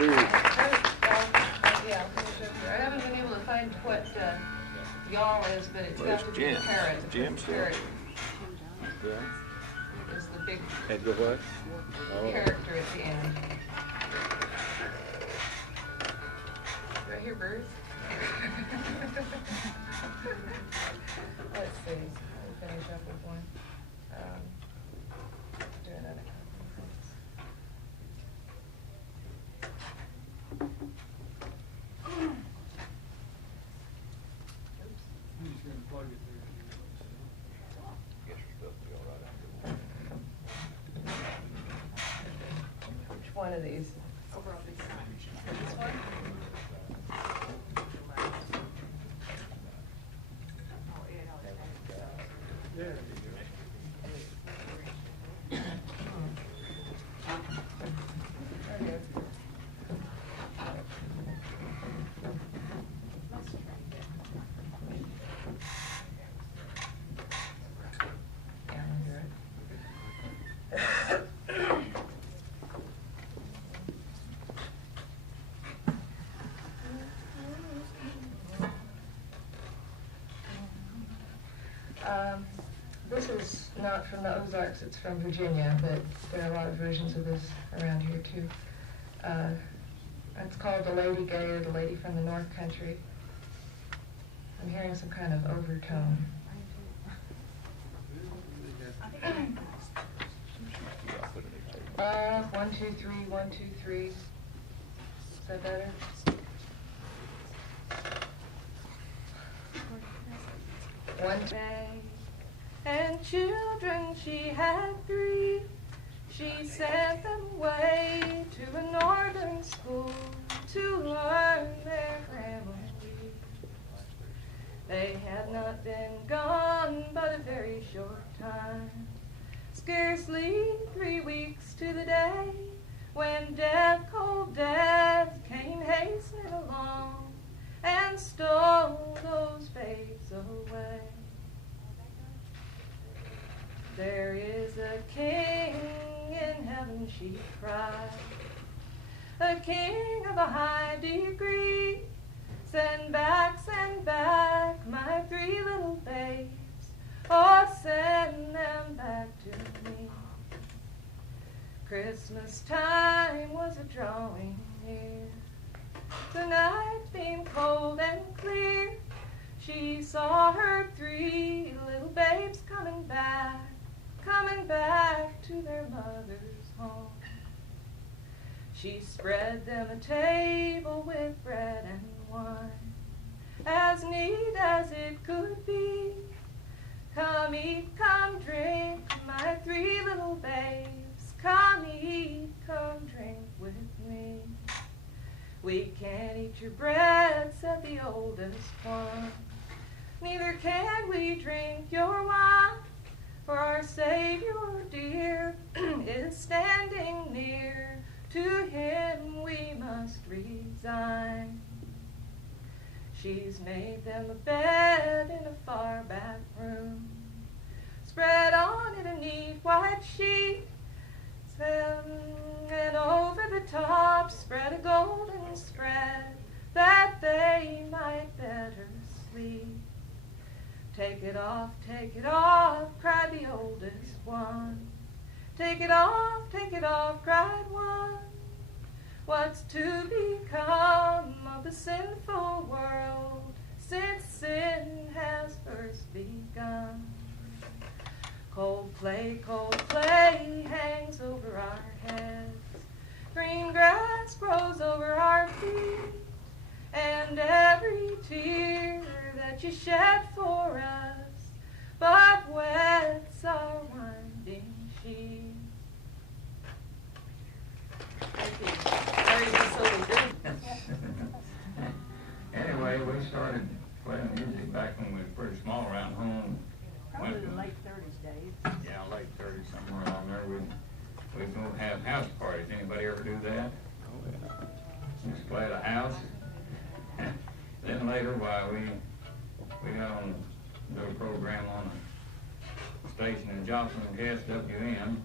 Yeah, I haven't been able to find what y'all is, but it's got to be parrot. Jim's Parrot Yeah. is the big Edgar what? Oh. character at the end. Do I hear birds? Let's see. Let me finish up with one. Do another Which one of these? Over on this side. This one? There you This is not from the Ozarks, it's from Virginia, but there are a lot of versions of this around here too. It's called The Lady Gay, or The Lady from the North Country. I'm hearing some kind of overtone. 1, 2, 3, 1, 2, 3. Is that better? One day, and children she had 3. She sent them away to a northern school to learn their grammar. They had not been gone but a very short time, scarcely 3 weeks to the day, when death, cold death, came hastening along and stole those babes away. There is a king in heaven, she cried, a king of a high degree. Send back my 3 little babes, or send them back to me. Christmas time was a drawing near. The night being cold and clear. She saw her 3 little babes coming back to their mother's home. She spread them a table with bread and wine, as neat as it could be. Come eat, come drink, my 3 little babes. Come eat, come drink with me. We can't eat your bread, said the oldest one. Neither can we drink your wine, for our Savior dear is standing near. To him we must resign. She's made them a bed in a far back room, spread on it a neat white sheet, and over the top spread a golden spread, that they might better sleep. Take it off, cried the oldest one. Take it off, cried one. What's to become of the sinful world since sin has first begun? Cold clay hangs over our heads. Green grass grows over our feet. And every tear that you shed for us but wets our winding sheet. Anyway, we started playing music back when we were pretty small around home. Probably the late 30s, Dave. Yeah, late 30s, somewhere along there. We'd go have house parties. Anybody ever do that? Oh, yeah. Just play at a house. Then later, while we got on do a program on a station in Johnston, KSWM.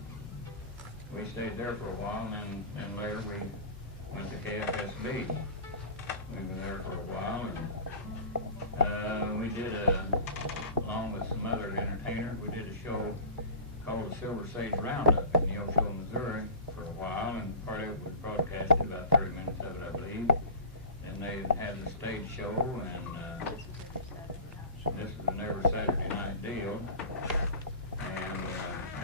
We stayed there for a while, and then later we went to KFSB. We were there for a while, and we did along with some other entertainers, we did a show called the Silver Sage Roundup in Neosho, Missouri for a while, and part of it was broadcasted, about 30 minutes of it, I believe. And they had the stage show, and this was an every Saturday night deal. And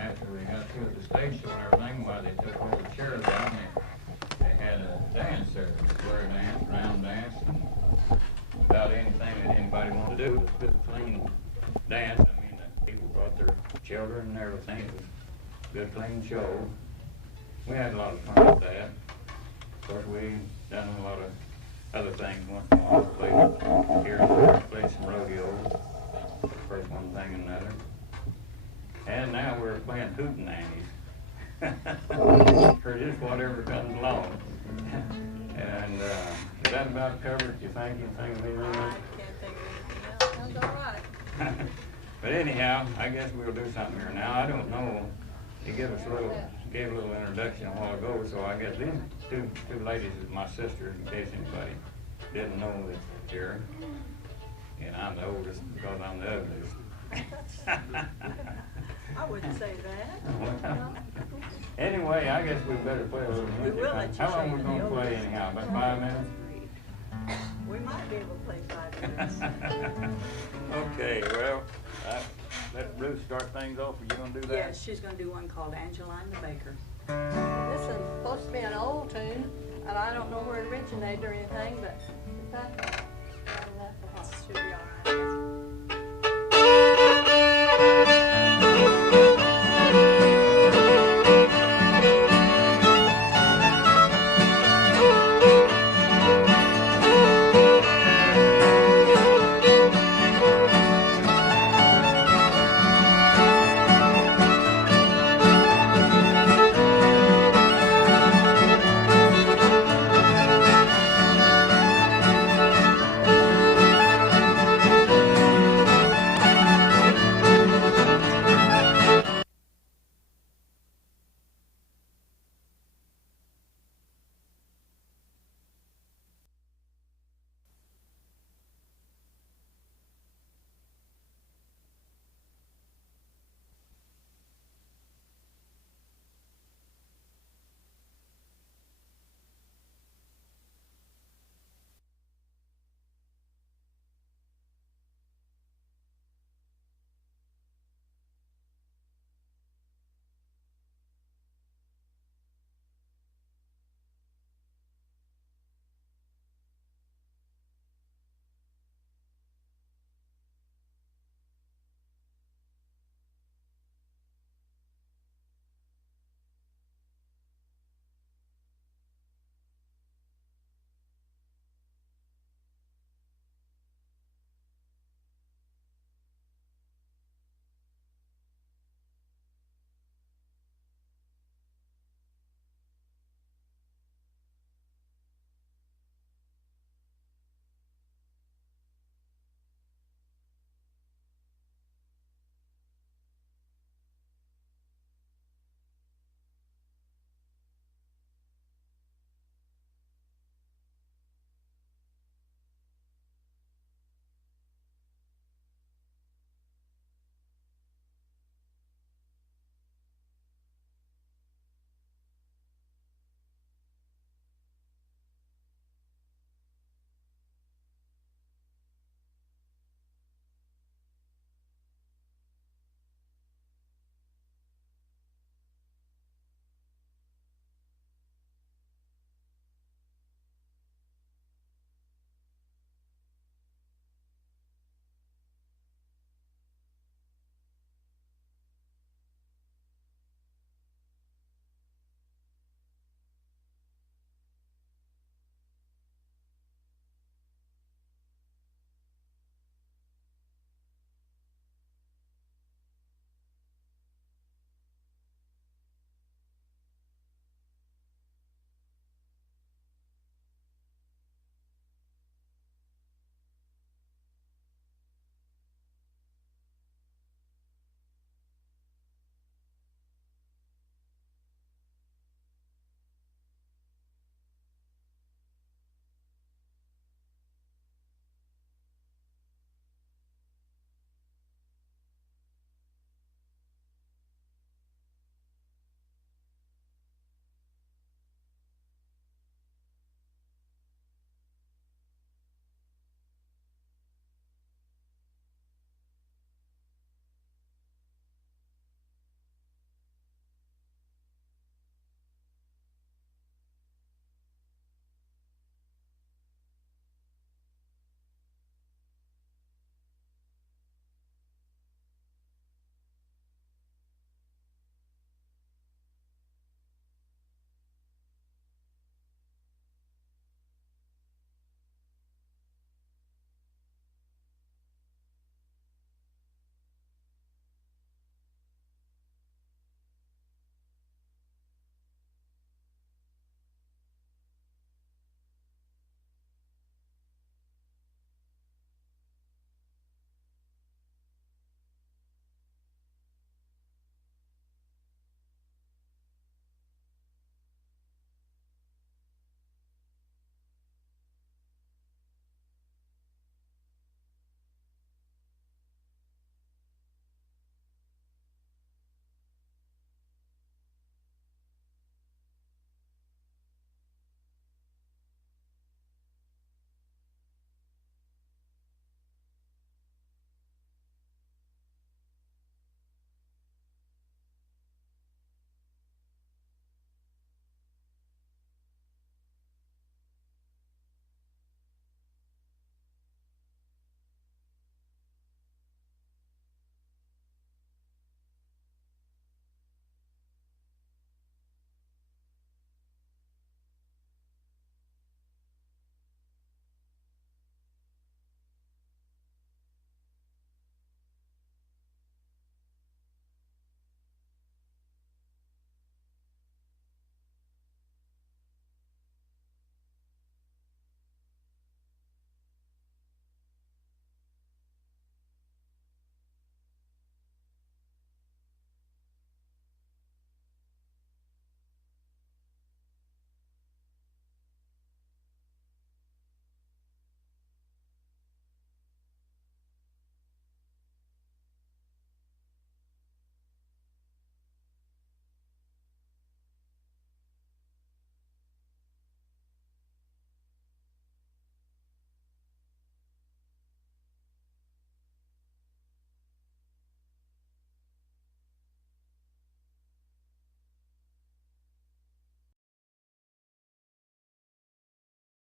after we got through the stage show and everything, why they took all the chairs out, and they had a dance there, square dance, round dance, and about anything that anybody wanted to do. It was a good, clean dance. I mean, the people brought their children and everything. It was a good, clean show. We had a lot of fun with that. Of course, we done a lot of other things once in a while. Played here and there, played some rodeos. First one thing and another. And now we're playing hootenannies. For just whatever comes along. And is that about covered, you think? You think of anything else? I can't think of anything else. Sounds all right. But anyhow, I guess we'll do something here now. I don't know. He gave a little introduction a while ago, so I guess these two ladies is my sisters, in case anybody didn't know that here. And I'm the oldest because I'm the ugliest. I wouldn't say that. Well, anyway, I guess we better play a little music. We will let you How long say we the going to play oldest. anyhow? About 5 minutes? We might be able to play 5 minutes. Okay, well, let Ruth start things off. Are you going to do that? Yes, she's going to do one called Angeline the Baker. This is supposed to be an old tune, and I don't know where it originated or anything, but is that enough? Should be all right.